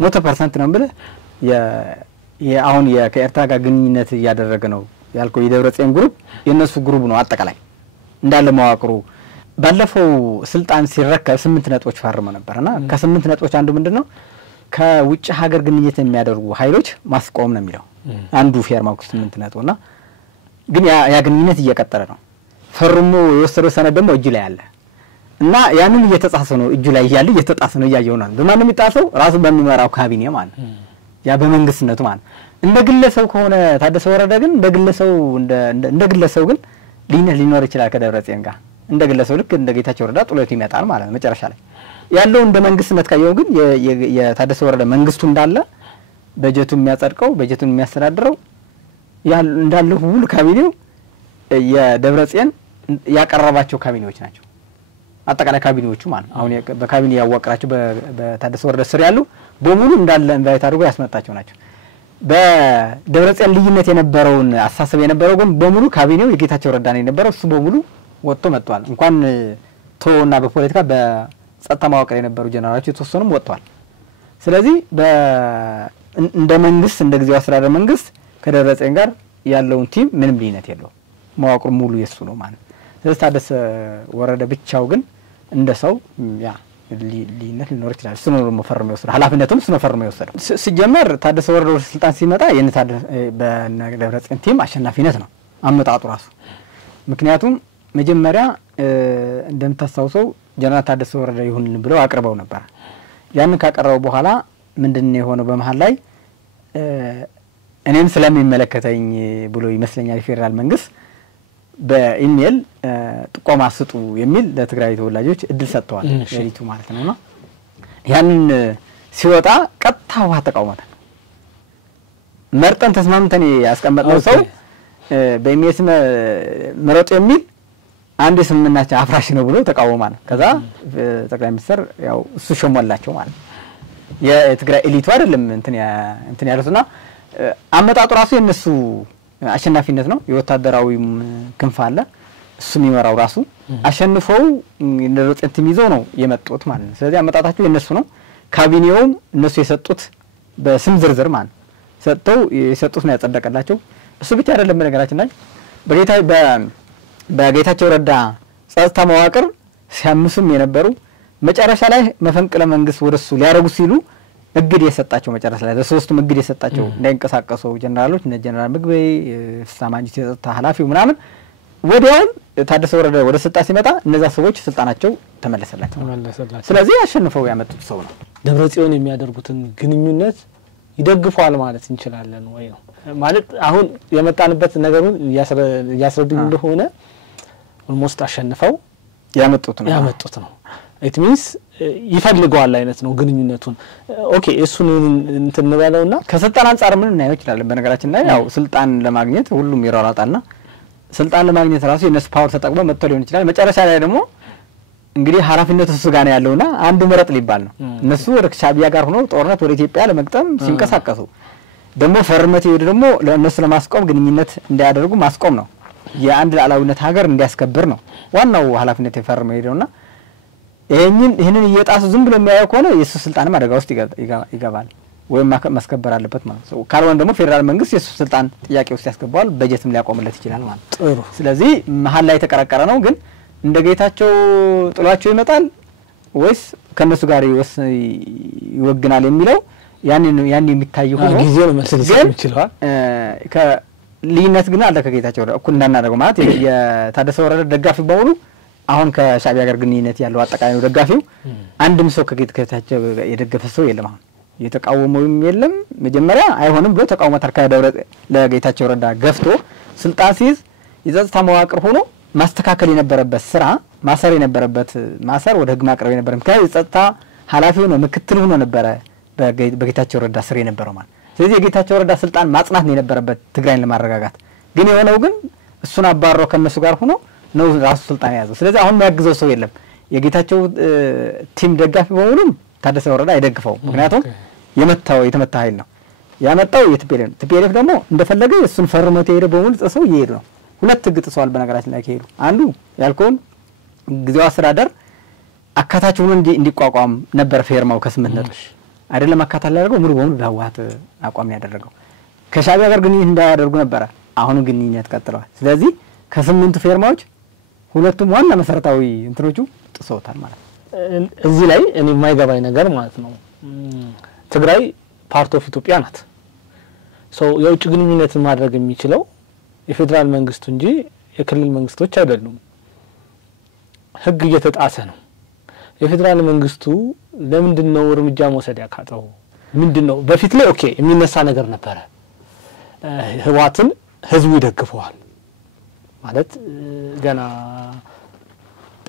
100% ነው ብለ አሁን ከኤርትራ ጋር ግንኙነት እያደረገ ነው ያልከው የደብረጽዮን ግሩፕ የነሱ ግሩፕ ነው አጠቃላይ እንዳለ መዋቅሩ። ባለፈው ስልጣን ሲረከብ 8 ነጥቦች ፈርሞ ነበርና ከ8 ነጥቦች አንዱ ምንድነው ከውጭ ሀገር ግንኙነት የሚያደርጉ ኃይሎች ማስቆም ነው የሚለው አንዱ ፌርማው 8 ነጥብና ግን ያ ግንኙነት እየቀጠለ ነው። ፈርሞ የወሰደው ሰነድ ደግሞ እጁ ላይ አለ እና ያንን እየተጻፈ ነው እጁ ላይ ያለ እየተጻፈ ነው ያየው ነው። በማንም የሚጣሰው ራሱ በሚመራው ካቢኔ ማለት ያ በመንግስትነቱ ማለት እንደ ግለሰብ ከሆነ ታደሰ ወረደ ግን እንደ ግለሰብ ግን ልዩነት ሊኖር ይችላል ከደብረጽዮን ጋር እንደ ግለሰብ ልክ እንደ ጌታቸው ረዳ ጥሎት ይመጣል ማለት ነው። መጨረሻ ላይ ያለው እንደ መንግስትነት ካየው ግን የታደሰ ወረደ መንግስቱ እንዳለ በጀቱ የሚያጸድቀው በጀቱን የሚያስተዳድረው እንዳለ ሁሉ ካቢኔው የደብረጽዮን ያቀረባቸው ካቢኔዎች ናቸው። አጠቃላይ ካቢኔዎቹ ማለት አሁን በካቢኔ ያዋቀራቸው በታደሰ ወረደ ስር ያሉ በሙሉ እንዳለ ኢንቫይት አድርጎ ያስመጣቸው ናቸው። በደብረጽዮን ልዩነት የነበረውን አሳሰብ የነበረው ግን በሙሉ ካቢኔው የጌታቸው ረዳ ነው የነበረው እሱ በሙሉ ወጥቶ መጥቷል። እንኳን ቶና በፖለቲካ በጸጥታ መዋቅር የነበሩ ጀነራሎች የተወሰኑም ወጥቷል። ስለዚህ እንደ መንግስት እንደ ጊዜው አስተዳደር መንግስት ከደብረጽዮን ጋር ያለውን ቲም ምንም ልዩነት የለው መዋቅሩ ሙሉ የሱ ነው ማለት። ስለዚህ ታደሰ ወረደ ብቻው ግን እንደ ሰው ያ ልዩነት ሊኖር ይችላል። እሱ ነው መፈረም ይወስዳል ኃላፊነቱን እሱ ነው ፈርሞ ይወስዳል። ሲጀመር ታደሰ ወረደ ወደ ስልጣን ሲመጣ በደብረጽዮን ቲም አሸናፊነት ነው አመጣጡ ራሱ። ምክንያቱም መጀመሪያ እንደምታስታውሰው ጀነራል ታደሰ ወረደ ይሁን ብለው አቅርበው ነበር። ያን ካቀረበው በኋላ ምንድነው የሆነው በመሃል ላይ እኔን ስለሚመለከተኝ ብሎ ይመስለኛል የፌደራል መንግስት በኢሜል ጥቆማ ስጡ የሚል ለትግራይ ተወላጆች እድል ሰጥተዋል ለሊቱ ማለት ነውና ያንን ሲወጣ ቀጥታ ውሃ ተቃውሞታል። መርጠን ተስማምተን ያስቀመጥነው ሰው በኢሜል መረጡ የሚል አንድ ስምምናቸው አፍራሽ ነው ብሎ ተቃውሟል። ከዛ ጠቅላይ ሚኒስትር ያው እሱ ሸሞላቸው ማለት የትግራይ ኤሊቱ አይደለም እንትን ያሉትና አመጣጡ ራሱ የነሱ አሸናፊነት ነው። የወታደራዊ ክንፍ አለ እሱ የሚመራው ራሱ አሸንፈው እንደሮጤት የሚይዘው ነው የመጡት ማለት ነው። ስለዚህ አመጣጣቸው የነሱ ነው። ካቢኔውም እነሱ የሰጡት በስም ዝርዝር ማለት ሰጥተው የሰጡት ነው ያጸደቀላቸው። እሱ ብቻ አይደለም በነገራችን ላይ በጌታቸው ረዳ ጸጥታ መዋቅር ሲያምሱም የነበሩ መጨረሻ ላይ መፈንቅለ መንግስት ወደሱ ሊያረጉ ሲሉ እግድ የሰጣቸው መጨረሻ ላይ ለሶስቱም እግድ የሰጣቸው እንዳይንቀሳቀሱ ጀነራሎች እነ ጀነራል ምግበይ ፍሳማንጂ የጸጥታ ኃላፊው ምናምን ወዲያው ታደሰ ወረደ ወደ ስልጣን ሲመጣ እነዛ ሰዎች ስልጣናቸው ተመለሰላቸው። ስለዚህ አሸንፈው ያመጡት ሰው ነው። ደብረጽዮን የሚያደርጉትን ግንኙነት ይደግፋል ማለት እንችላለን ወይ ነው ማለት አሁን የመጣንበት ነገሩን ያስረዱኝ እንደሆነ ኦልሞስት አሸንፈው ያመጡት ነው። ኢት ሚንስ ይፈልገዋል አይነት ነው ግንኙነቱን። ኦኬ እሱን እንትን እንበለውና ከስልጣን አንፃር ምን እናየው ይችላል። በነገራችን ላይ ያው ስልጣን ለማግኘት ሁሉም ይራራጣልና ስልጣን ለማግኘት ራሱ የነሱ ፓወር ተጠቅሞ መጥቶ ሊሆን ይችላል። መጨረሻ ላይ ደግሞ እንግዲህ ኃላፊነቱ እሱ ጋር ነው ያለውና አንዱ መረጥ ሊባል ነው። እነሱ ወደ ሻዕቢያ ጋር ሆኖ ጦርነት ወደ ኢትዮጵያ ለመግጠም ሲንቀሳቀሱ ደግሞ ፈርመት ይወድ ደግሞ ለነሱ ለማስቆም ግንኙነት እንዳያደርጉ ማስቆም ነው። የአንድ ሉዓላዊነት ሀገር እንዲያስከብር ነው ዋናው ኃላፊነት የፈርመው ሄደውና ይሄንን እየጣሱ ዝም ብሎ የሚያየው ከሆነ የሱ ስልጣንም አደጋ ውስጥ ይገባል ወይም ማስከበር አለበት ማለት ነው። ካልሆነ ደግሞ ፌደራል መንግስት የሱ ስልጣን ጥያቄ ውስጥ ያስገባዋል በጀትም ሊያቆምለት ይችላል ማለት ነው። ጥሩ ስለዚህ መሀል ላይ ተቀራቀረ ነው። ግን እንደ ጌታቸው ጥሏቸው ይመጣል ወይስ ከነሱ ጋር ይወግናል የሚለው ያን የሚታይ ሆኖ ጊዜው ነው መልስ ሊሰጥ ይችላል። ከልዩነት ግን አለ ከጌታቸው እኩል እንዳናደርገው ማለት የታደሰ ወረደ ደጋፊ በሙሉ አሁን ከሻዕቢያ ጋር ግንኙነት ያለው አጠቃላይ ነው ደጋፊው አንድም ሰው ከጌታቸው የደገፈ ሰው የለም አሁን የተቃወመውም የለም መጀመሪያ አይሆንም ብሎ ተቃውሞ ተርካዳው ለጌታቸው ረዳ ገፍቶ ስልጣን ሲይዝ የጸጥታ መዋቅር ሆኖ ማስተካከል የነበረበት ስራ ማሰር የነበረበት ማሰር ወደ ህግ ማቅረብ የነበረ ምክንያቱም የጸጥታ ኃላፊው ነው ምክትል ሆኖ ነበረ በጌታቸው ረዳ ስር የነበረው ማለት ስለዚህ የጌታቸው ረዳ ስልጣን ማጽናት ነው የነበረበት ትግራይን ለማረጋጋት ግን የሆነው ግን እሱን አባረው ከነሱ ጋር ሆኖ ነው ራሱ ስልጣን ያዘው ስለዚህ አሁን የሚያግዘው ሰው የለም የጌታቸው ቲም ደጋፊ በሙሉ ታደሰ ወረዳ አይደግፈው ምክንያቱም የተመታ ኃይል ነው ያመጣው የቲፒኤልኤፍ ደግሞ እንደፈለገ እሱን ፈርሞት የሄደ በሙሉ ጥሰው ይሄዱ ነው ሁለት ህግ ጥሰዋል በነገራችን ላይ ከሄዱ አንዱ ያልከውን ጊዜው አስተዳደር አካታች ሆኖ እንዲቋቋም ነበር ፌርማው ከስምንት ነጥብ አይደለም አካታች ላይ ያደረገው ሙሉ በሙሉ በህወሓት አቋም ያደረገው ከሻዕቢያ ጋር ግንኙነት እንዳያደርጉ ነበር አሁን ግንኙነት ቀጥለዋል ስለዚህ ከስምንቱ ፌርማዎች ሁለቱም ዋና መሰረታዊ እንትኖቹ ጥሰውታል ማለት እዚህ ላይ እኔ የማይገባኝ ነገር ማለት ነው ትግራይ ፓርት ኦፍ ኢትዮጵያ ናት የውጭ ግንኙነት ማድረግ የሚችለው የፌደራል መንግስቱ እንጂ የክልል መንግስቶች አይደሉም ህግ እየተጣሰ ነው የፌደራል መንግስቱ ለምንድነው እርምጃ መውሰድ ያካተው ምንድነው በፊት ላይ ኦኬ የሚነሳ ነገር ነበር ህወሓትን ህዝቡ ይደግፈዋል ማለት ገና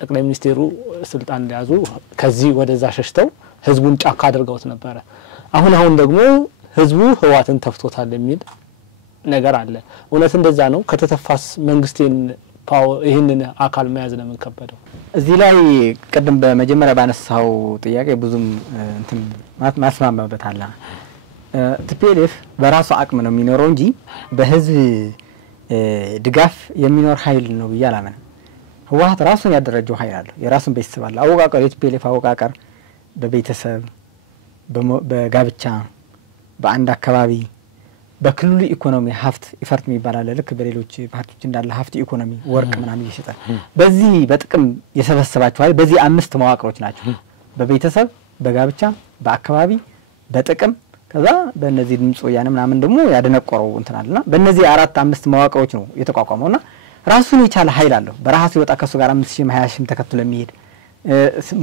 ጠቅላይ ሚኒስቴሩ ስልጣን እንደያዙ ከዚህ ወደዛ ሸሽተው ህዝቡን ጫካ አድርገውት ነበር አሁን ደግሞ ህዝቡ ህወሓትን ተፍቶታል የሚል ነገር አለ እውነት እንደዛ ነው ከተተፋስ መንግስቴን ይሄንን አካል መያዝ ለምን ከበደው እዚህ ላይ ቀደም በመጀመሪያ ባነሳው ጥያቄ ብዙም እንትን ማስማማበት አለ ቲፒኤልኤፍ በራሱ አቅም ነው የሚኖረው እንጂ በህዝብ ድጋፍ የሚኖር ኃይል ነው በያላምን ህወሓት ራሱን ያደረጀው ኃይል አለ የራሱን ቤተሰብ አለ አወቃቀር የቲፒኤልኤፍ አወቃቀር በቤተሰብ በጋብቻ በአንድ አካባቢ በክልሉ ኢኮኖሚ ሀፍት ይፈርት የሚባል ልክ በሌሎች ፓርቲዎች እንዳለ ሀፍት ኢኮኖሚ ወርቅ ምናምን ይሽጣል በዚህ በጥቅም የሰበሰባቸው ኃይል በዚህ አምስት መዋቅሮች ናቸው በቤተሰብ በጋብቻ በአካባቢ በጥቅም ከዛ በእነዚህ ድምጽ ወያኔ ምናምን ደግሞ ያደነቆረው እንትናልና በእነዚህ አራት አምስት መዋቅሮች ነው የተቋቋመውና ራሱን የቻለ ኃይል አለው በራሱ ይወጣ ከሱ ጋር 5000 20000 ተከትሎ የሚሄድ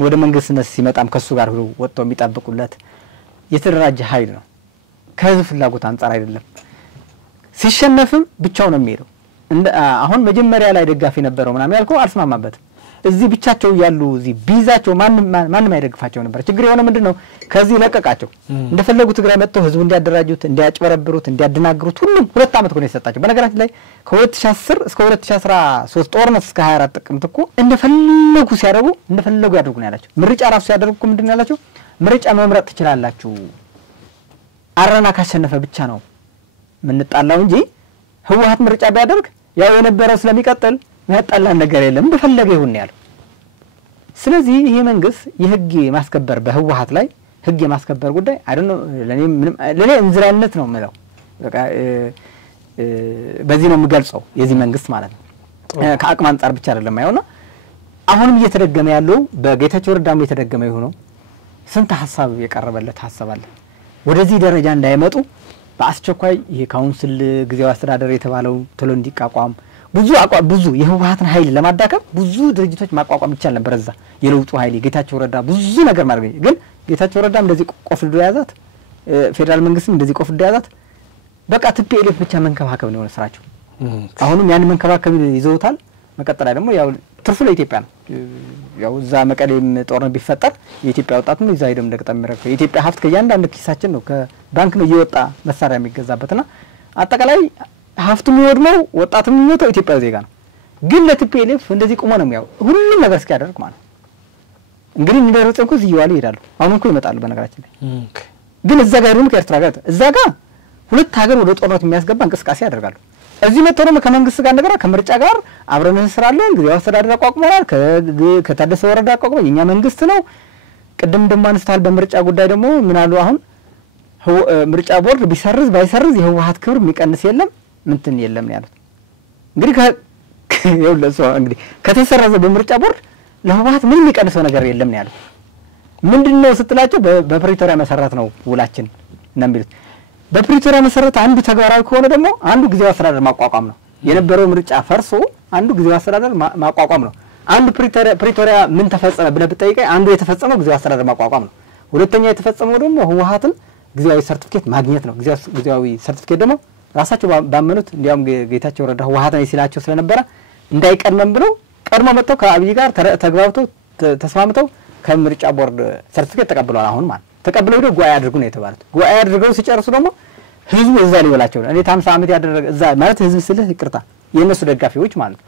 ወደ መንግስትነት ሲመጣም ከሱ ጋር ወጥቶ የሚጣብቁለት የተደራጀ ኃይል ነው ከህዝብ ፍላጎት አንፃር አይደለም ሲሸነፍም ብቻው ነው የሚሄደው አሁን መጀመሪያ ላይ ደጋፊ ነበረው ምናምን ያልከው አልስማማበትም እዚህ ብቻቸው ያሉ እዚህ ቢዛቸው ማንም አይደግፋቸው ነበር ችግር የሆነ ምንድነው ከዚህ ለቀቃቸው እንደፈለጉ ትግራይ መጥተው ህዝቡ እንዲያደራጁት እንዲያጭበረብሩት እንዲያደናግሩት ሁሉም 2 አመት ሆነ የሰጣቸው በነገራችን ላይ ከ2010 እስከ 2013 ጦርነት እስከ 24 ጥቅምት እኮ እንደፈለጉ ሲያደርጉ እንደፈለጉ ያደርጉ ነው ያላቸው ምርጫ ራሱ ሲያደርጉ ምንድነው ያላቸው ምርጫ መምረጥ ትችላላችሁ አረና ካሸነፈ ብቻ ነው ምንጣላው እንጂ ህወሓት ምርጫ ቢያደርግ ያው የነበረው ስለሚቀጥል ያጣላን ነገር የለም እንደፈለገ ይሁን ያለው ስለዚህ ይሄ መንግስት የህግ ማስከበር በህወሓት ላይ ህግ ማስከበር ጉዳይ አይደለም ለኔ እንዝራነት ነው ማለት በቃ በዚህ ነው የምገልጸው የዚህ መንግስት ማለት ነው ከአቅም አንፃር ብቻ አይደለም ያውና አሁንም እየተደገመ ያለው በጌታቸው ረዳም እየተደገመ ይሆነው ስንት ሐሳብ የቀረበለት ሐሳብ አለ ወደዚህ ደረጃ እንዳይመጡ በአስቸኳይ ይሄ ካውንስል ጊዜው አስተዳደር የተባለው ቶሎ እንዲቋቋም ብዙ የህወሓትን ኃይል ለማዳከም ብዙ ድርጅቶች ማቋቋም ይቻል ነበር እዛ የለውጡ ኃይል ጌታቸው ረዳ ብዙ ነገር ማድረግ ግን ጌታቸው ረዳም እንደዚህ ቆፍልዶ ያዛት ፌደራል መንግስትም እንደዚህ ቆፍልዶ ያዛት በቃ ቲፒኤልኤፍ ብቻ መንከባከብ ነው ስራቸው አሁንም ያን መንከባከብ ይዘውታል መቀጠላ ደግሞ ያው ትርፉ ለኢትዮጵያ ነው ያው እዛ መቀሌም ጦርነት ቢፈጠር የኢትዮጵያ ወጣት ነው ይዛይደም እንደቀጠመረከ የኢትዮጵያ ሀብት ከያንዳንዱ ኪሳችን ነው ከባንክ ነው እየወጣ መሳሪያ የሚገዛበትና አጠቃላይ ሀብቱ የሚወድመው ወጣቱም የሚሞተው ኢትዮጵያው ዜጋ ነው ግን ለቲፒኤልኤፍ እንደዚህ ቆሞ ነው ያው ሁሉም ነገር እስኪያደርግ ማለት እንግዲህ እንደረጸው እኮ ይዋሉ ይሄዳሉ አሁን እኮ ይመጣሉ በነገራችን ላይ ግን እዛ ጋር ነው ከኤርትራ ጋር እዛ ጋር ሁለት ሀገር ወደ ጦርነት የሚያስገባ እንቅስቃሴ ያደርጋሉ እዚህ መተረም ከመንግስት ጋር ነገር ከምርጫ ጋር አብረን እንሰራለን ጊዜው አስተዳደር አቋቁመናል ከታደሰ ወረዳ አቋቁመ የኛ መንግስት ነው ቅድም እንደማንስታል በምርጫ ጉዳይ ደግሞ ምን አሉ አሁን ምርጫ ቦርድ ቢሰርዝ ባይሰርዝ የህወሓት ክብር የሚቀንስ የለም ምንትን የለም ያሉት እንግዲህ ይኸውልህ እንግዲህ ከተሰረዘ በምርጫ ቦርድ ለህወሓት ምን የሚቀንሰው ነገር የለም ያሉት ምንድነው ስትላቸው በፕሪቶሪያ መሰረት ነው ውላችን እንደሚሉት በፕሪቶሪያ መሰረት አንዱ ተግባራዊ ከሆነ ደግሞ አንዱ ጊዜው አስተዳደር ማቋቋም ነው የነበረው ምርጫ ፈርሶ አንዱ ጊዜው አስተዳደር ማቋቋም ነው አንዱ ፕሪቶሪያ ምን ተፈጸመ ብለህ ብትጠይቀኝ አንዱ የተፈጸመው ጊዜያዊ አስተዳደር ማቋቋም ነው። ሁለተኛ የተፈጸመው ደግሞ ህወሓትን ጊዜያዊ ሰርቲፊኬት ማግኘት ነው። ጊዜያዊ ሰርቲፊኬት ደግሞ ራሳቸው ባመኑት እንዲያውም ጌታቸው ረዳ ህወሓት ነው ሲላቸው ስለነበረ እንዳይቀድመን ብለው ቀድሞ መጥተው ከአብይ ጋር ተግባብተው ተስማምተው ከምርጫ ቦርድ ሰርቲፊኬት ተቀብለዋል። አሁን ማለት ተቀብለው ደግሞ ጉባኤ አድርጉ ነው የተባሉት። ጉባኤ አድርገው ሲጨርሱ ደግሞ ህዝቡ እዛ ሊበላቸው ነው። እኔ 50 ዓመት ያደረገ እዛ ማለት ህዝብ ስልህ ይቅርታ የነሱ ደጋፊዎች ማለት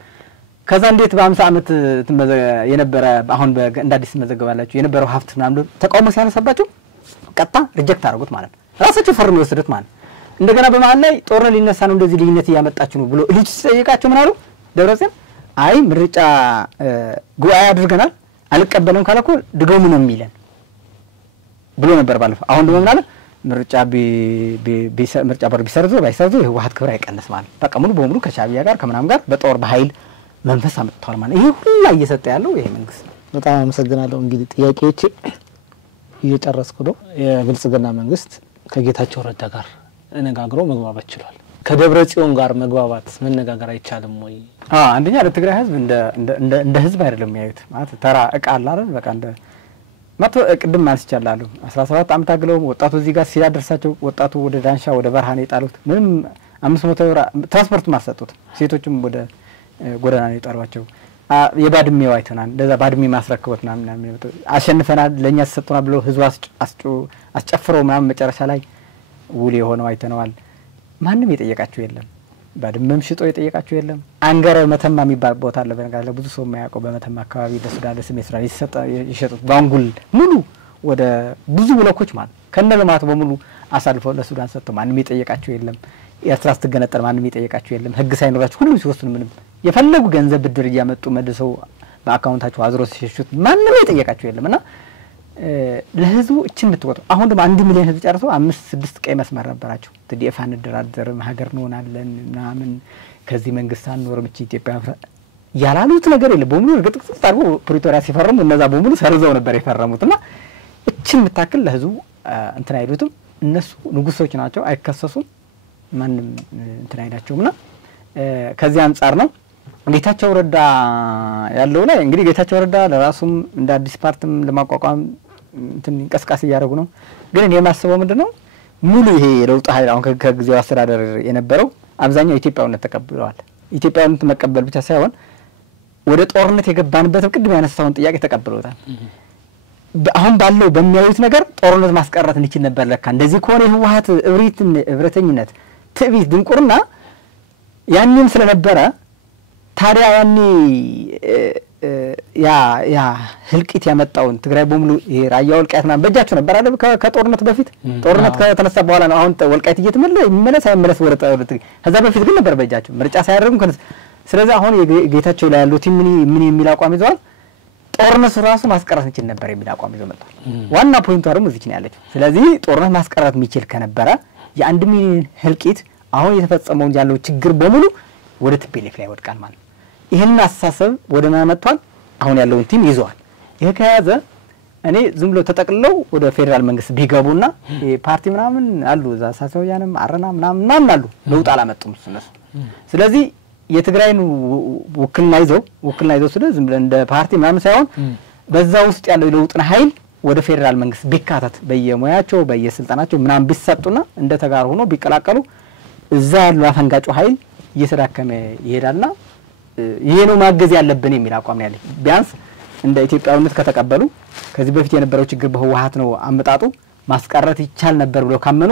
ከዛ እንዴት በ50 ዓመት የነበረ አሁን እንደ አዲስ መዘገባላችሁ የነበረው ሀብት ምናምን ተቃውሞ ሲያነሳባቸው ቀጣ ሪጀክት አድርጉት ማለት ራሳቸው ፈርሞ የወሰዱት ማለት እንደገና በመሃል ላይ ጦርነት ሊነሳ ነው እንደዚህ ልዩነት እያመጣችሁ ነው ብሎ ልጅ ሲጠይቃቸው ምን አሉ? ደብረጽዮን አይ ምርጫ ጉባኤ አድርገናል አልቀበለም ካለኮ ድገሙ ነው የሚለን ብሎ ነበር ባለፈው። አሁን ደግሞ ምን አለ? ምርጫ ቦርድ ቢሰርዙ ባይሰርዙ የህወሓት ክብር አይቀንስ ማለት በቃ ሙሉ በሙሉ ከሻዕቢያ ጋር ከምናም ጋር በጦር በኃይል መንፈስ አመጣው ማለት ይሄ ሁሉ እየሰጠ ያለው ይሄ መንግስት። በጣም አመሰግናለሁ። እንግዲህ ጥያቄዎች እየጨረስኩ ነው። የብልጽግና መንግስት ከጌታቸው ረዳ ጋር እነጋግሮ መግባባት ይችላል። ከደብረጽዮን ጋር መግባባት መነጋገር አይቻልም ወይ? አንደኛ ለትግራይ ህዝብ እንደ ህዝብ አይደለም ያዩት ማለት ተራ እቃ አለ አይደል? በቃ እንደ ማቶ ቅድም ማንስቻለሁ 17 ዓመት አግለው ወጣቱ እዚህ ጋር ሲያደርሳቸው ወጣቱ ወደ ዳንሻ ወደ በርሃን የጣሉት ምንም 500 ብር ትራንስፖርት ማሰጡት ሴቶችም ወደ ጎዳና የጣሏቸው የባድሜው አይተናል። እንደዛ ባድሜ ማስረክቦት ምናምን አሸንፈናል ለኛ ተሰጥቶና ብሎ ህዝብ አስጨፍረው ምናምን መጨረሻ ላይ ውል የሆነው አይተናል። ማንንም የጠየቃቸው የለም። ባድሜም ሽጦ የጠየቃቸው የለም። አንገረ መተማ የሚባል ቦታ አለ በነገር ላይ ብዙ ሰው የማያውቀው በመተማ አካባቢ ለሱዳን ለስሜት ሱዳን ይሸጡት ባንጉል ሙሉ ወደ ብዙ ብሎኮች ማለት ከነ ልማቱ በሙሉ አሳልፈው ለሱዳን ሰጥተው ማንንም የጠየቃቸው የለም። ኤርትራ ስትገነጠል ማንንም የጠየቃቸው የለም። ህግ ሳይኖራቸው ሁሉ ሲወስኑ ምንም የፈለጉ ገንዘብ ብድር እያመጡ መልሰው በአካውንታቸው አዝሮ ሲሸሹት ማንንም የጠየቃቸው የለምና ለህዝቡ እቺን ምትወጣ አሁን ደግሞ 1 ሚሊዮን ህዝብ ጨርሶ 5-6 ቀይ መስመር ነበራቸው። ትዲኤፍ አንደራደርም ሀገር እንሆናለን ምናምን ከዚህ መንግስት አንኖርም እቺ ኢትዮጵያ ያላሉት ነገር የለም። በሙሉ እርግጥ ታርጎ ፕሪቶሪያ ሲፈርሙ እነዛ በሙሉ ሰርዘው ነበር የፈረሙትና እቺን ምታክል ለህዝቡ እንትን አይሉትም። እነሱ ንጉሶች ናቸው አይከሰሱም። ማንንም እንትን አይላቸውምና ከዚህ አንፃር ነው ጌታቸው ረዳ ያለው ላይ እንግዲህ ጌታቸው ረዳ ለራሱም እንደ አዲስ ፓርቲም ለማቋቋም እንትን እንቅስቃሴ እያደረጉ ነው። ግን እኔ የማስበው ምንድነው ሙሉ ይሄ ለውጥ ኃይል አሁን ከጊዜው አስተዳደር የነበረው አብዛኛው ኢትዮጵያዊነት ተቀብለዋል። ኢትዮጵያዊነት መቀበል ብቻ ሳይሆን ወደ ጦርነት የገባንበት ቅድም ያነሳውን ጥያቄ ተቀብለውታል። አሁን ባለው በሚያዩት ነገር ጦርነት ማስቀረት እንችል ነበር ለካ እንደዚህ ከሆነ የህወሓት እብሪተኝነት ትዕቢት ድንቁርና ያንንም ስለነበረ ታዲያ ያኔ ያ ህልቂት ያመጣውን ትግራይ በሙሉ ራያ ወልቃይት ምናምን በእጃቸው ነበር አይደል? ከጦርነት በፊት ጦርነት ከተነሳ በኋላ ነው አሁን ወልቃይት እየተመለሰ አይመለስ ወደ ከዛ በፊት ግን ነበር በእጃቸው ምርጫ ሳያደርጉም ስለዚህ አሁን ጌታቸው ላይ ያሉት ምን የሚል አቋም ይዘዋል? ጦርነት ራሱ ማስቀረት እንችል ነበር የሚል አቋም ይዘው መጣ። ዋና ፖይንቱ ደግሞ እዚህ ነው ያለችው። ስለዚህ ጦርነት ማስቀረት የሚችል ከነበረ የ1 ሚሊዮን ህልቂት አሁን የተፈጸመው ያለው ችግር በሙሉ ወደ ቲፒኤልኤፍ ላይ ወድቃል ማለት ነው። ይሄን አስተሳሰብ ወደ ማመጣው አሁን ያለውን ቲም ይዘዋል። ይሄ ከያዘ እኔ ዝም ብሎ ተጠቅልለው ወደ ፌደራል መንግስት ቢገቡና ፓርቲ ምናምን አሉ ዛሳሰውያንም አረና ምናምን አሉ ለውጥ አላመጡም እነሱ። ስለዚህ የትግራይን ውክልና ይዘው ስለዚህ ዝም ብሎ እንደ ፓርቲ ምናምን ሳይሆን በዛ ውስጥ ያለው ለውጥን ኃይል ወደ ፌደራል መንግስት ቢካተት በየሙያቸው በየስልጣናቸው ምናምን ቢሰጡና እንደ ተጋር ሆኖ ቢቀላቀሉ እዛ ያለው አፈንጋጩ ኃይል እየተዳከመ ይሄዳልና ይሄ ነው ማገዝ ያለብን የሚል አቋም ነው ያለኝ። ቢያንስ እንደ ኢትዮጵያዊነት ከተቀበሉ ከዚህ በፊት የነበረው ችግር በህወሓት ነው አመጣጡ ማስቀረት ይቻል ነበር ብሎ ካመኑ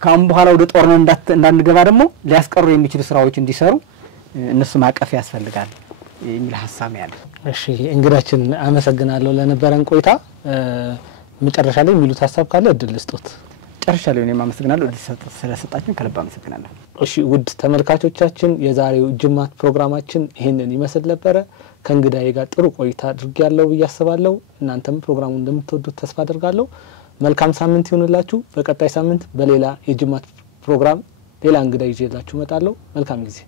ካም በኋላ ወደ ጦርነት እንዳንገባ ደግሞ ሊያስቀሩ የሚችሉ ስራዎች እንዲሰሩ እነሱ ማቀፍ ያስፈልጋል የሚል ሐሳብ ያለ። እሺ እንግዳችን አመሰግናለሁ ለነበረን ቆይታ። መጨረሻ ላይ የሚሉት ሐሳብ ካለ እድል ልስጦት። ጨርሻለሁ። እኔም አመሰግናለሁ ስለሰጣችሁን ከልብ አመሰግናለሁ። እሺ ውድ ተመልካቾቻችን የዛሬው ጅማት ፕሮግራማችን ይሄንን ይመስል ነበር። ከእንግዳዬ ጋር ጥሩ ቆይታ አድርጌያለሁ ብዬ አስባለሁ። እናንተም ፕሮግራሙን እንደምትወዱት ተስፋ አደርጋለሁ። መልካም ሳምንት ይሁንላችሁ። በቀጣይ ሳምንት በሌላ የጅማት ፕሮግራም ሌላ እንግዳ ይዤላችሁ እመጣለሁ። መልካም ጊዜ